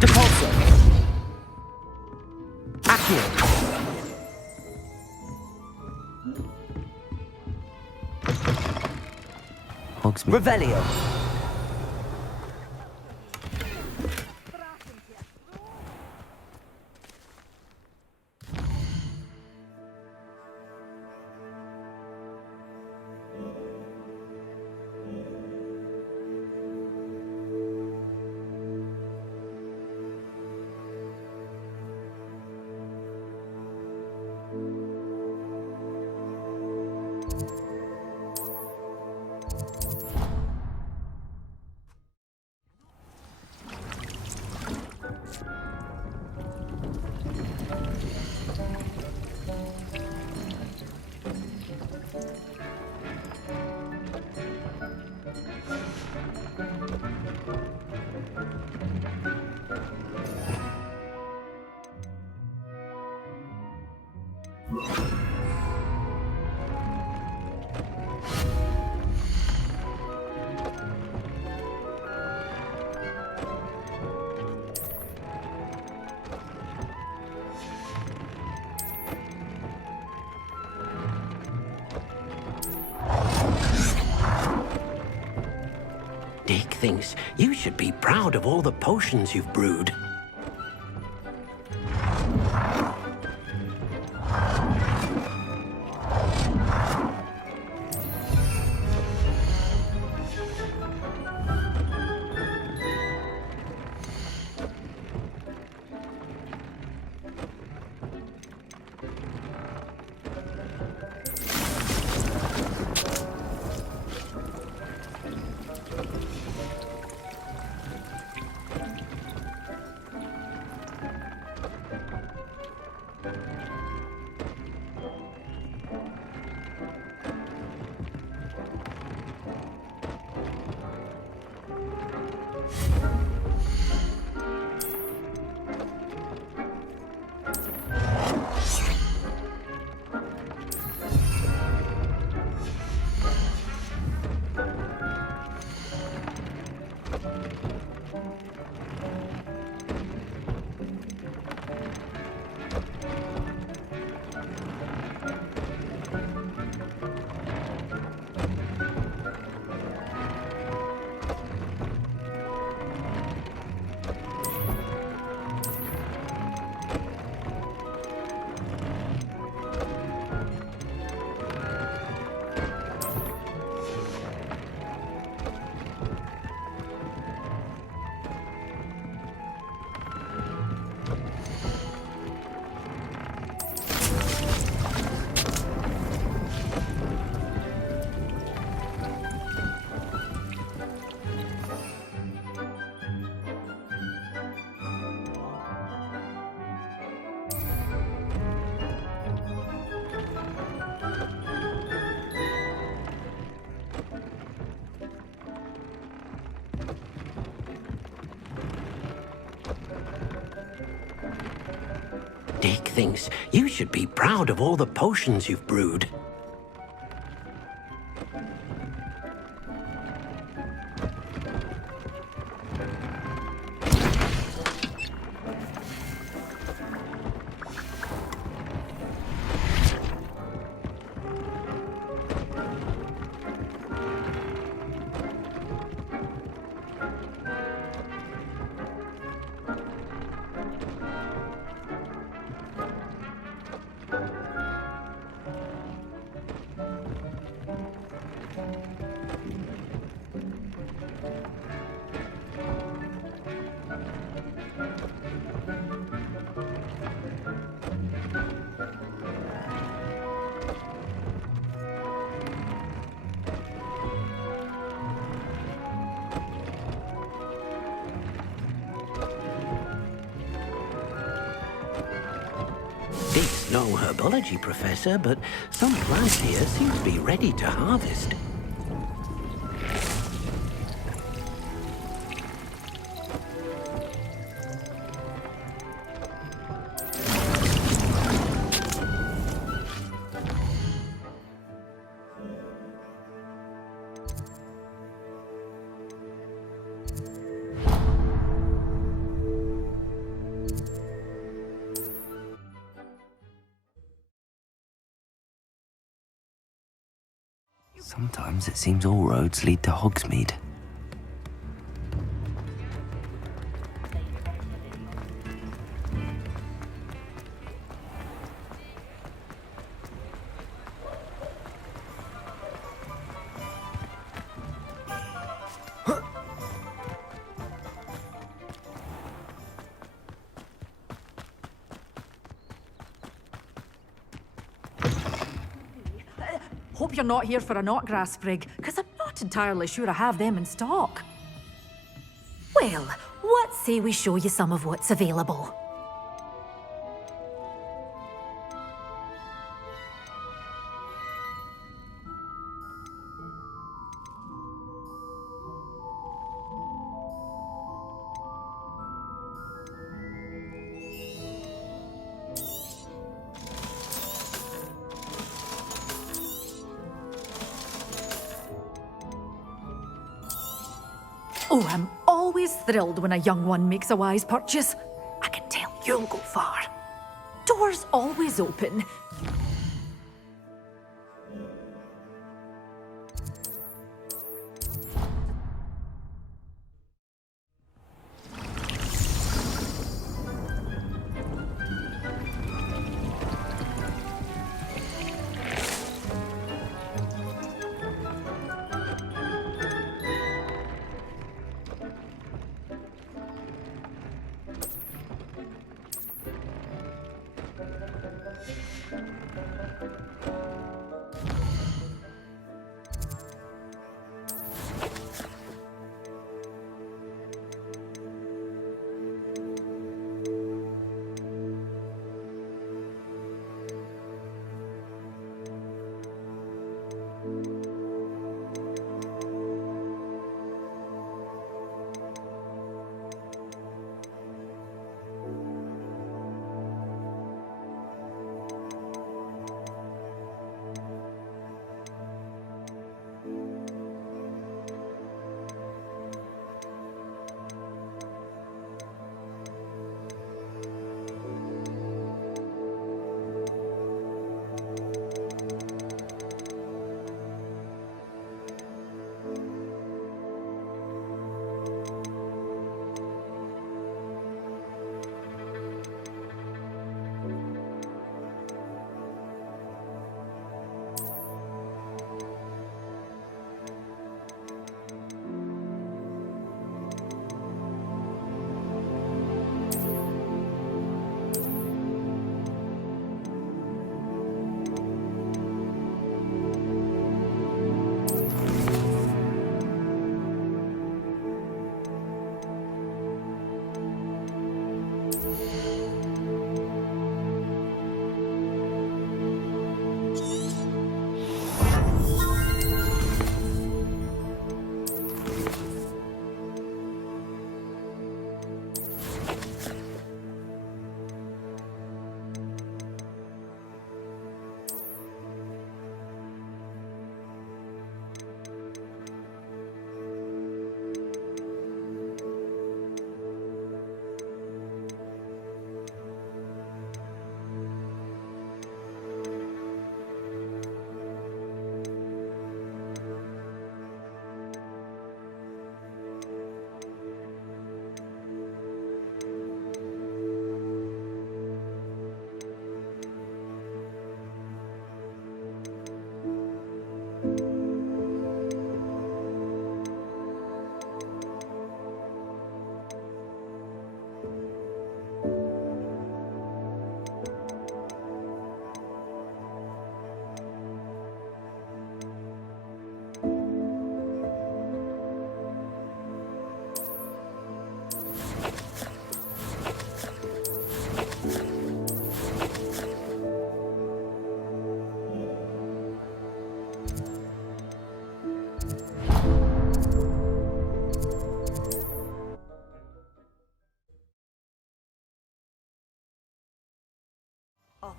Depulso. Accio. Hogsmeade. Revelio. thinks you should be proud of all the potions you've brewed. Dick thinks you should be proud of all the potions you've brewed. Dick's no herbology professor, but some plants here seem to be ready to harvest. Sometimes it seems all roads lead to Hogsmeade. Hope you're not here for a knotgrass sprig, because I'm not entirely sure I have them in stock. Well, what say we show you some of what's available? Oh, I'm always thrilled when a young one makes a wise purchase. I can tell you'll go far. Doors always open.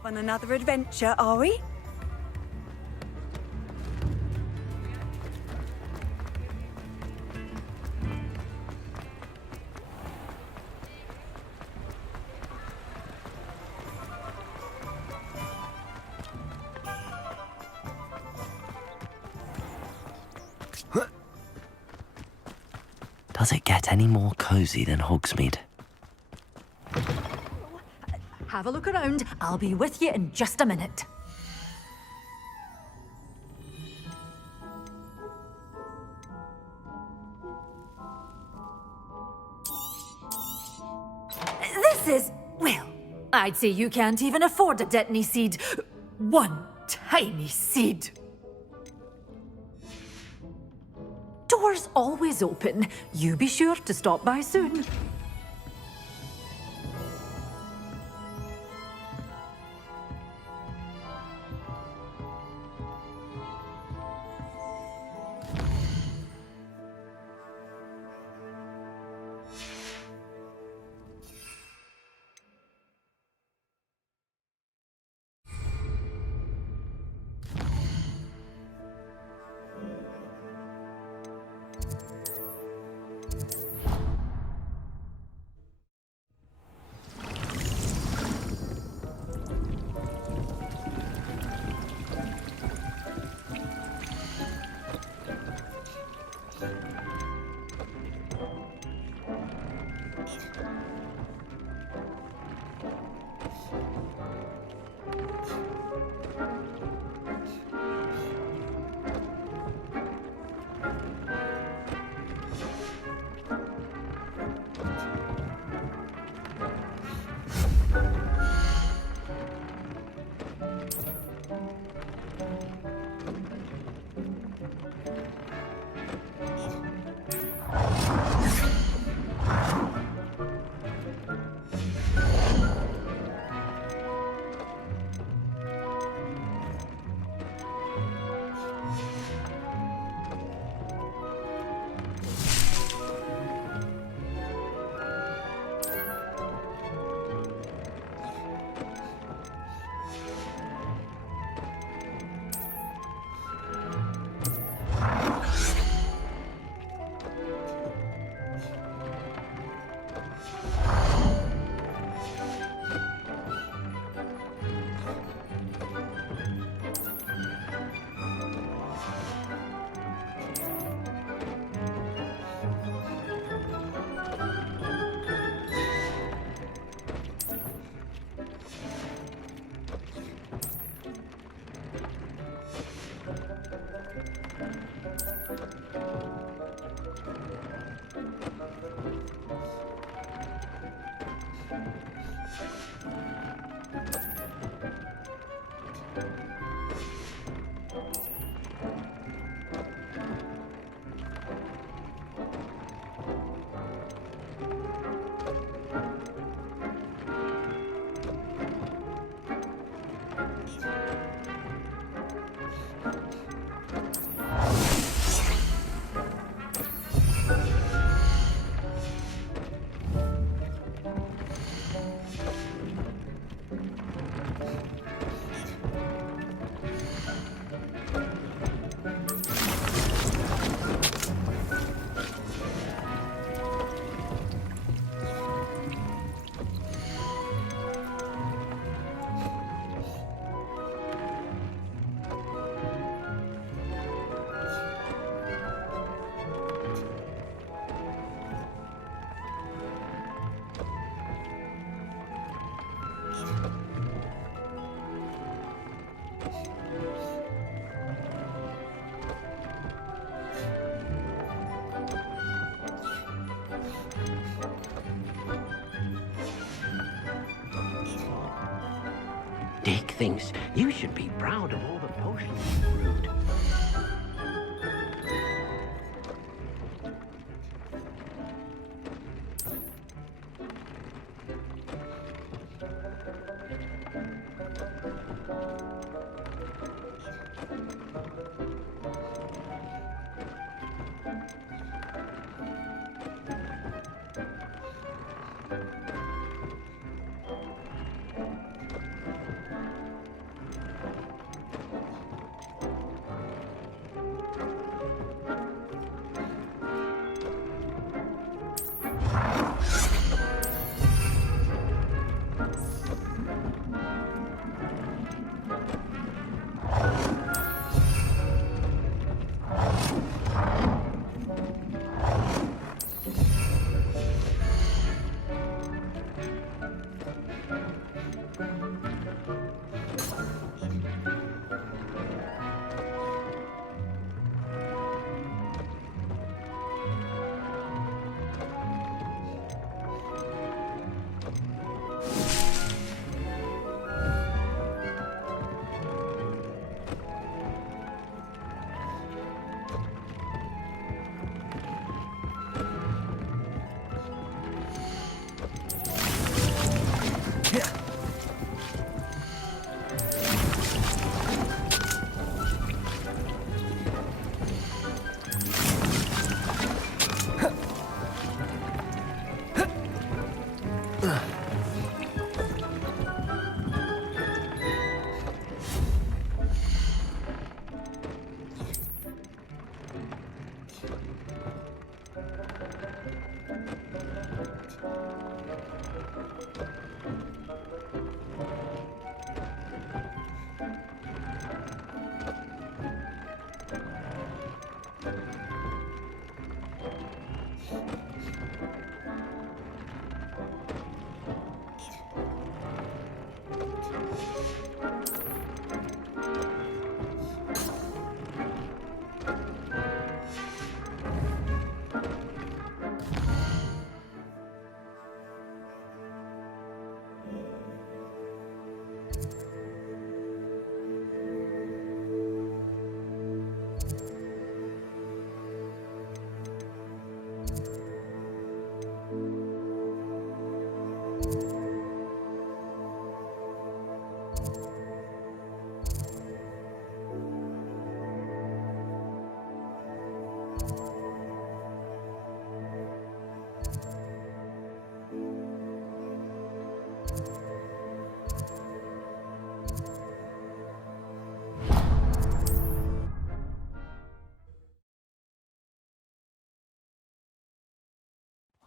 off on another adventure, are we? Does it get any more cozy than Hogsmeade? Have a look around. I'll be with you in just a minute. This is, well, I'd say you can't even afford a Detony seed. One tiny seed. Doors always open. You be sure to stop by soon. Dick thinks you should be proud of all the potions you brewed.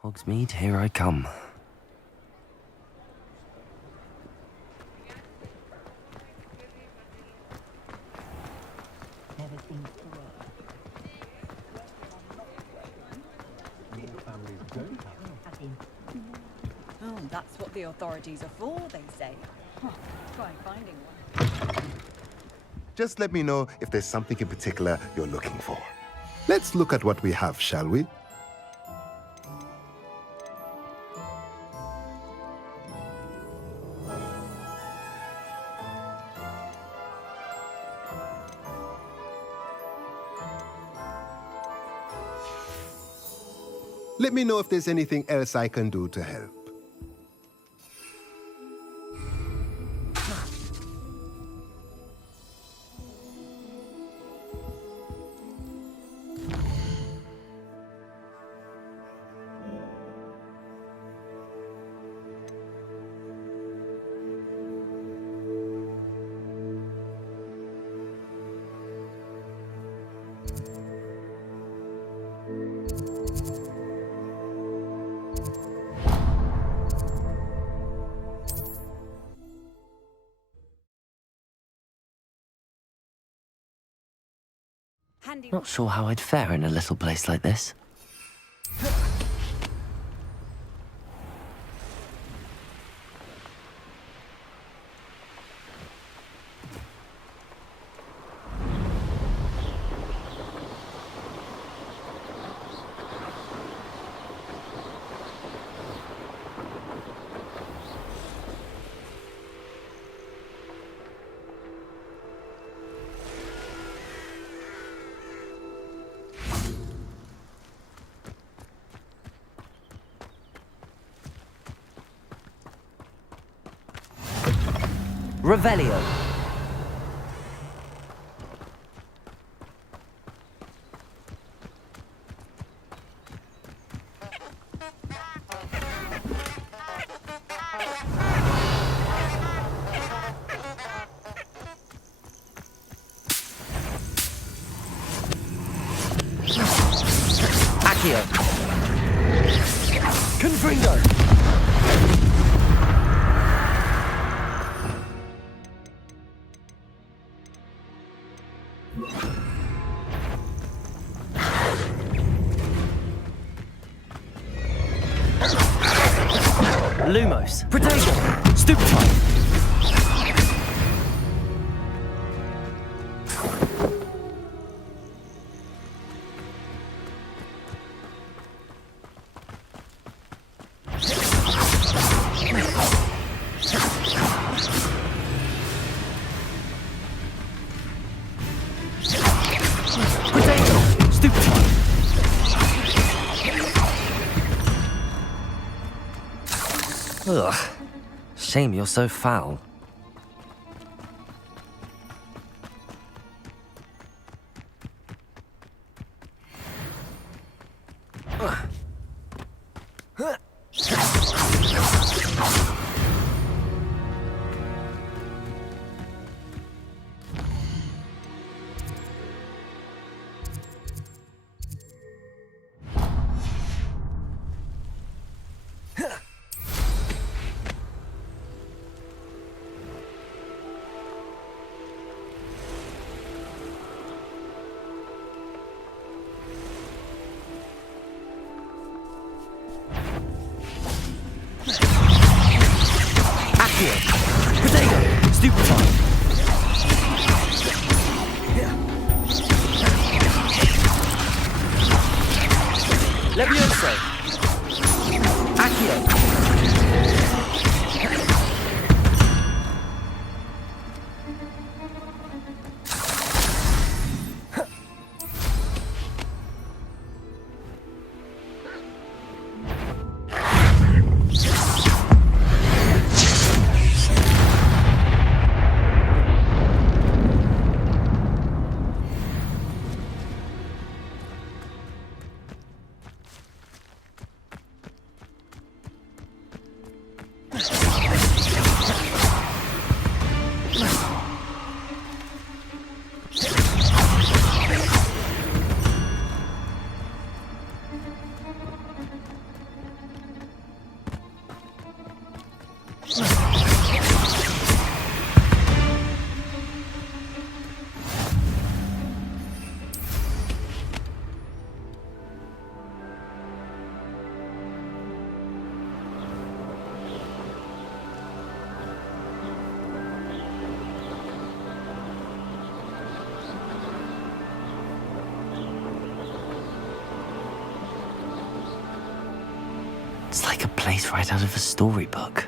Hogsmeade, here I come. Oh, that's what the authorities are for, they say. Huh. Try finding one. Just let me know if there's something in particular you're looking for. Let's look at what we have, shall we? Let me know if there's anything else I can do to help. Not sure how I'd fare in a little place like this. Revelio. Accio. Confringo. Lumos. Protego. Stupefy. Ugh. Shame you're so foul. It's like a place right out of a storybook.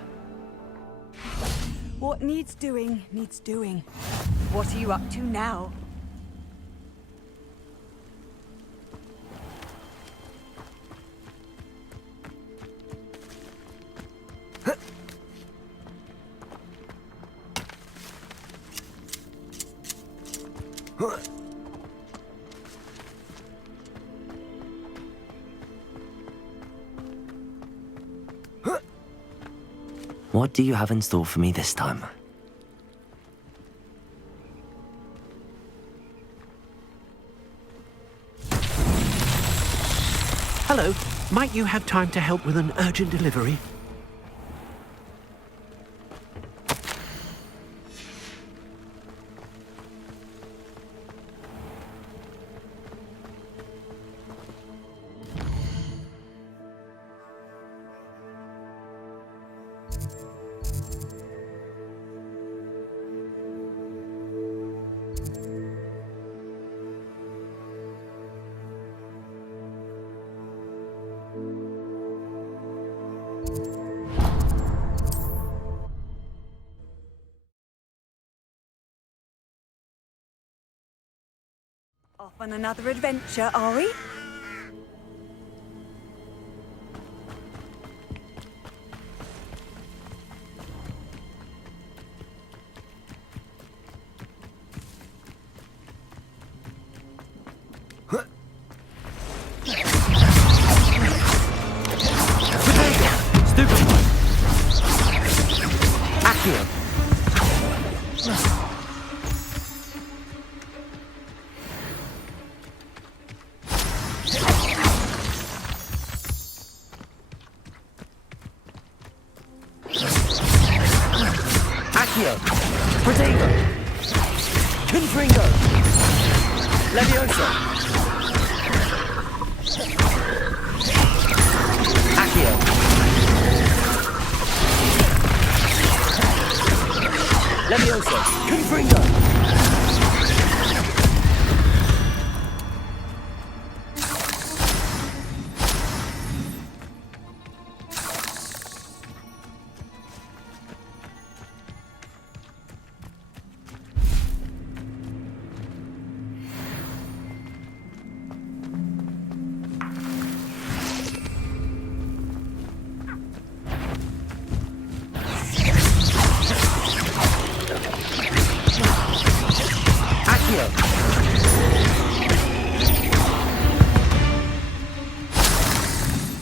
What needs doing, needs doing. What are you up to now? What do you have in store for me this time? Hello. Might you have time to help with an urgent delivery? Off on another adventure, are we?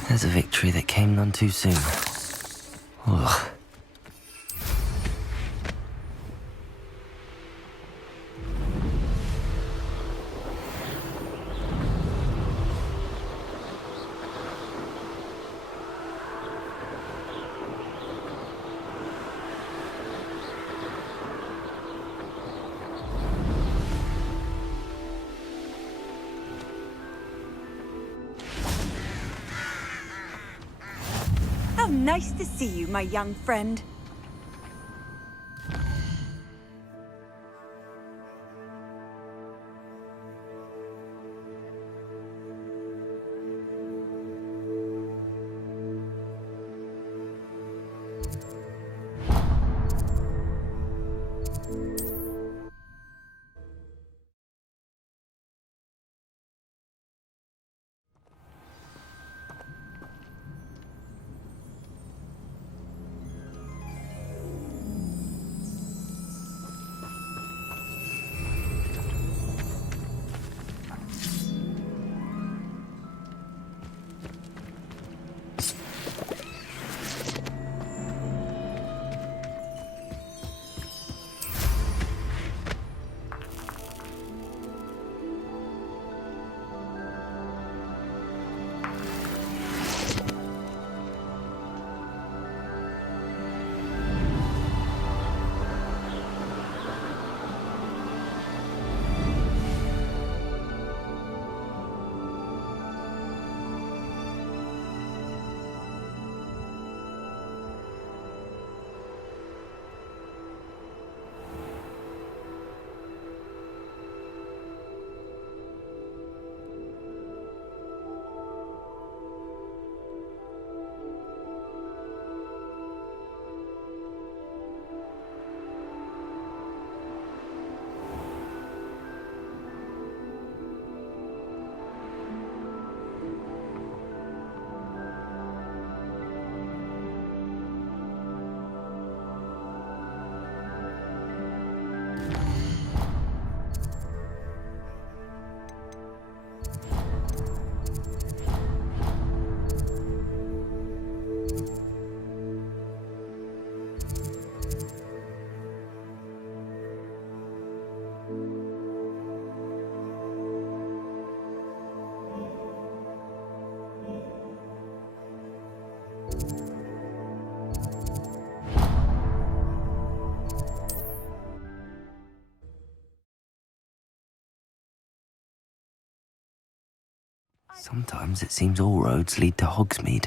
There's a victory that came none too soon. Ugh. How nice to see you, my young friend. Sometimes it seems all roads lead to Hogsmeade.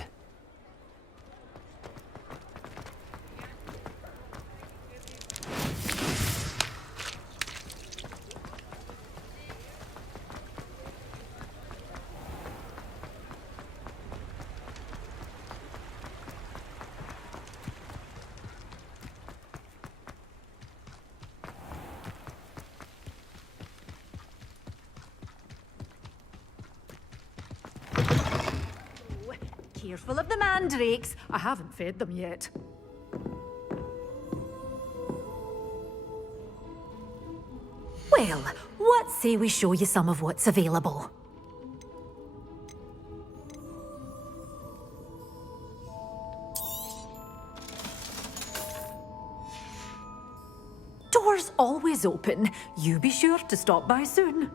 Careful of the mandrakes. I haven't fed them yet. Well, what say we show you some of what's available? Doors always open. You be sure to stop by soon.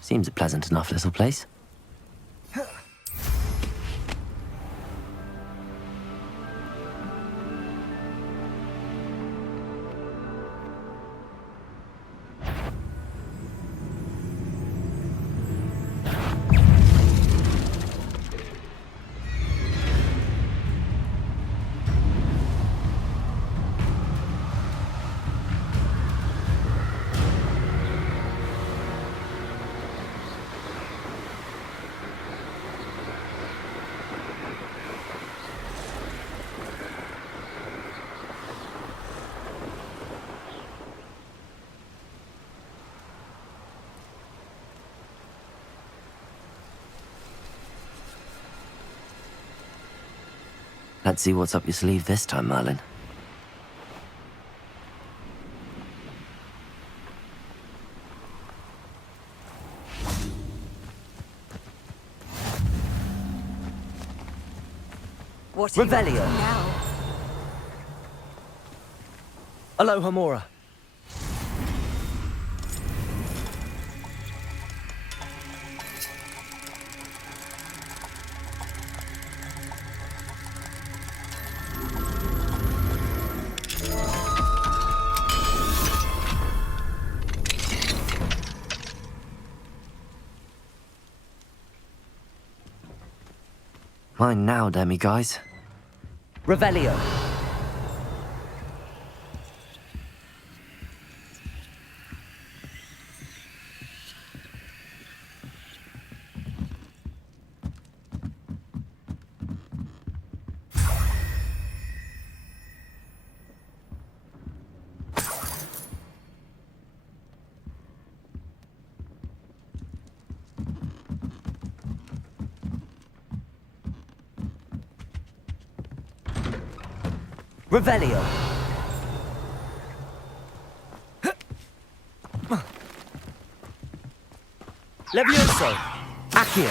Seems a pleasant enough little place. Let's see what's up your sleeve this time, Merlin. What Revelio. now? Aloha Mora. Mine now, demiguise. Revelio. Revelio. Levioso. Accio.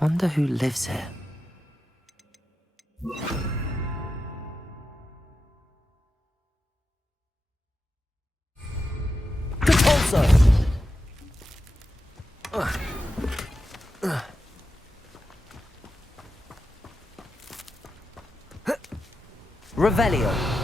Wonder who lives here. Compulso. Revelio.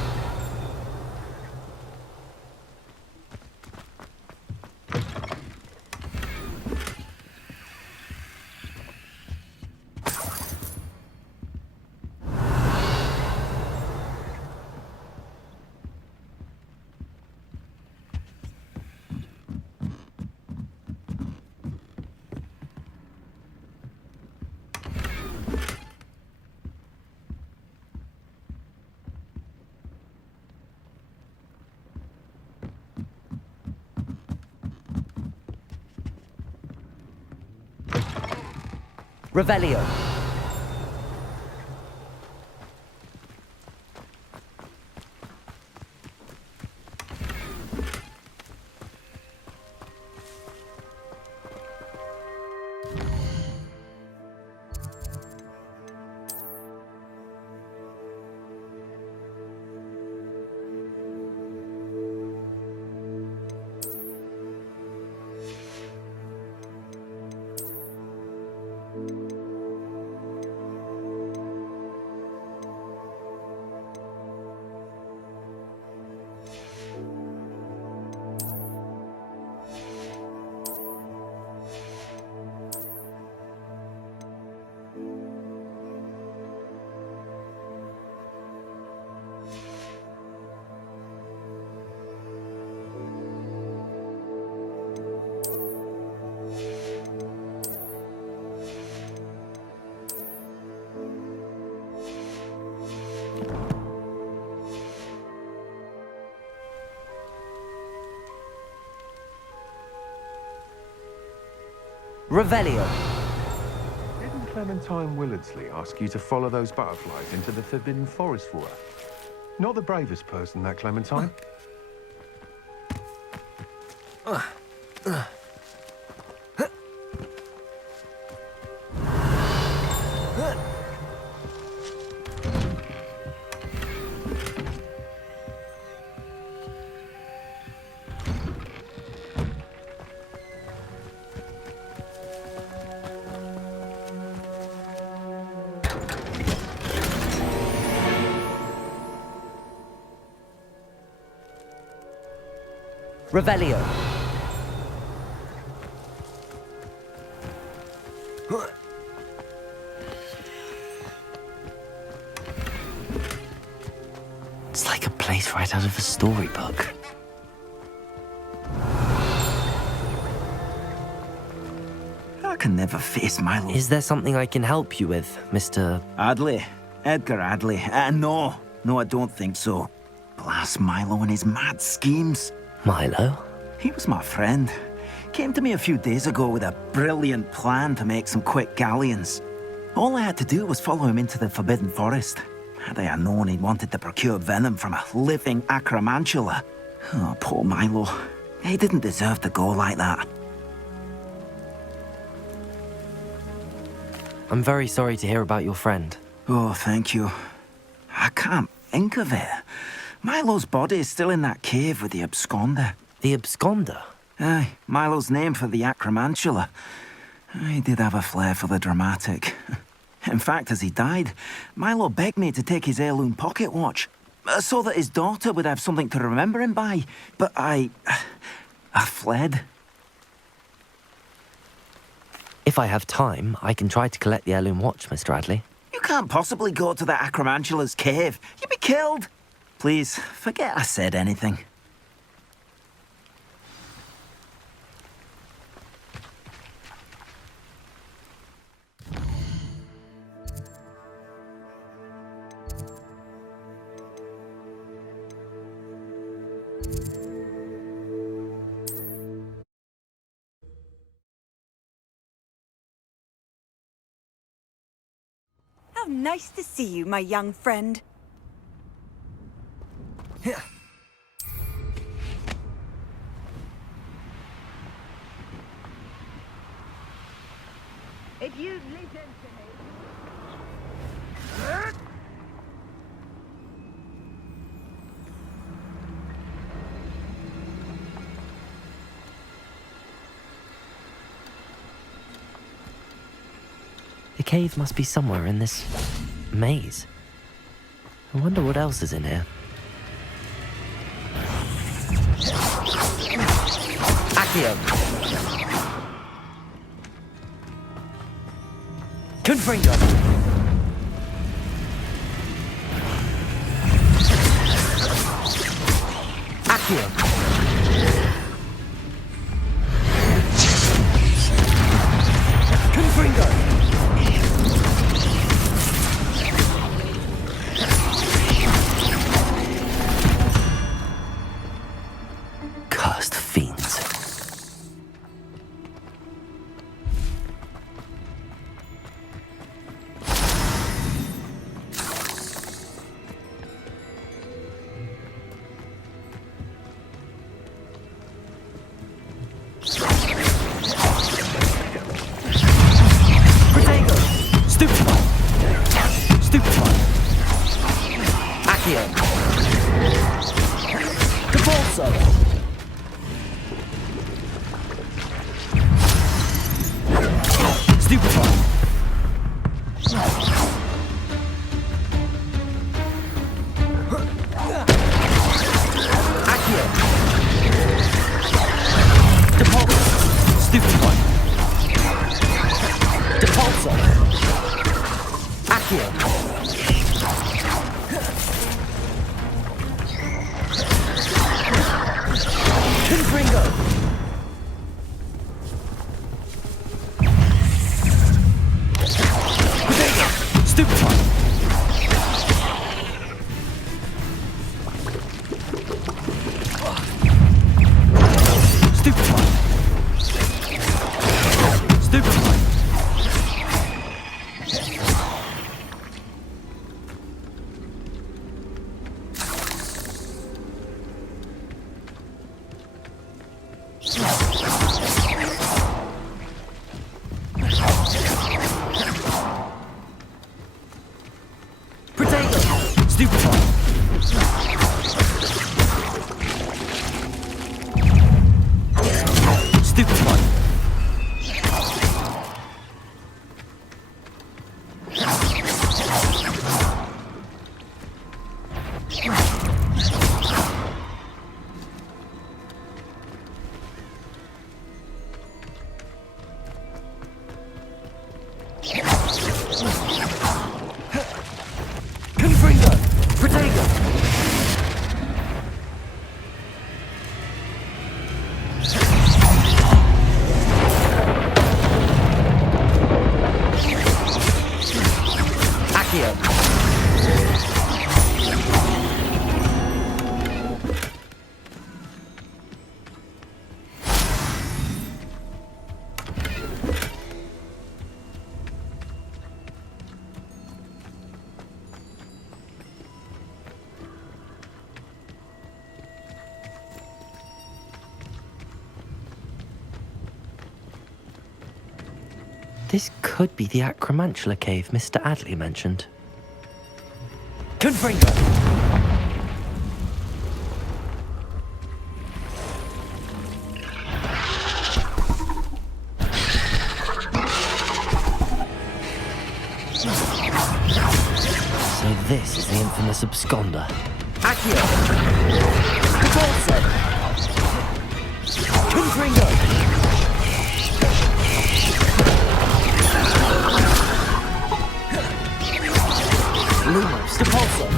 Revelio. Revelio. Didn't Clementine Willardsley ask you to follow those butterflies into the Forbidden Forest for her? Not the bravest person, that Clementine. Revelio. It's like a place right out of a storybook. I can never face Milo. Is there something I can help you with, Mr. Adley? Edgar Adley? No, I don't think so. Blast Milo and his mad schemes. Milo? He was my friend. Came to me a few days ago with a brilliant plan to make some quick galleons. All I had to do was follow him into the Forbidden Forest. Had I known he'd wanted to procure venom from a living acromantula. Oh, poor Milo. He didn't deserve to go like that. I'm very sorry to hear about your friend. Oh, thank you. I can't think of it. Milo's body is still in that cave with the absconder. The absconder? Aye, Milo's name for the acromantula. He did have a flair for the dramatic. In fact, as he died, Milo begged me to take his heirloom pocket watch, so that his daughter would have something to remember him by. But I fled. If I have time, I can try to collect the heirloom watch, Mr. Adley. You can't possibly go to the acromantula's cave. You'd be killed. Please, forget I said anything. How nice to see you, my young friend. If you'd listen to me... The cave must be somewhere in this maze. I wonder what else is in here. Accio! Confringo! Accio! Confringo! Cursed fiends. Confringo! Stupefy! Stupefy! Stupefy! This could be the Acromantula cave Mr. Adley mentioned. Confringo! So this is the infamous absconder. Accio! Repulsor! Confringo! Lumos, Repulsor!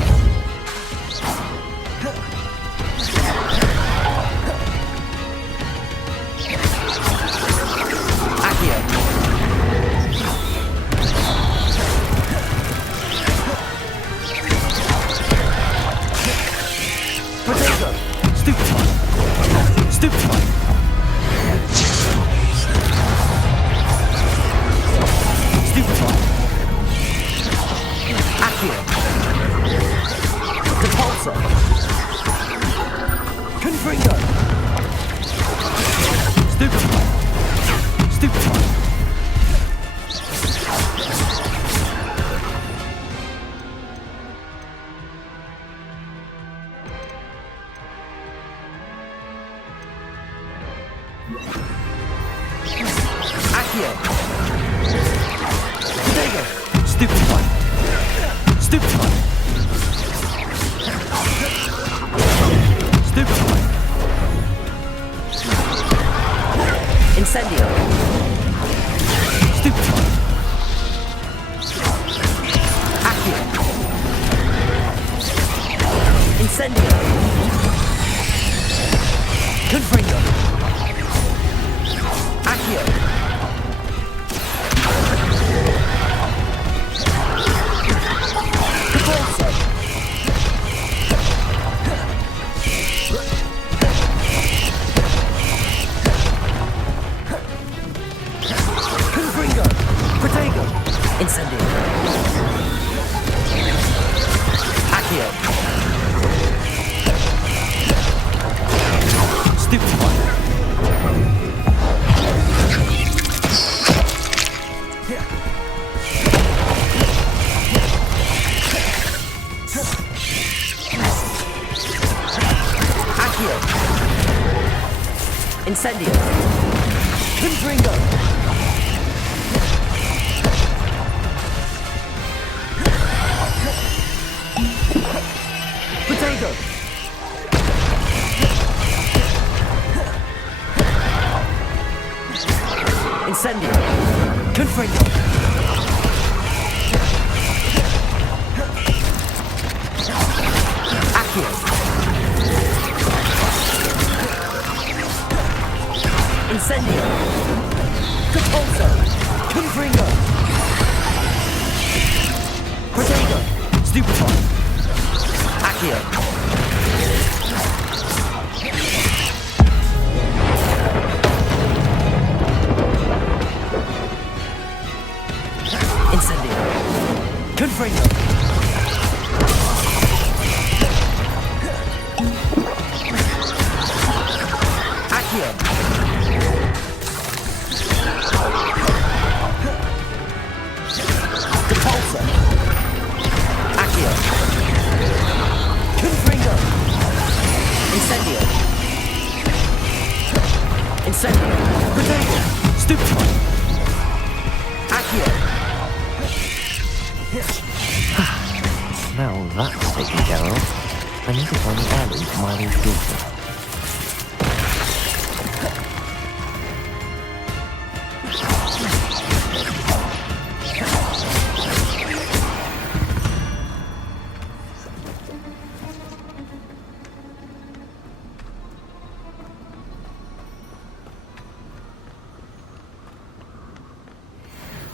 Accio! Potato! Stupefy! Stupefy! Stupefy! Accio! Repulsor! Confringo! Stupefy! Stupefy! Accio! Potato! Stupefy! Stupefy! Stupefy! Incendio! Stupefy! Accio! Incendio! Confringo! Accio! Repulsor! Confringo! Protego! Incendio! Accio! Stupefy! Accio! Incendio! Confringo! Potato! Incendio! Confringo! Accio! Incendio! Capulso! Confringo! Protego! Stupefy! Accio! Incendio! Confringo! Accio! Capulso! Accio! Confringo! Incendio! Incendio! Protego! Stupefy! Accio! Now that's taken care of, I need to find the heirloom for Milo's daughter.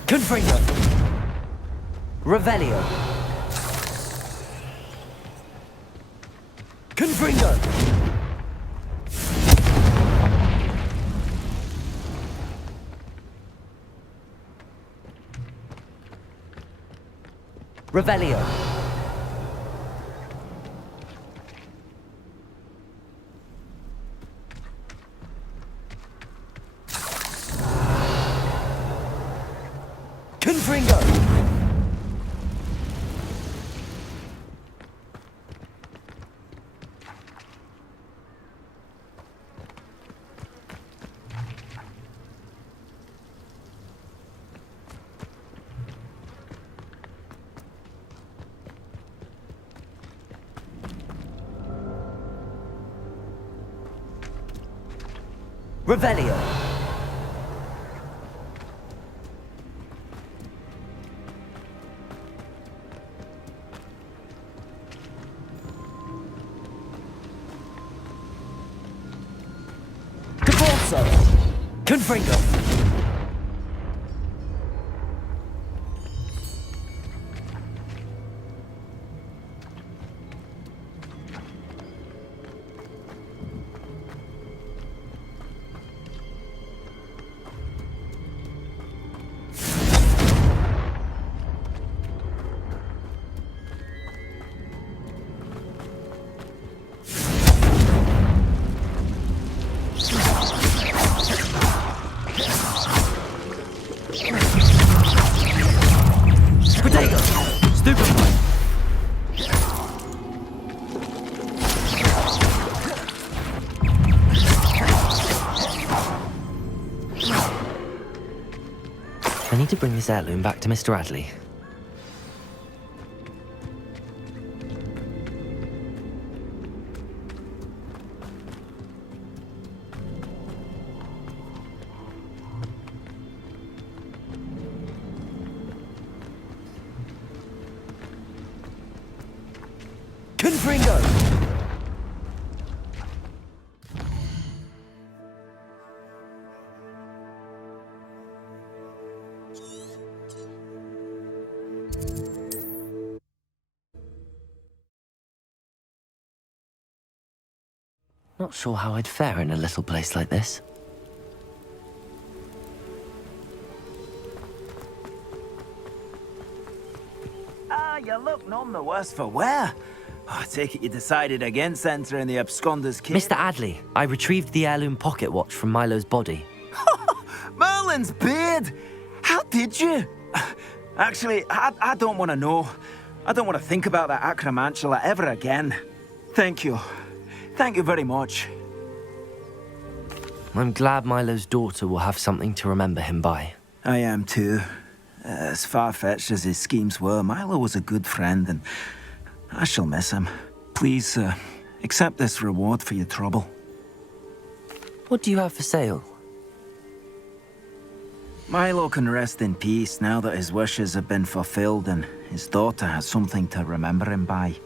Confringo! Revelio! Confringo! Revelio! Confringo! Revelio! Capulso! Confringo! Protego! Stupefy! I need to bring this heirloom back to Mr. Adley. Confringo! Not sure how I'd fare in a little place like this. You look none the worse for wear. I take it you decided against entering the absconder's cave. Mr. Adley, I retrieved the heirloom pocket watch from Milo's body. Merlin's beard! How did you? Actually, I don't want to know. I don't want to think about that acromantula ever again. Thank you. Thank you very much. I'm glad Milo's daughter will have something to remember him by. I am too. As far-fetched as his schemes were, Milo was a good friend, and I shall miss him. Please, accept this reward for your trouble. What do you have for sale? Milo can rest in peace now that his wishes have been fulfilled and his daughter has something to remember him by.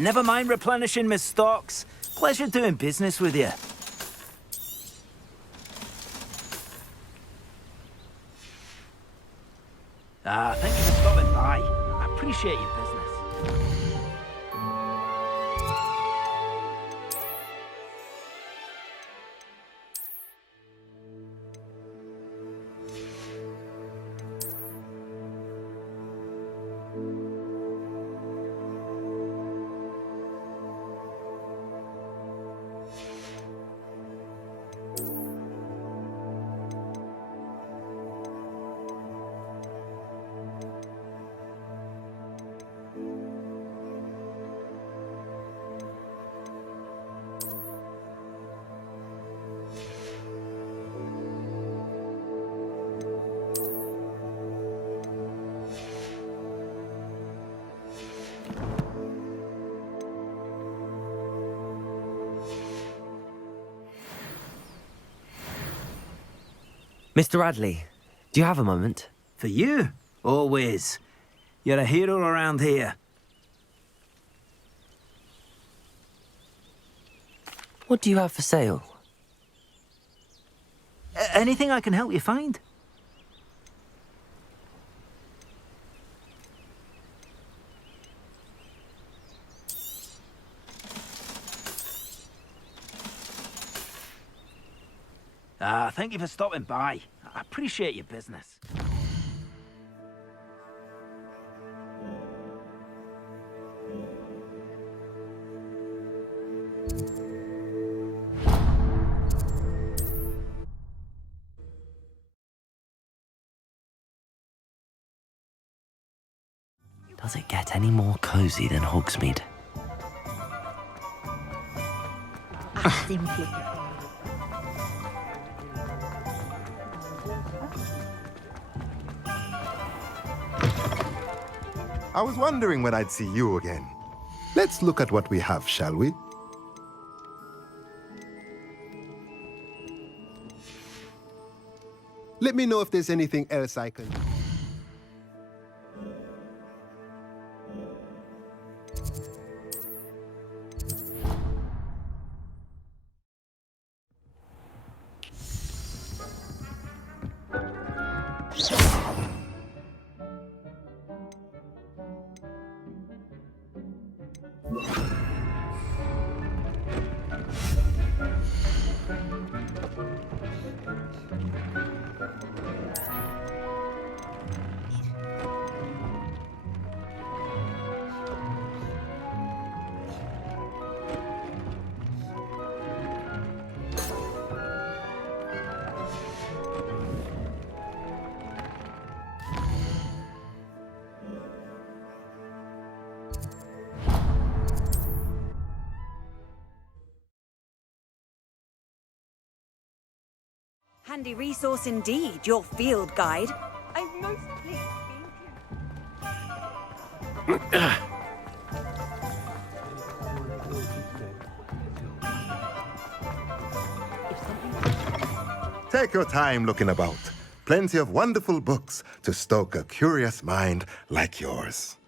Never mind replenishing my stocks. Pleasure doing business with you. Thank you for stopping by. I appreciate your business. Mr. Radley, do you have a moment? For you? Always. You're a hero around here. What do you have for sale? Anything I can help you find? Thank you for stopping by. I appreciate your business. Does it get any more cozy than Hogsmeade? Simply. I was wondering when I'd see you again. Let's look at what we have, shall we? Let me know if there's anything else I can... Handy resource indeed, your field guide. I'm most pleased Take your time looking about. Plenty of wonderful books to stoke a curious mind like yours.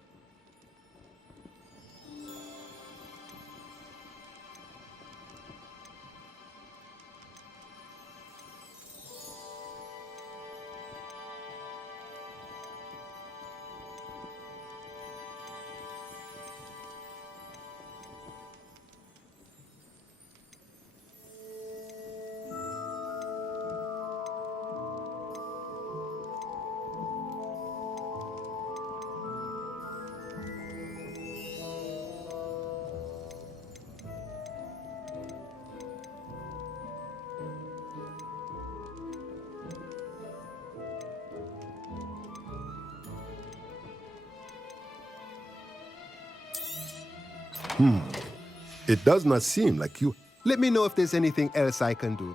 It does not seem like you... Let me know if there's anything else I can do.